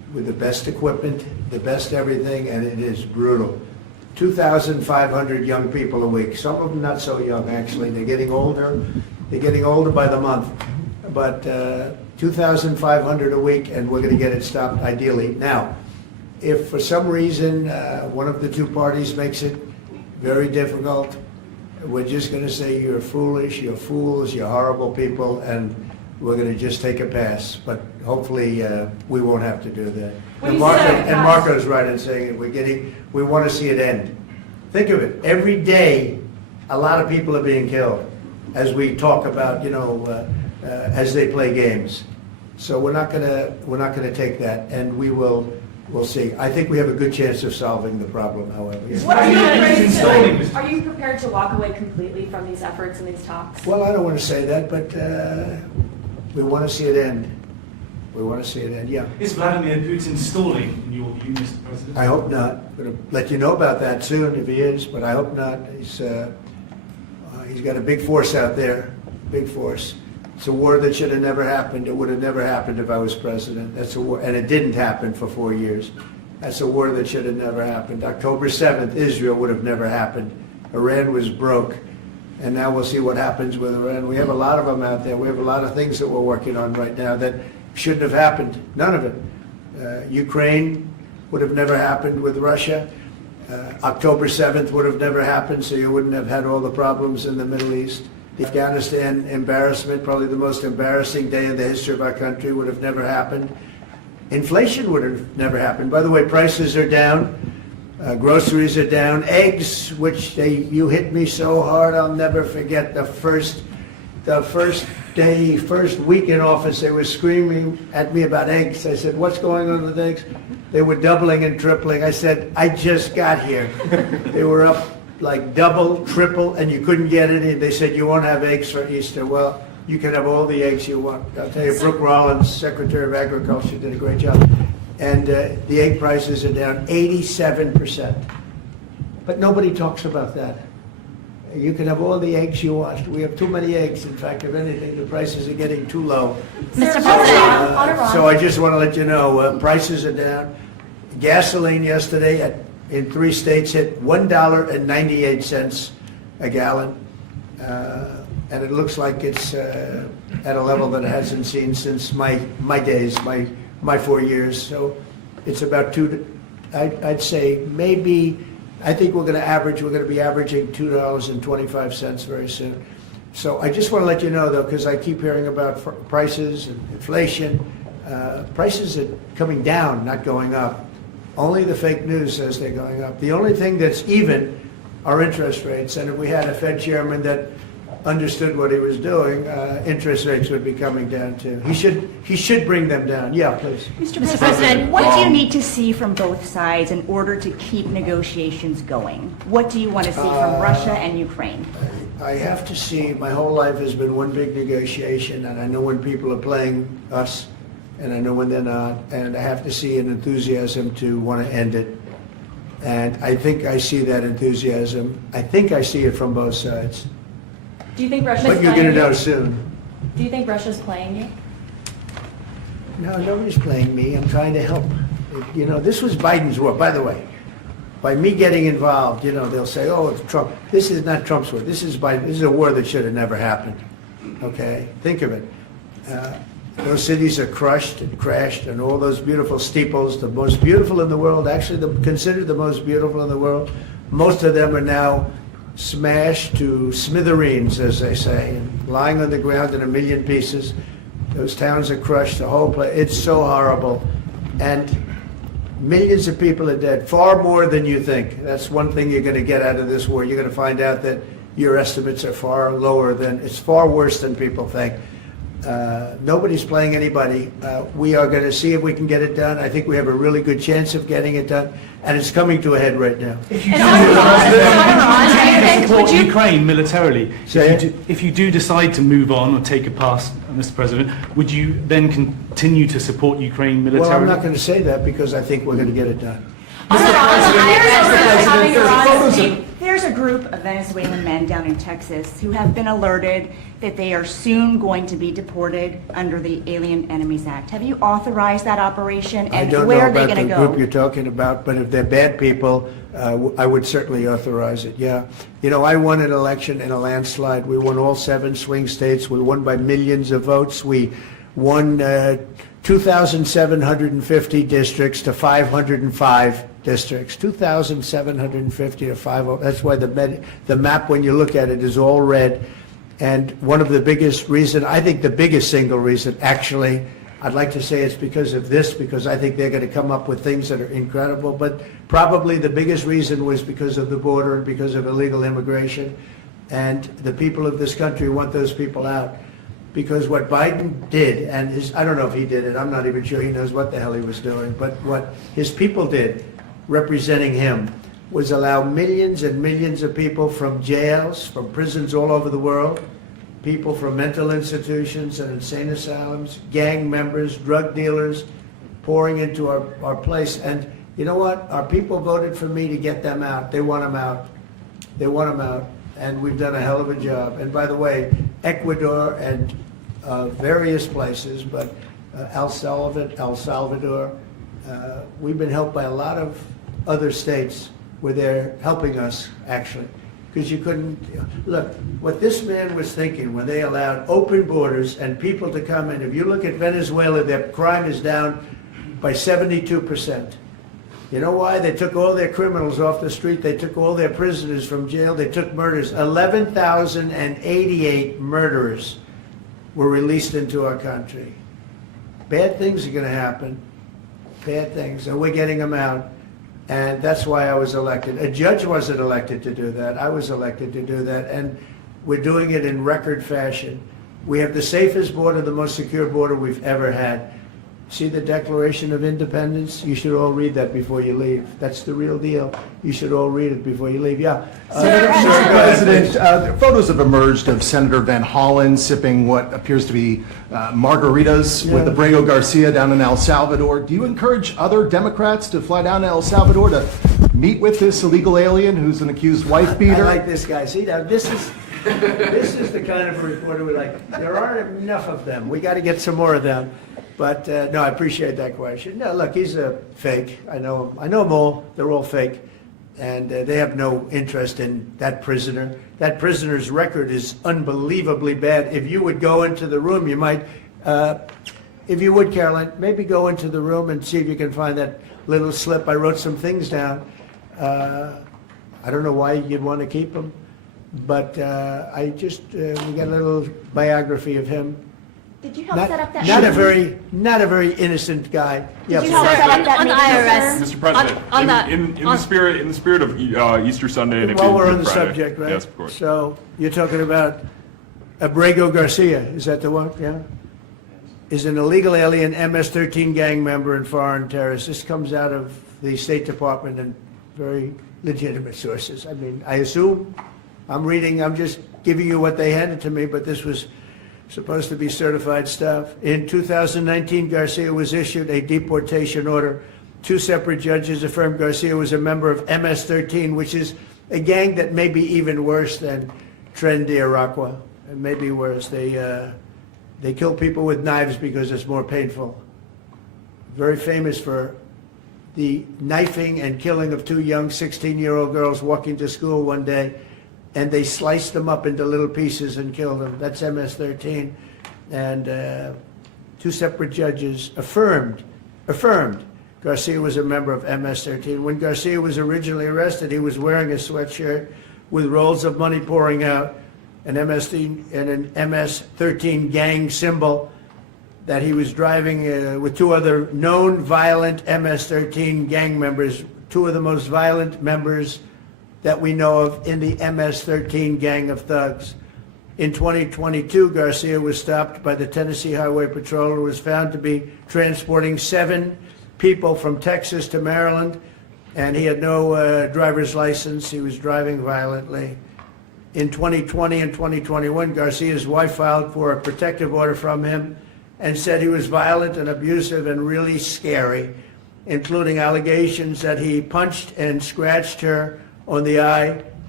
with the best equipment, the best everything, and it is brutal. 2,500 young people a week. Some of them not so young, actually. They're getting older. They're getting older by the month. But 2,500 a week, and we're going to get it stopped ideally. Now, if for some reason one of the two parties makes it very difficult, we're just going to say you're foolish, you're fools, you're horrible people, and we're going to just take a pass. But hopefully we won't have to do that. When And you say that pass- Marco's right in saying it. We want to see it end. Think of it. Every day, a lot of people are being killed as we talk about, as they play games. So we're not gonna take that, and we'll see. I think we have a good chance of solving the problem, however. What are you Installing- prepared to, are you prepared to walk away completely from these efforts and these talks? Well, I don't want to say that, but we want to see it end. We want to see it end, yeah. Is Vladimir Putin stalling, in your view, Mr. President? I hope not. I'm going to let you know about that soon if he is, but I hope not. He's got a big force out there, big force. It's a war that should have never happened. It would have never happened if I was president. That's a war, and it didn't happen for 4 years. That's a war that should have never happened. October 7th, Israel would have never happened. Iran was broke, and now we'll see what happens with Iran. We have a lot of them out there. We have a lot of things that we're working on right now that shouldn't have happened. None of it. Ukraine would have never happened with Russia. October 7th would have never happened, so you wouldn't have had all the problems in the Middle East. The Afghanistan embarrassment, probably the most embarrassing day in the history of our country, would have never happened. Inflation would have never happened. By the way, prices are down. Groceries are down. Eggs, which you hit me so hard, I'll never forget the first week in office, they were screaming at me about eggs. I said, what's going on with eggs? They were doubling and tripling. I said, I just got here. They were up like double, triple, and you couldn't get any. They said, you won't have eggs for Easter. Well, you can have all the eggs you want. I'll tell you, Brooke Rollins, Secretary of Agriculture, did a great job. And the egg prices are down 87%. But nobody talks about that. You can have all the eggs you want. We have too many eggs. In fact, if anything, the prices are getting too low. Mr. On President, Iran. So I just want to let you know, prices are down. Gasoline yesterday in 3 states hit $1.98 a gallon. And it looks like it's at a level that it hasn't seen since my days, my 4 years. So it's about I'd say maybe, I think we're going to be averaging $2.25 very soon. So I just want to let you know, though, because I keep hearing about prices and inflation. Prices are coming down, not going up. Only the fake news says they're going up. The only thing that's even are interest rates. And if we had a Fed chairman that understood what he was doing, interest rates would be coming down too. He should bring them down. Yeah, please. Mr. President, what do you need to see from both sides in order to keep negotiations going? What do you want to see from Russia and Ukraine? I have to see, my whole life has been one big negotiation, and I know when people are playing us, and I know when they're not, and I have to see an enthusiasm to want to end it. And I think I see that enthusiasm. I think I see it from both sides. Do you think Russia's But you're playing going to know you? soon. Do you think Russia's playing you? No, nobody's playing me. I'm trying to help. You know, this was Biden's war, by the way. By me getting involved, they'll say, oh, it's Trump. This is not Trump's war. This is Biden. This is a war that should have never happened. Okay? Think of it. Those cities are crushed and crashed, and all those beautiful steeples, the most beautiful in the world, actually considered the most beautiful in the world, most of them are now smashed to smithereens, as they say, and lying on the ground in a million pieces. Those towns are crushed, the whole place. It's so horrible. And millions of people are dead, far more than you think. That's one thing you're going to get out of this war. You're going to find out that your estimates are far lower than, it's far worse than people think. Nobody's playing anybody. We are going to see if we can get it done. I think we have a really good chance of getting it done, and it's coming to a head right now. Support Ukraine militarily. Say it. If you do decide to move on or take a pass, Mr. President, would you then continue to support Ukraine militarily? Well, I'm not going to say that because I think we're going to get it done. Having Iran There's a group of Venezuelan men down in Texas who have been alerted that they are soon going to be deported under the Alien Enemies Act. Have you authorized that operation, I and don't where know are they about going the to go? group you're talking about, but if they're bad people, I would certainly authorize it, yeah. You know, I won an election in a landslide. We won all 7 swing states. We won by millions of votes. We won 2,750 districts to 505 districts. 2,750 to 5. That's why the map, when you look at it, is all red. And one of the biggest reason, I think the biggest single reason, actually, I'd like to say it's because of this, because I think they're going to come up with things that are incredible, but probably the biggest reason was because of the border and because of illegal immigration. And the people of this country want those people out. Because what Biden did, and I don't know if he did it, I'm not even sure he knows what the hell he was doing, but what his people did, representing him, was allow millions and millions of people from jails, from prisons all over the world, people from mental institutions and insane asylums, gang members, drug dealers, pouring into our place. And you know what? Our people voted for me to get them out. They want them out. They want them out. And we've done a hell of a job. And by the way, Ecuador and various places, but El Salvador, we've been helped by a lot of other states where they're helping us, actually. Because you couldn't, look, what this man was thinking when they allowed open borders and people to come in, if you look at Venezuela, their crime is down by 72%. You know why? They took all their criminals off the street. They took all their prisoners from jail. They took murders. 11,088 murderers were released into our country. Bad things are going to happen. Bad things. And we're getting them out. And that's why I was elected. A judge wasn't elected to do that. I was elected to do that. And we're doing it in record fashion. We have the safest border, the most secure border we've ever had. See the Declaration of Independence? You should all read that before you leave. That's the real deal. You should all read it before you leave. Yeah. Mr. President, photos have emerged of Senator Van Hollen sipping what appears to be margaritas with Abrego Garcia down in El Salvador. Do you encourage other Democrats to fly down to El Salvador to meet with this illegal alien who's an accused wife beater? I like this guy. See, now this is the kind of reporter we like. There aren't enough of them. We got to get some more of them. But no, I appreciate that question. No, look, he's a fake. I know him. I know them all. They're all fake. And they have no interest in that prisoner. That prisoner's record is unbelievably bad. If you would go into the room, you might, if you would, Caroline, maybe go into the room and see if you can find that little slip. I wrote some things down. I don't know why you'd want to keep them, but we got a little biography of him. Did you help set up that Not a meeting? very innocent guy. Did you help set up that on meeting, IRS. sir? Mr. President, in the spirit of Easter Sunday and it While being we're on Good the Friday. subject, right? Yes, of course. So you're talking about Abrego Garcia, is that the one? Yeah? Is an illegal alien, MS-13 gang member and foreign terrorist. This comes out of the State Department and very legitimate sources. I mean, I assume, I'm just giving you what they handed to me, but this was supposed to be certified stuff. In 2019, Garcia was issued a deportation order. 2 separate judges affirmed Garcia was a member of MS-13, which is a gang that may be even worse than Tren de Aragua. It may be worse. They kill people with knives because it's more painful. Very famous for the knifing and killing of 2 young 16-year-old girls walking to school one day, and they sliced them up into little pieces and killed them. That's MS-13. And 2 separate judges affirmed Garcia was a member of MS-13. When Garcia was originally arrested, he was wearing a sweatshirt with rolls of money pouring out, an MS-13 gang symbol that he was driving with 2 other known violent MS-13 gang members, 2 of the most violent members that we know of in the MS-13 gang of thugs. In 2022, Garcia was stopped by the Tennessee Highway Patrol and was found to be transporting 7 people from Texas to Maryland, and he had no driver's license. He was driving violently. In 2020 and 2021, Garcia's wife filed for a protective order from him and said he was violent and abusive and really scary, including allegations that he punched and scratched her on the eye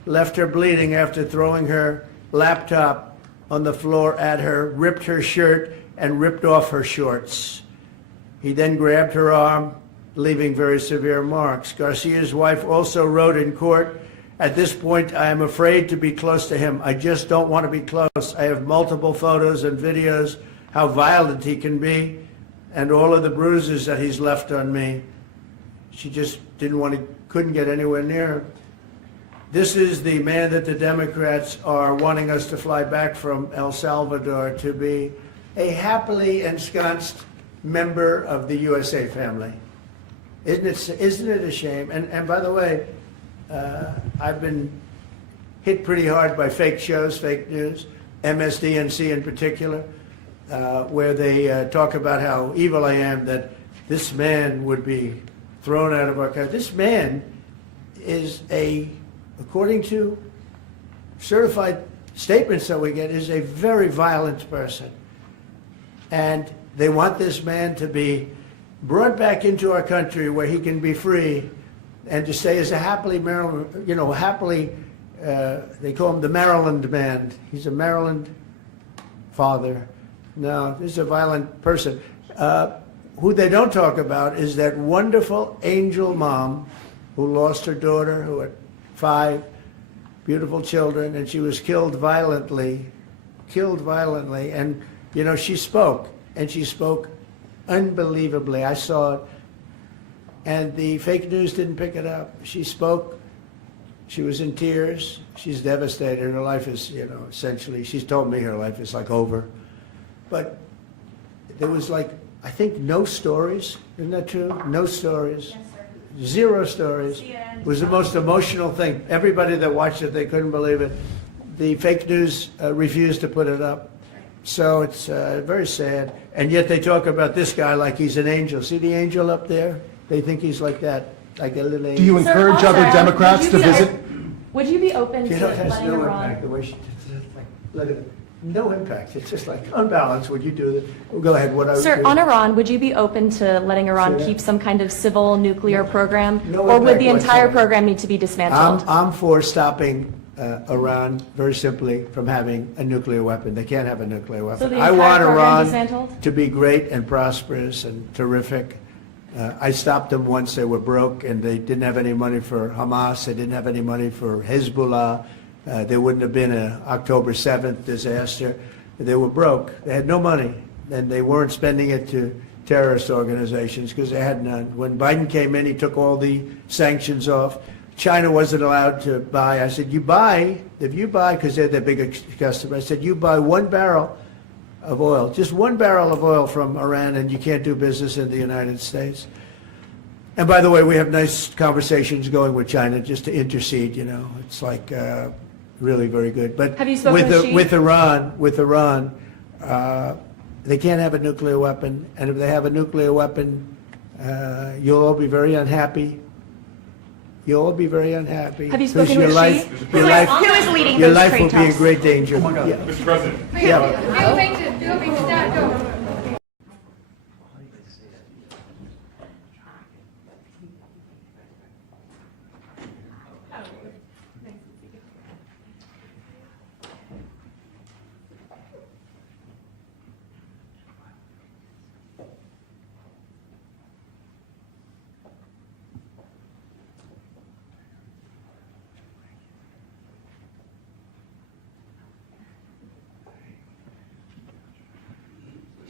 left her bleeding after throwing her laptop on the floor at her, ripped her shirt, and ripped off her shorts. He then grabbed her arm, leaving very severe marks. Garcia's wife also wrote in court, "At this point, I am afraid to be close to him. I just don't want to be close. I have multiple photos and videos how violent he can be and all of the bruises that he's left on me." She just couldn't get anywhere near him. This is the man that the Democrats are wanting us to fly back from El Salvador to be a happily ensconced member of the USA family. Isn't it a shame? And by the way, I've been hit pretty hard by fake shows, fake news, MSDNC in particular, where they talk about how evil I am, that this man would be thrown out of our country. This man is according to certified statements that we get, is a very violent person. And they want this man to be brought back into our country where he can be free and to stay as a happily Maryland, they call him the Maryland man. He's a Maryland father. No, this is a violent person. Who they don't talk about is that wonderful angel mom who lost her daughter, who had 5 beautiful children, and she was killed violently. And, she spoke, and she spoke unbelievably. I saw it. And the fake news didn't pick it up. She spoke. She was in tears. She's devastated. Her life is, essentially, she's told me her life is like over. But there was I think no stories. Isn't that true? No stories. Yes, sir. 0 stories. It was the most emotional thing. Everybody that watched it, they couldn't believe it. The fake news refused to put it up. So it's very sad. And yet they talk about this guy like he's an angel. See the angel up there? They think he's like that, like a little angel. Do you Sir, encourage also, other Democrats would to you be visit? Would you be open to It has letting no Iran? impact the way she did it. Look at it. No impact. It's just unbalanced. Would you do that? Go ahead. What I would Sir, do. on Iran, would you be open to letting Iran Say that. keep some kind of civil nuclear program? No Or would impact the entire whatsoever. program need to be dismantled? I'm for stopping Iran, very simply, from having a nuclear weapon. They can't have a nuclear weapon. So the I entire want program Iran dismantled? to be great and prosperous and terrific. I stopped them once they were broke and they didn't have any money for Hamas. They didn't have any money for Hezbollah. There wouldn't have been an October 7th disaster. They were broke. They had no money, and they weren't spending it to terrorist organizations because they had none. When Biden came in, he took all the sanctions off. China wasn't allowed to buy. I said, if you buy, because they're their biggest customer, I said, you buy 1 barrel of oil, just 1 barrel of oil from Iran, and you can't do business in the United States. And by the way, we have nice conversations going with China just to intercede, It's really very good. But Have you spoken with Xi? with Iran, they can't have a nuclear weapon, and if they have a nuclear weapon, you'll all be very unhappy. You'll all be very unhappy. Have you 'Cause spoken your with life, Xi? your life, Who is leading your those life trade will be in talks? great danger. Yeah. Mr. President. Yeah.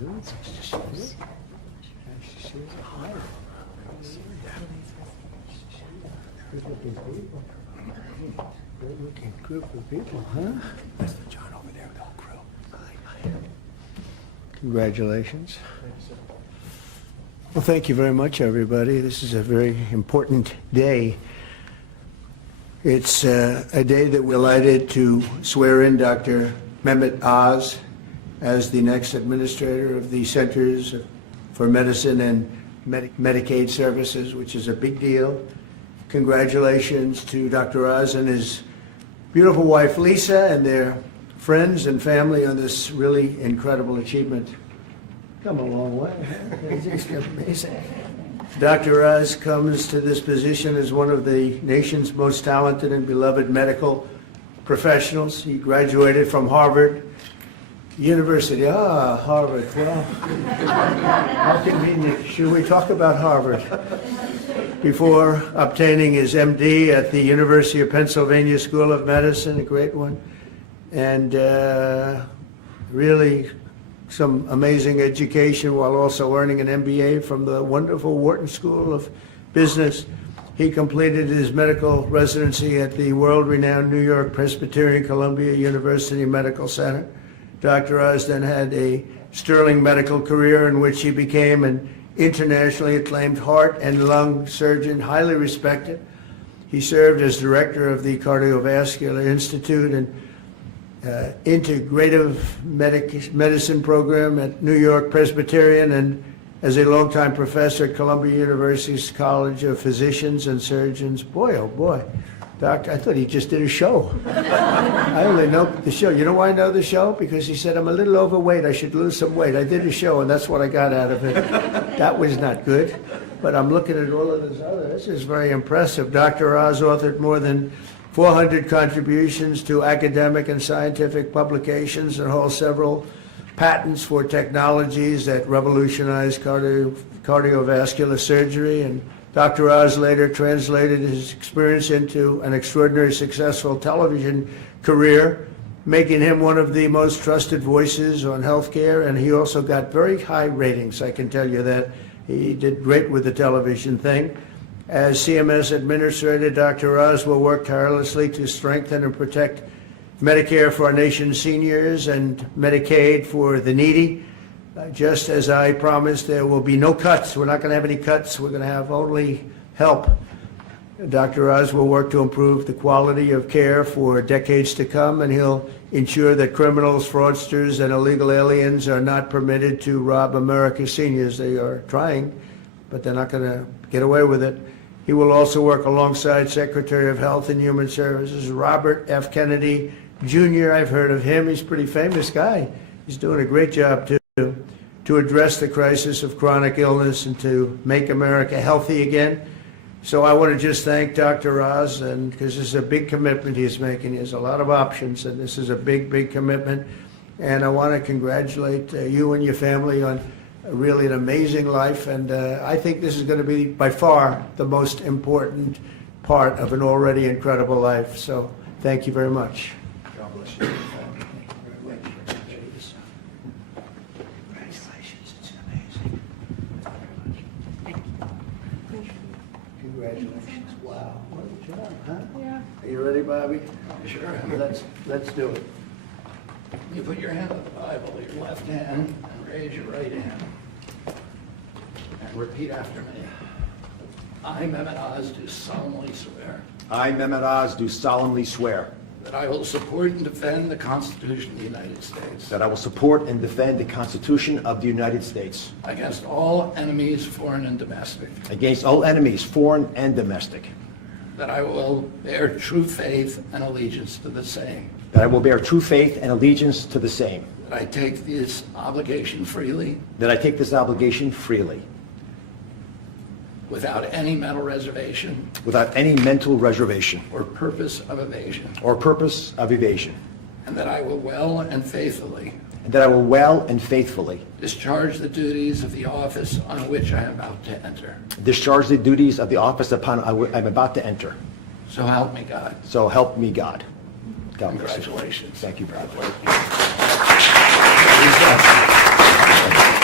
Good-looking people. Good-looking group of people, huh? That's the John over there with the whole crew. Congratulations. Well, thank you very much, everybody. This is a very important day. It's a day that we're delighted to swear in Dr. Mehmet Oz as the next administrator of the Centers for Medicine and Medicaid Services, which is a big deal. Congratulations to Dr. Oz and his beautiful wife, Lisa, and their friends and family on this really incredible achievement. Come a long way. It's just amazing. Dr. Oz comes to this position as one of the nation's most talented and beloved medical professionals. He graduated from Harvard University. Harvard. Well, how convenient. Should we talk about Harvard? Before obtaining his MD at the University of Pennsylvania School of Medicine, a great one, and really some amazing education while also earning an MBA from the wonderful Wharton School of Business. He completed his medical residency at the world-renowned New York Presbyterian Columbia University Medical Center. Dr. Oz then had a sterling medical career in which he became an internationally acclaimed heart and lung surgeon, highly respected. He served as director of the Cardiovascular Institute and Integrative Medicine program at New York Presbyterian, and as a longtime professor at Columbia University's College of Physicians and Surgeons. Boy, oh boy. Doctor, I thought he just did a show. I only know the show. You know why I know the show? Because he said, I'm a little overweight. I should lose some weight. I did a show, and that's what I got out of it. That was not good. But I'm looking at all of this other. This is very impressive. Dr. Oz authored more than 400 contributions to academic and scientific publications and holds several patents for technologies that revolutionize cardiovascular surgery. And Dr. Oz later translated his experience into an extraordinarily successful television career, making him one of the most trusted voices on healthcare, and he also got very high ratings, I can tell you that. He did great with the television thing. As CMS Administrator, Dr. Oz will work tirelessly to strengthen and protect Medicare for our nation's seniors and Medicaid for the needy. Just as I promised, there will be no cuts. We're not going to have any cuts. We're going to have only help. Dr. Oz will work to improve the quality of care for decades to come, and he'll ensure that criminals, fraudsters, and illegal aliens are not permitted to rob America's seniors. They are trying, but they're not going to get away with it. He will also work alongside Secretary of Health and Human Services, Robert F. Kennedy, Jr. I've heard of him. He's a pretty famous guy. He's doing a great job, too, to address the crisis of chronic illness and to make America healthy again. So I want to just thank Dr. Oz, and because this is a big commitment he's making. He has a lot of options, and this is a big, big commitment. And I want to congratulate you and your family on really an amazing life. And I think this is going to be by far the most important part of an already incredible life. So thank you very much. God bless you. Congratulations. It's amazing. Congratulations. Wow. What a job, huh? Yeah. Are you ready, Bobby? Sure. Let's do it. You put your hand on the Bible with your left hand and raise your right hand. And repeat after me. I, Mehmet Oz, do solemnly swear I, Mehmet Oz, do solemnly swear that I will support and defend the Constitution of the United States that I will support and defend the Constitution of the United States against all enemies, foreign and domestic, against all enemies, foreign and domestic, that I will bear true faith and allegiance to the same, that I will bear true faith and allegiance to the same, that I take this obligation freely that I take this obligation freely, without any mental reservation without any mental reservation or purpose of evasion, or purpose of evasion, and that I will well and faithfully and that I will well and faithfully discharge the duties of the office on which I am about to enter. discharge the duties of the office upon I'm about to enter. So help me God. So help me God. God bless you. Congratulations. Thank you very much. God bless you.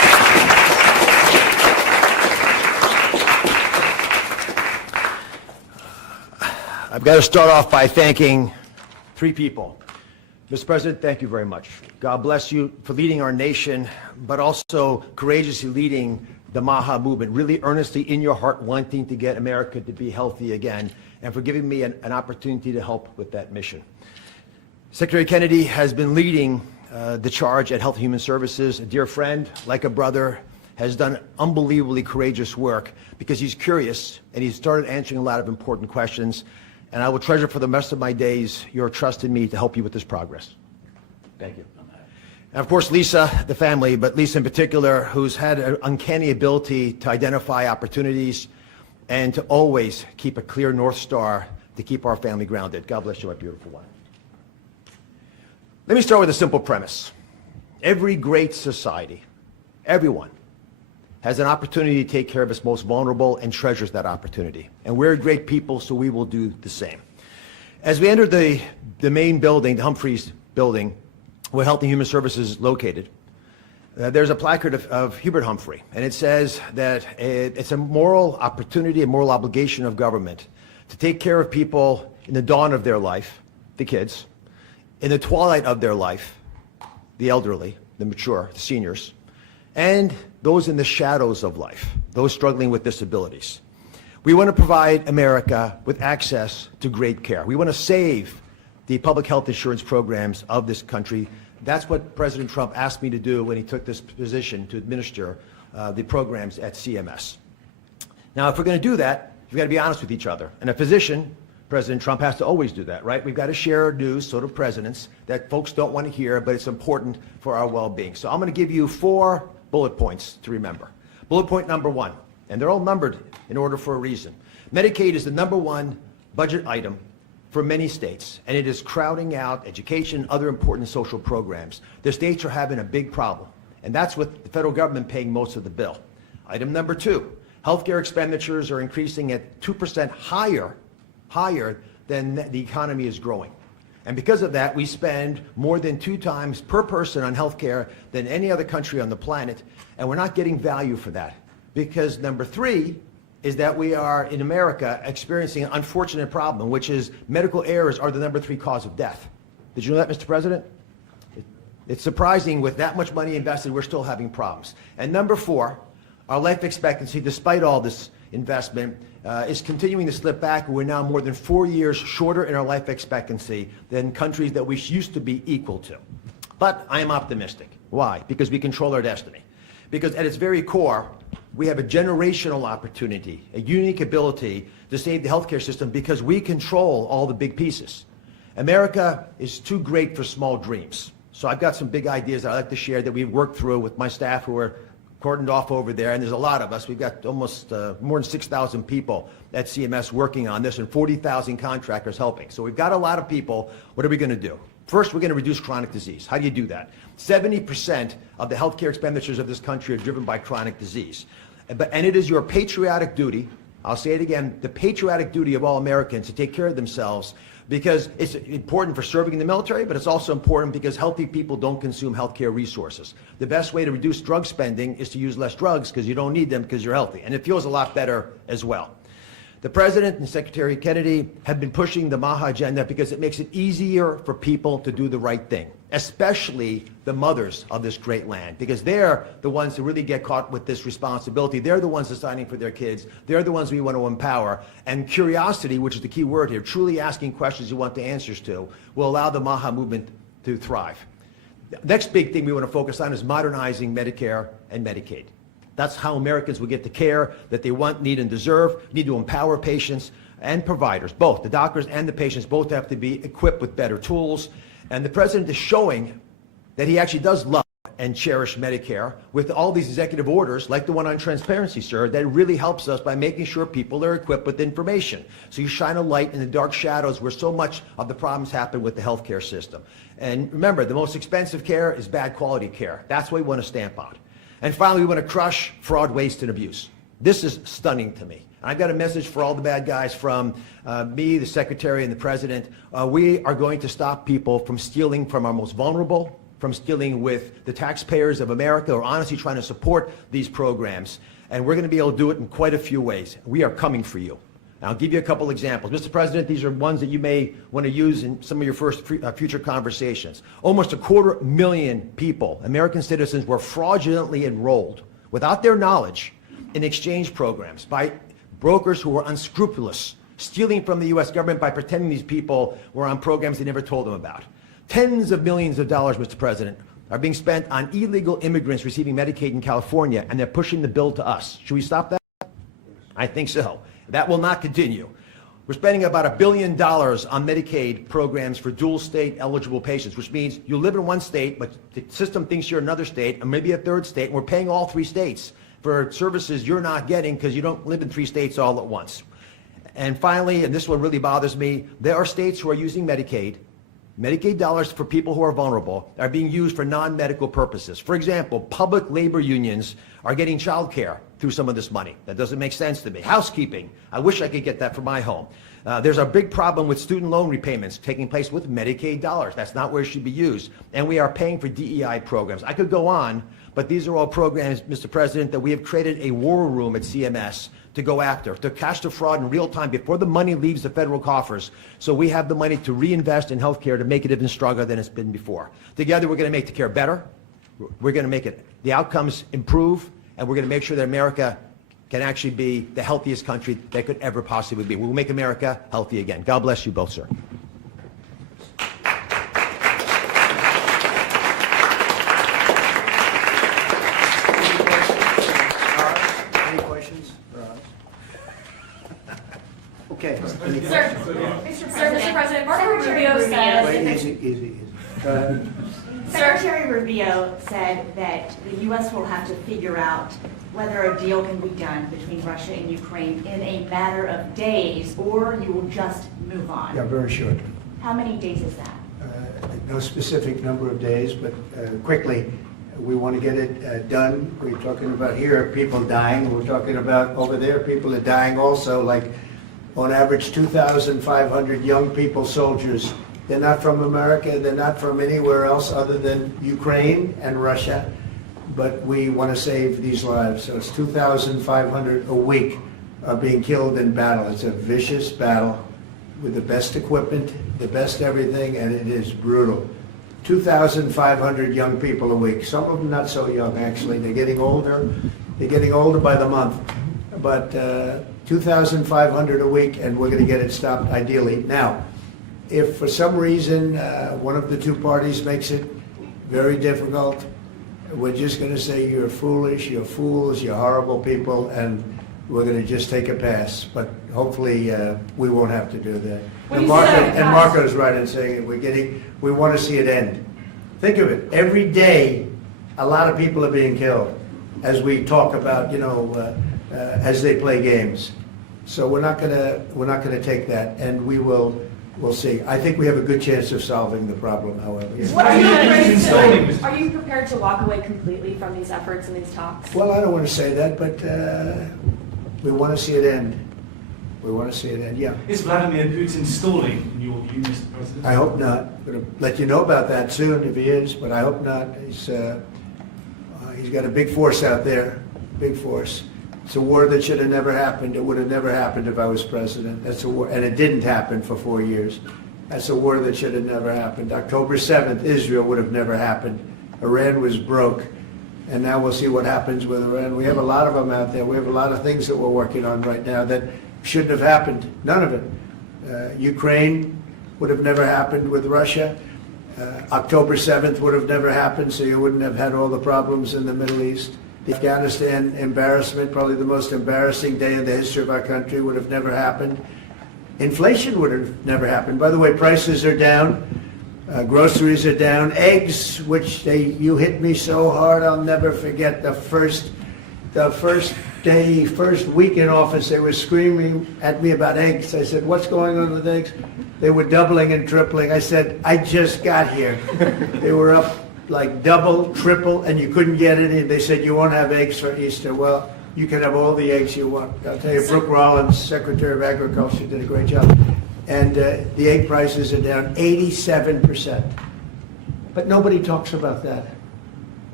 got to start off by thanking three people. Mr. President, thank you very much. God bless you for leading our nation, but also courageously leading the MAHA movement, really earnestly in your heart wanting to get America to be healthy again, and for giving me an opportunity to help with that mission. Secretary Kennedy has been leading the charge at Health and Human Services. A dear friend, like a brother, has done unbelievably courageous work because he's curious and he's started answering a lot of important questions. And I will treasure for the rest of my days your trust in me to help you with this progress. Thank you. And of course, Lisa, the family, but Lisa in particular, who's had an uncanny ability to identify opportunities and to always keep a clear North Star to keep our family grounded. God bless you, my beautiful one. Let me start with a simple premise. Every great society, everyone, has an opportunity to take care of its most vulnerable and treasures that opportunity. And we're great people, so we will do the same. As we entered the main building, the Humphreys building, where Health and Human Services is located, there's a placard of Hubert Humphrey, and it says that it's a moral opportunity, a moral obligation of government to take care of people in the dawn of their life, the kids, in the twilight of their life, the elderly, the mature, the seniors, and those in the shadows of life, those struggling with disabilities. We want to provide America with access to great care. We want to save the public health insurance programs of this country. That's what President Trump asked me to do when he took this position to administer the programs at CMS. Now, if we're going to do that, we've got to be honest with each other. And a physician, President Trump, has to always do that, right? We've got to share news, sort of presidents, that folks don't want to hear, but it's important for our well-being. So I'm going to give you 4 bullet points to remember. Bullet point number 1, and they're all numbered in order for a reason. Medicaid is the #1 budget item for many states, and it is crowding out education, other important social programs. The states are having a big problem, and that's with the federal government paying most of the bill. Item number 2, healthcare expenditures are increasing at 2% higher than the economy is growing. And because of that, we spend more than 2 times per person on healthcare than any other country on the planet, and we're not getting value for that. Because number 3 is that we are, in America, experiencing an unfortunate problem, which is medical errors are the number 3 cause of death. Did you know that, Mr. President? It's surprising with that much money invested, we're still having problems. And number 4, our life expectancy, despite all this investment, is continuing to slip back. We're now more than 4 years shorter in our life expectancy than countries that we used to be equal to. But I am optimistic. Why? Because we control our destiny. Because at its very core, we have a generational opportunity, a unique ability to save the healthcare system because we control all the big pieces. America is too great for small dreams. So I've got some big ideas that I'd like to share that we've worked through with my staff who are cordoned off over there, and there's a lot of us. We've got almost more than 6,000 people at CMS working on this and 40,000 contractors helping. So we've got a lot of people. What are we going to do? First, we're going to reduce chronic disease. How do you do that? 70% of the healthcare expenditures of this country are driven by chronic disease. And it is your patriotic duty, I'll say it again, the patriotic duty of all Americans to take care of themselves, because it's important for serving in the military, but it's also important because healthy people don't consume healthcare resources. The best way to reduce drug spending is to use less drugs because you don't need them because you're healthy. And it feels a lot better as well. The President and Secretary Kennedy have been pushing the MAHA agenda because it makes it easier for people to do the right thing, especially the mothers of this great land, because they're the ones who really get caught with this responsibility. They're the ones deciding for their kids. They're the ones we want to empower. And curiosity, which is the key word here, truly asking questions you want the answers to, will allow the MAHA movement to thrive. The next big thing we want to focus on is modernizing Medicare and Medicaid. That's how Americans will get the care that they want, need, and deserve. We need to empower patients and providers, both. The doctors and the patients both have to be equipped with better tools. And the President is showing that he actually does love and cherish Medicare with all these executive orders, like the one on transparency, sir, that really helps us by making sure people are equipped with information. So you shine a light in the dark shadows where so much of the problems happen with the healthcare system. And remember, the most expensive care is bad quality care. That's what we want to stamp out. And finally, we want to crush fraud, waste, and abuse. This is stunning to me. I've got a message for all the bad guys from me, the Secretary, and the President. We are going to stop people from stealing from our most vulnerable, from stealing with the taxpayers of America, or honestly trying to support these programs. And we're going to be able to do it in quite a few ways. We are coming for you. I'll give you a couple examples. Mr. President, these are ones that you may want to use in some of your future conversations. Almost 250,000 people, American citizens, were fraudulently enrolled without their knowledge in exchange programs by brokers who were unscrupulous, stealing from the U.S. government by pretending these people were on programs they never told them about. Tens of millions of dollars, Mr. President, are being spent on illegal immigrants receiving Medicaid in California, and they're pushing the bill to us. Should we stop that? I think so. That will not continue. We're spending about $1 billion on Medicaid programs for dual state eligible patients, which means you live in one state, but the system thinks you're another state, and maybe a third state, and we're paying all 3 states for services you're not getting because you don't live in 3 states all at once. And finally, and this one really bothers me, there are states who are using Medicaid dollars for people who are vulnerable are being used for non-medical purposes. For example, public labor unions are getting child care through some of this money. That doesn't make sense to me. Housekeeping, I wish I could get that for my home. There's a big problem with student loan repayments taking place with Medicaid dollars. That's not where it should be used. And we are paying for DEI programs. I could go on, but these are all programs, Mr. President, that we have created a war room at CMS to go after, to catch the fraud in real time before the money leaves the federal coffers, so we have the money to reinvest in healthcare to make it even stronger than it's been before. Together, we're going to make the care better. We're going to make the outcomes improve, and we're going to make sure that America can actually be the healthiest country that could ever possibly be. We'll make America healthy again. God bless you both, sir. Any questions for us? Okay. Mr. President, Marco Rubio said. Wait, easy. Go ahead. Secretary Rubio said that the U.S. will have to figure out whether a deal can be done between Russia and Ukraine in a matter of days, or you will just move on. Yeah, very short. How many days is that? No specific number of days, but quickly. We want to get it done. We're talking about here, people dying. We're talking about over there, people are dying also, like on average 2,500 young people, soldiers. They're not from America. They're not from anywhere else other than Ukraine and Russia. But we want to save these lives. So it's 2,500 a week are being killed in battle. It's a vicious battle with the best equipment, the best everything, and it is brutal. 2,500 young people a week. Some of them not so young, actually. They're getting older. They're getting older by the month. But 2,500 a week, and we're going to get it stopped ideally. Now, if for some reason one of the two parties makes it very difficult, we're just going to say you're foolish, you're fools, you're horrible people, and we're going to just take a pass. But hopefully we won't have to do that. And Marco's right in saying it. We want to see it end. Think of it. Every day, a lot of people are being killed as we talk about, as they play games. So we're not going to take that, and we'll see. I think we have a good chance of solving the problem, however. Yeah. Are you prepared to walk away completely from these efforts and these talks? Well, I don't want to say that, but we want to see it end. We want to see it end, yeah. Is Vladimir Putin stalling in your view, Mr. President? I hope not. I'm going to let you know about that soon if he is, but I hope not. He's got a big force out there, big force. It's a war that should have never happened. It would have never happened if I was president. That's a war, and it didn't happen for 4 years. That's a war that should have never happened. October 7th, Israel would have never happened. Iran was broke, and now we'll see what happens with Iran. We have a lot of them out there. We have a lot of things that we're working on right now that shouldn't have happened. None of it. Ukraine would have never happened with Russia. October 7th would have never happened, so you wouldn't have had all the problems in the Middle East. The Afghanistan embarrassment, probably the most embarrassing day in the history of our country, would have never happened. Inflation would have never happened. By the way, prices are down. Groceries are down. Eggs, which you hit me so hard, I'll never forget the first week in office, they were screaming at me about eggs. I said, what's going on with eggs? They were doubling and tripling. I said, I just got here. They were up like double, triple, and you couldn't get any. They said, you won't have eggs for Easter. Well, you can have all the eggs you want. I'll tell you, Brooke Rollins, Secretary of Agriculture, did a great job. And the egg prices are down 87%. But nobody talks about that.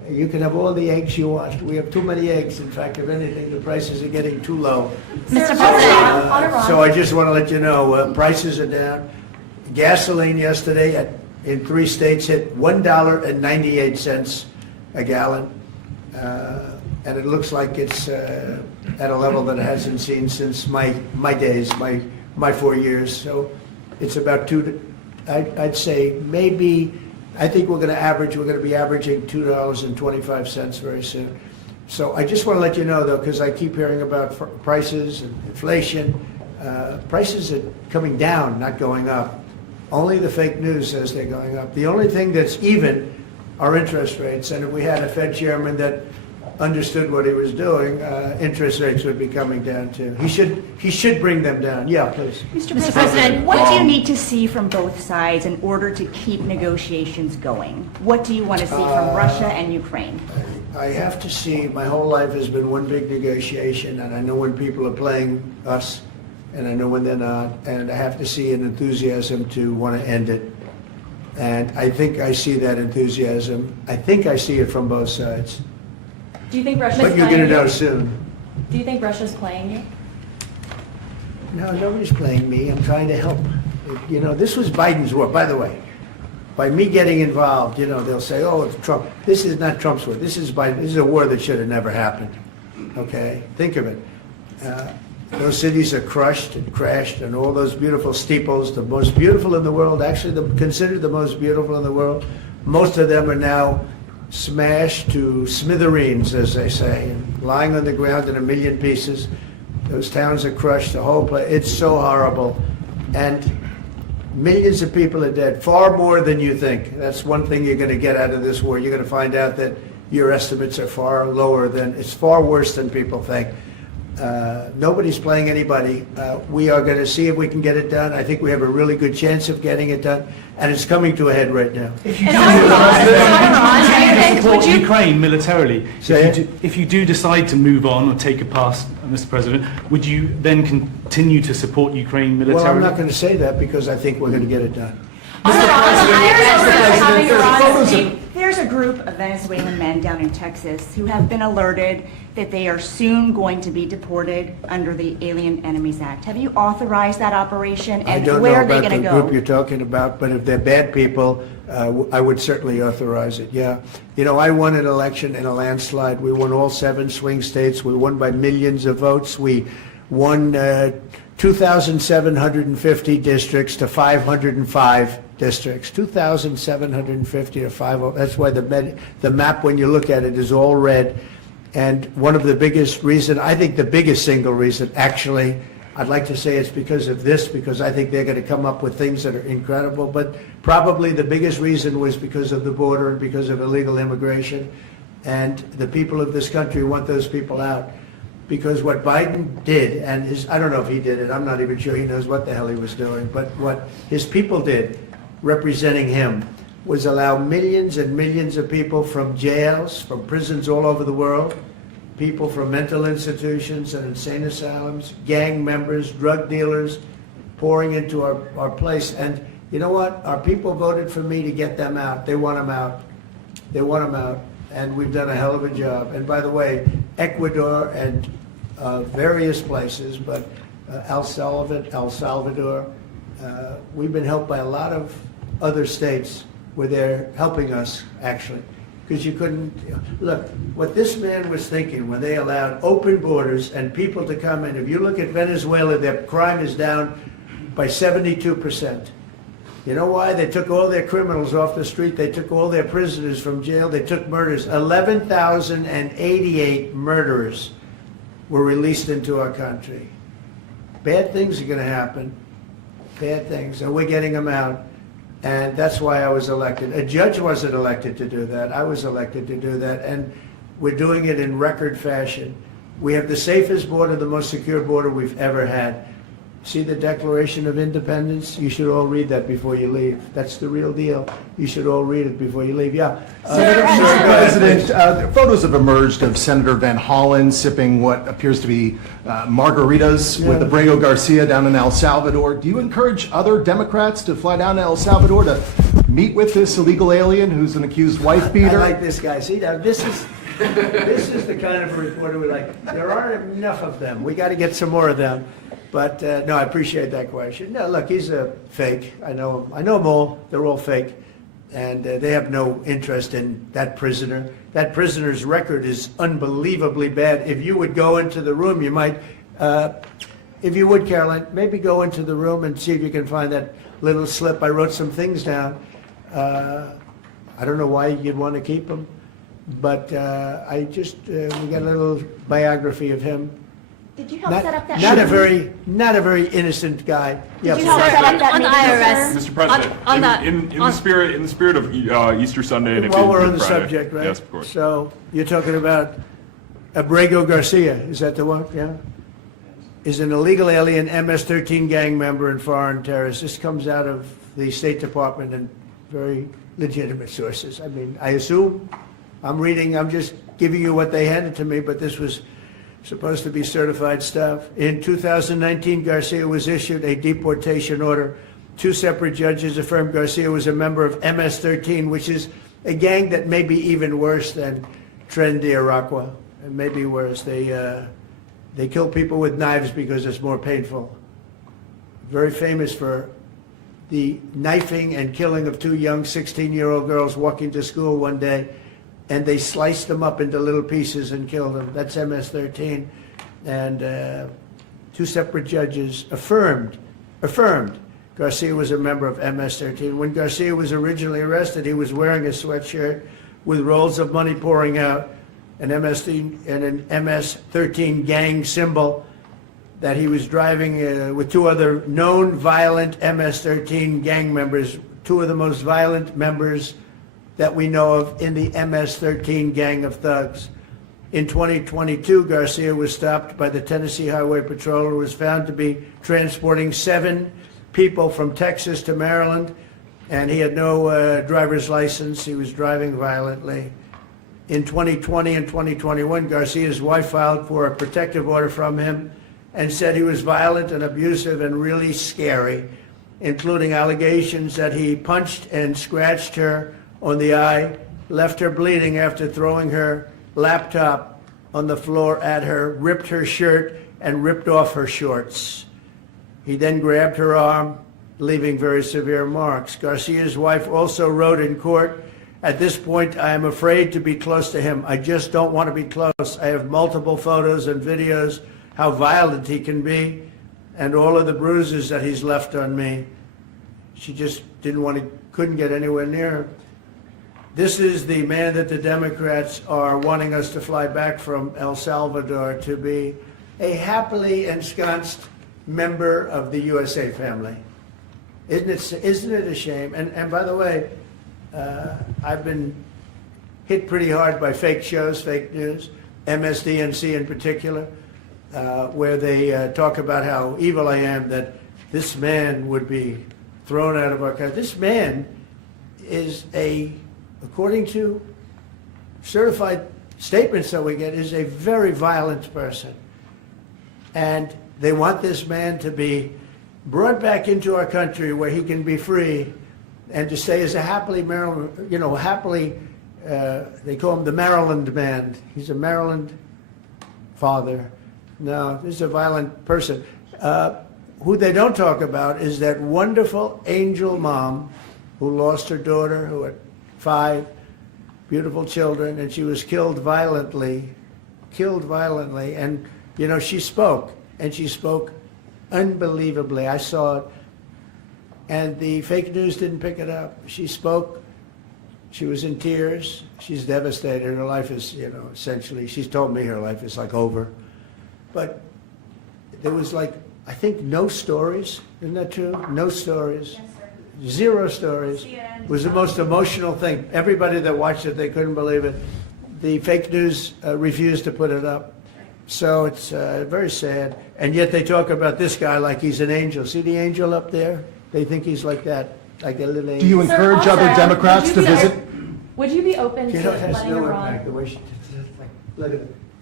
You can have all the eggs you want. We have too many eggs. In fact, if anything, the prices are getting too low. Mr. On President, Iran. So I just want to let you know, prices are down. Gasoline yesterday in 3 states hit $1.98 a gallon. And it looks like it's at a level that it hasn't seen since my days, my 4 years. So it's about I'd say maybe, I think we're going to be averaging $2.25 very soon. So I just want to let you know, though, because I keep hearing about prices and inflation. Prices are coming down, not going up. Only the fake news says they're going up. The only thing that's even are interest rates. And if we had a Fed chairman that understood what he was doing, interest rates would be coming down too. He should bring them down. Yeah, please. Mr. President, what do you need to see from both sides in order to keep negotiations going? What do you want to see from Russia and Ukraine? I have to see, my whole life has been one big negotiation, and I know when people are playing us, and I know when they're not, and I have to see an enthusiasm to want to end it. And I think I see that enthusiasm. I think I see it from both sides. Do you think Russia's But you're playing going to know you? soon. Do you think Russia's playing you? No, nobody's playing me. I'm trying to help. You know, this was Biden's war, by the way. By me getting involved, you know, they'll say, oh, it's Trump. This is not Trump's war. This is Biden. This is a war that should have never happened. Okay? Think of it. Those cities are crushed and crashed, and all those beautiful steeples, the most beautiful in the world, actually considered the most beautiful in the world, most of them are now smashed to smithereens, as they say, and lying on the ground in a million pieces. Those towns are crushed, the whole place. It's so horrible. And millions of people are dead, far more than you think. That's one thing you're going to get out of this war. You're going to find out that your estimates are far lower than, it's far worse than people think. Nobody's playing anybody. We are going to see if we can get it done. I think we have a really good chance of getting it done, and it's coming to a head right now. If you And on Iran, do you think, support would you, Ukraine militarily, Say if you do decide to move on or take a pass, Mr. President, would you then continue to support Ukraine militarily? Well, I'm not going to say that because I think we're going to get it done. on Iran, having Iran There's a group of Venezuelan men down in Texas who have been alerted that they are soon going to be deported under the Alien Enemies Act. Have you authorized that operation, I and don't where know are they about going the to group go? you're talking about, but if they're bad people, I would certainly authorize it, yeah. You know, I won an election in a landslide. We won all 7 swing states. We won by millions of votes. We won 2,750 districts to 505 districts. 2,750 to 505. That's why the map, when you look at it, is all red. And one of the biggest reason, I think the biggest single reason, actually, I'd like to say it's because of this, because I think they're going to come up with things that are incredible. But probably the biggest reason was because of the border and because of illegal immigration. And the people of this country want those people out. Because what Biden did, and I don't know if he did it, I'm not even sure he knows what the hell he was doing, but what his people did, representing him, was allow millions and millions of people from jails, from prisons all over the world, people from mental institutions and insane asylums, gang members, drug dealers, pouring into our place. And you know what? Our people voted for me to get them out. They want them out. They want them out. And we've done a hell of a job. And by the way, Ecuador and various places, but El Salvador, we've been helped by a lot of other states where they're helping us, actually. Because you couldn't, look, what this man was thinking when they allowed open borders and people to come in, if you look at Venezuela, their crime is down by 72%. You know why? They took all their criminals off the street. They took all their prisoners from jail. They took murders. 11,088 murderers were released into our country. Bad things are going to happen. Bad things. And we're getting them out. And that's why I was elected. A judge wasn't elected to do that. I was elected to do that. And we're doing it in record fashion. We have the safest border, the most secure border we've ever had. See the Declaration of Independence? You should all read that before you leave. That's the real deal. You should all read it before you leave. Yeah. Mr. President, photos have emerged of Senator Van Hollen sipping what appears to be margaritas with Abrego Garcia down in El Salvador. Do you encourage other Democrats to fly down to El Salvador to meet with this illegal alien who's an accused wife beater? I like this guy. See, now this is the kind of reporter we like. There aren't enough of them. We got to get some more of them. But no, I appreciate that question. No, look, he's a fake. I know him. I know them all. They're all fake, and they have no interest in that prisoner. That prisoner's record is unbelievably bad. If you would go into the room, you might, if you would, Caroline, maybe go into the room and see if you can find that little slip. I wrote some things down. I don't know why you'd want to keep him, but we got a little biography of him. Did you help set up that Not meeting? a very innocent guy. Did you help set up that on meeting, IRS. Mr. President, on that- in the spirit of Easter Sunday and While we're on Good the Friday. subject, right? Yes, of course. So you're talking about Abrego Garcia, is that the one? Yeah? Is an illegal alien MS-13 gang member and foreign terrorist. This comes out of the State Department and very legitimate sources. I mean, I assume, I'm just giving you what they handed to me, but this was supposed to be certified stuff. In 2019, Garcia was issued a deportation order. 2 separate judges affirmed Garcia was a member of MS-13, which is a gang that may be even worse than Tren de Aragua, and maybe worse. They kill people with knives because it's more painful. Very famous for the knifing and killing of 2 young 16-year-old girls walking to school one day, and they sliced them up into little pieces and killed them. That's MS-13. And 2 separate judges affirmed Garcia was a member of MS-13. When Garcia was originally arrested, he was wearing a sweatshirt with rolls of money pouring out, an MS-13 gang symbol that he was driving with 2 other known violent MS-13 gang members, 2 of the most violent members that we know of in the MS-13 gang of thugs. In 2022, Garcia was stopped by the Tennessee Highway Patrol and was found to be transporting 7 people from Texas to Maryland, and he had no driver's license. He was driving violently. In 2020 and 2021, Garcia's wife filed for a protective order from him and said he was violent and abusive and really scary, including allegations that he punched and scratched her on the eye, left her bleeding after throwing her laptop on the floor at her, ripped her shirt, and ripped off her shorts. He then grabbed her arm, leaving very severe marks. Garcia's wife also wrote in court, "At this point, I am afraid to be close to him. I just don't want to be close. I have multiple photos and videos how violent he can be and all of the bruises that he's left on me." She just couldn't get anywhere near him. This is the man that the Democrats are wanting us to fly back from El Salvador to be a happily ensconced member of the USA family. Isn't it a shame? And by the way, I've been hit pretty hard by fake shows, fake news, MSDNC in particular, where they talk about how evil I am, that this man would be thrown out of our country. This man is according to certified statements that we get, is a very violent person. And they want this man to be brought back into our country where he can be free and to stay as a happily Maryland, they call him the Maryland man. He's a Maryland father. No, this is a violent person. Who they don't talk about is that wonderful angel mom who lost her daughter, who had 5 beautiful children, and she was killed violently. And, she spoke, and she spoke unbelievably. I saw it, and the fake news didn't pick it up. She spoke. She was in tears. She's devastated. Her life is, essentially, she's told me her life is like over. But there was I think no stories. Isn't that true? No stories. Yes, sir. 0 stories. It was the most emotional thing. Everybody that watched it, they couldn't believe it. The fake news refused to put it up. So it's very sad. And yet they talk about this guy like he's an angel. See the angel up there? They think he's like that, like a little angel. Do you encourage Sir, other also, Democrats would to you be- visit? Would you be open to It has letting no Iran? impact the way she, look at it.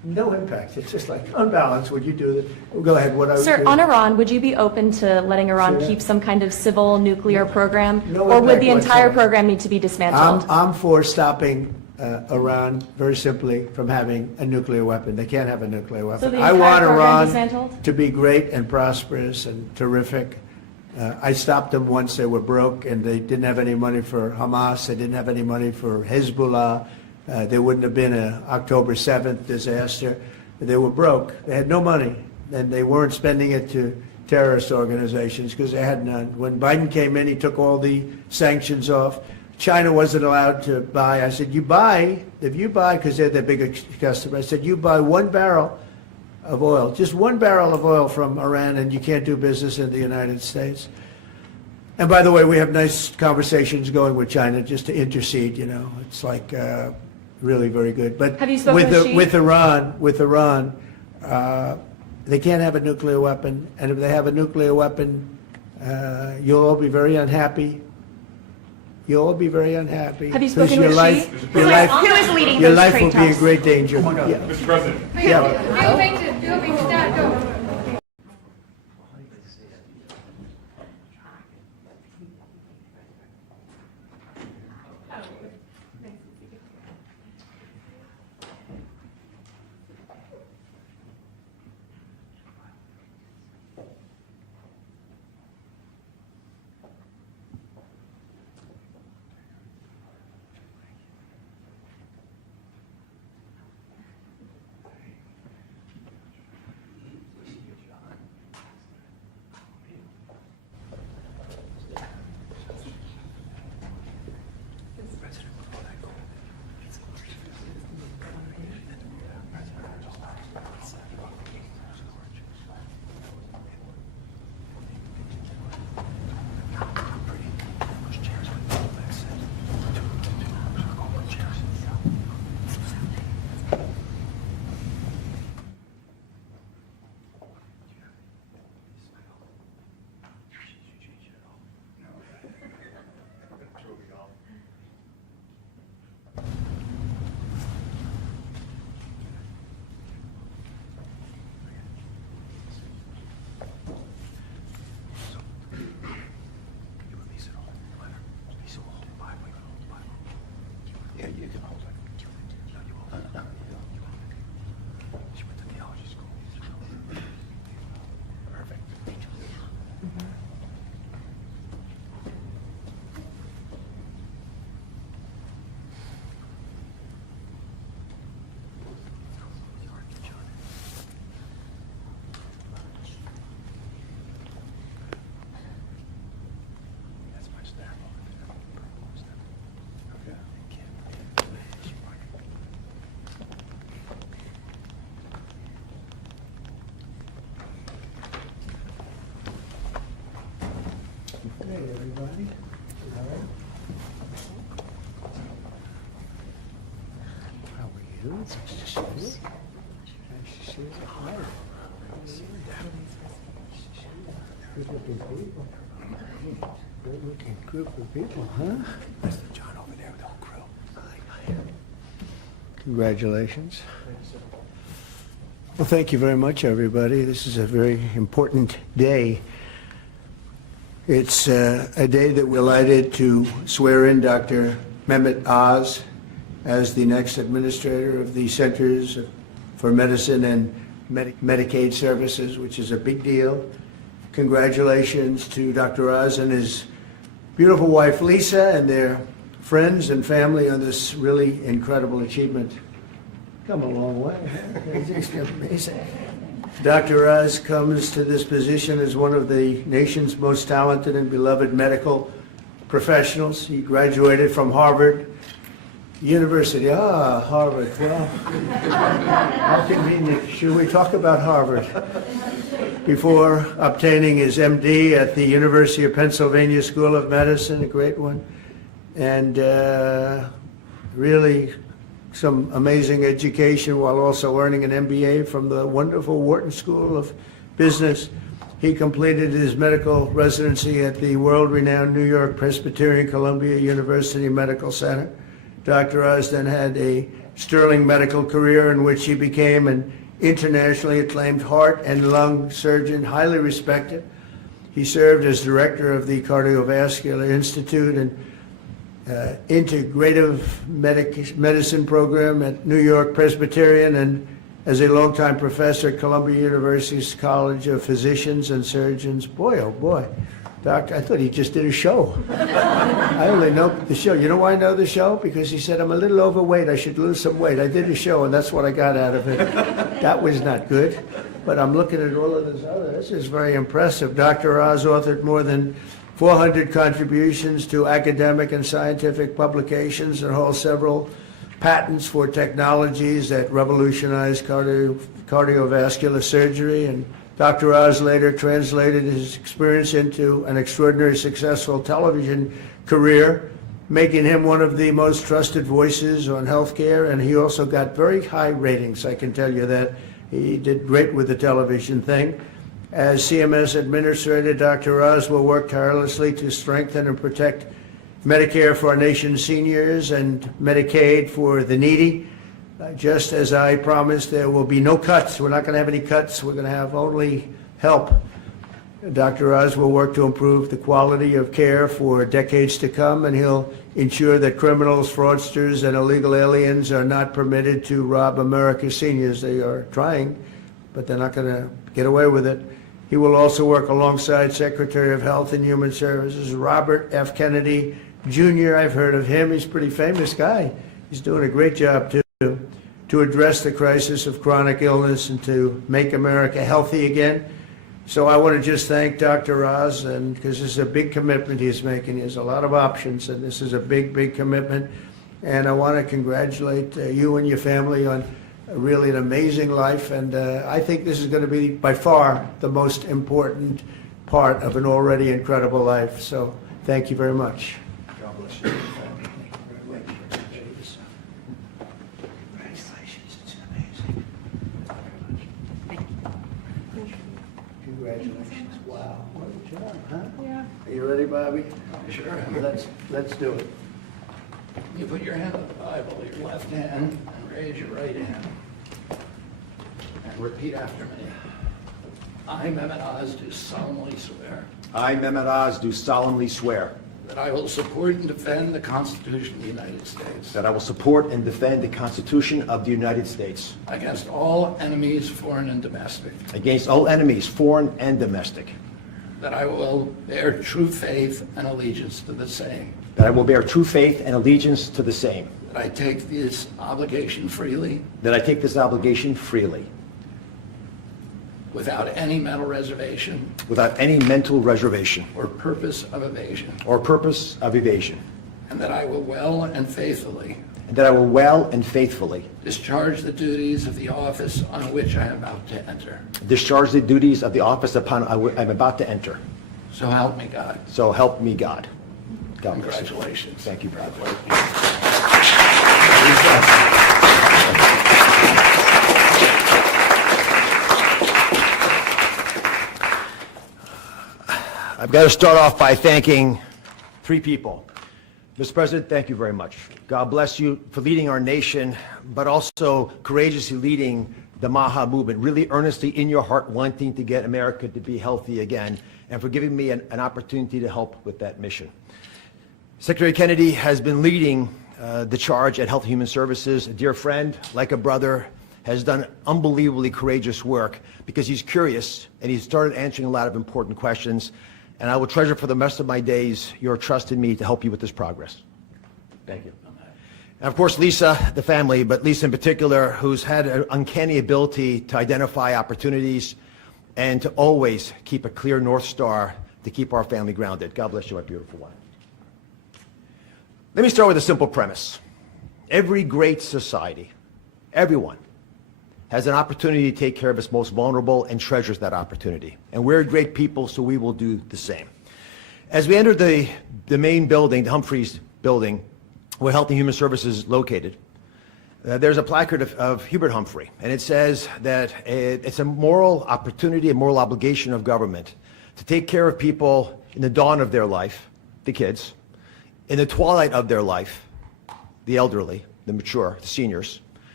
No impact. It's just like, on balance, would you do that? Go ahead, what I would Sir, do. on Iran, would you be open to letting Iran Sure. keep some kind of civil nuclear program? No Or would impact the entire whatsoever. program need to be dismantled? I'm for stopping Iran, very simply, from having a nuclear weapon. They can't have a nuclear weapon. So the I entire want program Iran dismantled? to be great and prosperous and terrific. I stopped them once they were broke and they didn't have any money for Hamas. They didn't have any money for Hezbollah. There wouldn't have been an October 7th disaster. They were broke. They had no money, and they weren't spending it to terrorist organizations because they had none. When Biden came in, he took all the sanctions off. China wasn't allowed to buy. I said, if you buy, because they're their biggest customer, I said, you buy 1 barrel of oil, just 1 barrel of oil from Iran, and you can't do business in the United States. And by the way, we have nice conversations going with China just to intercede, you know. It's like really very good. But Have you spoken with Xi? with Iran, they can't have a nuclear weapon. And if they have a nuclear weapon, you'll all be very unhappy. You'll all be very unhappy. Have you because spoken with Xi? Who is leading Your those life trade will be in talks? great danger. Yeah. Mr. President. Yeah. Hey, everybody. All right. How are you? Nice to see you. Nice to see you. Hi. Good looking people. Good looking group of people, huh? That's John over there with the whole crew. Hi. Congratulations. Well, thank you very much, everybody. This is a very important day. It's a day that we're delighted to swear in Dr. Mehmet Oz as the next administrator of the Centers for Medicine and Medicaid Services, which is a big deal. Congratulations to Dr. Oz and his beautiful wife, Lisa, and their friends and family on this really incredible achievement. Come a long way. It's just amazing. Dr. Oz comes to this position as one of the nation's most talented and beloved medical professionals. He graduated from Harvard University. Harvard. Well, how convenient. Should we talk about Harvard? Before obtaining his MD at the University of Pennsylvania School of Medicine, a great one, and really some amazing education while also earning an MBA from the wonderful Wharton School of Business. He completed his medical residency at the world-renowned New York Presbyterian Columbia University Medical Center. Dr. Oz then had a sterling medical career in which he became an internationally acclaimed heart and lung surgeon, highly respected. He served as director of the Cardiovascular Institute and Integrative Medicine program at New York Presbyterian, and as a longtime professor at Columbia University's College of Physicians and Surgeons. Boy, oh boy. Doctor, I thought he just did a show. I only know the show. You know why I know the show? Because he said, I'm a little overweight. I should lose some weight. I did a show, and that's what I got out of it. That was not good. But I'm looking at all of this other. This is very impressive. Dr. Oz authored more than 400 contributions to academic and scientific publications and holds several patents for technologies that revolutionize cardiovascular surgery. And Dr. Oz later translated his experience into an extraordinarily successful television career, making him one of the most trusted voices on healthcare. And he also got very high ratings, I can tell you that. He did great with the television thing. As CMS Administrator, Dr. Oz will work tirelessly to strengthen and protect Medicare for our nation's seniors and Medicaid for the needy. Just as I promised, there will be no cuts. We're not going to have any cuts. We're going to have only help. Dr. Oz will work to improve the quality of care for decades to come, and he'll ensure that criminals, fraudsters, and illegal aliens are not permitted to rob America's seniors. They are trying, but they're not going to get away with it. He will also work alongside Secretary of Health and Human Services Robert F. Kennedy Jr. I've heard of him. He's a pretty famous guy. He's doing a great job, too, to address the crisis of chronic illness and to make America healthy again. So I want to just thank Dr. Oz, and because this is a big commitment he's making. He has a lot of options, and this is a big, big commitment. And I want to congratulate you and your family on really an amazing life. And I think this is going to be by far the most important part of an already incredible life. So thank you very much. God bless you. Congratulations. It's amazing. Congratulations. Wow. What a job, huh? Yeah. Are you ready, Bobby? Sure. Let's do it. You put your hand on the Bible, your left hand, and raise your right hand. And repeat after me. I, Mehmet Oz, do solemnly swear I, Mehmet Oz, do solemnly swear that I will support and defend the Constitution of the United States that I will support and defend the Constitution of the United States against all enemies, foreign and domestic, against all enemies, foreign and domestic, that I will bear true faith and allegiance to the same, that I will bear true faith and allegiance to the same, that I take this obligation freely that I take this obligation freely, without any mental reservation without any mental reservation or purpose of evasion, or purpose of evasion, and that I will well and faithfully and that I will well and faithfully discharge the duties of the office on which I am about to enter. discharge the duties of the office upon I'm about to enter. So help me God. So help me God. God bless you. Congratulations. Thank you, brother. I've got to start off by thanking three people. Mr. President, thank you very much. God bless you for leading our nation, but also courageously leading the MAHA movement, really earnestly in your heart wanting to get America to be healthy again, and for giving me an opportunity to help with that mission. Secretary Kennedy has been leading the charge at Health and Human Services. A dear friend, like a brother, has done unbelievably courageous work because he's curious and he's started answering a lot of important questions. And I will treasure for the rest of my days your trust in me to help you with this progress. Thank you. And of course, Lisa, the family, but Lisa in particular, who's had an uncanny ability to identify opportunities and to always keep a clear North Star to keep our family grounded. God bless you, my beautiful one. Let me start with a simple premise. Every great society, everyone, has an opportunity to take care of its most vulnerable and treasures that opportunity. And we're great people, so we will do the same. As we entered the main building, the Humphreys building, where Health and Human Services is located, there's a placard of Hubert Humphrey, and it says that it's a moral opportunity, a moral obligation of government to take care of people in the dawn of their life, the kids, in the twilight of their life, the elderly, the mature, the seniors,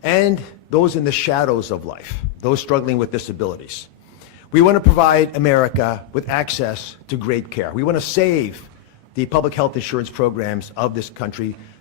and those in the shadows of life, those struggling with disabilities. We want to provide America with access to great care. We want to save the public health insurance programs of this country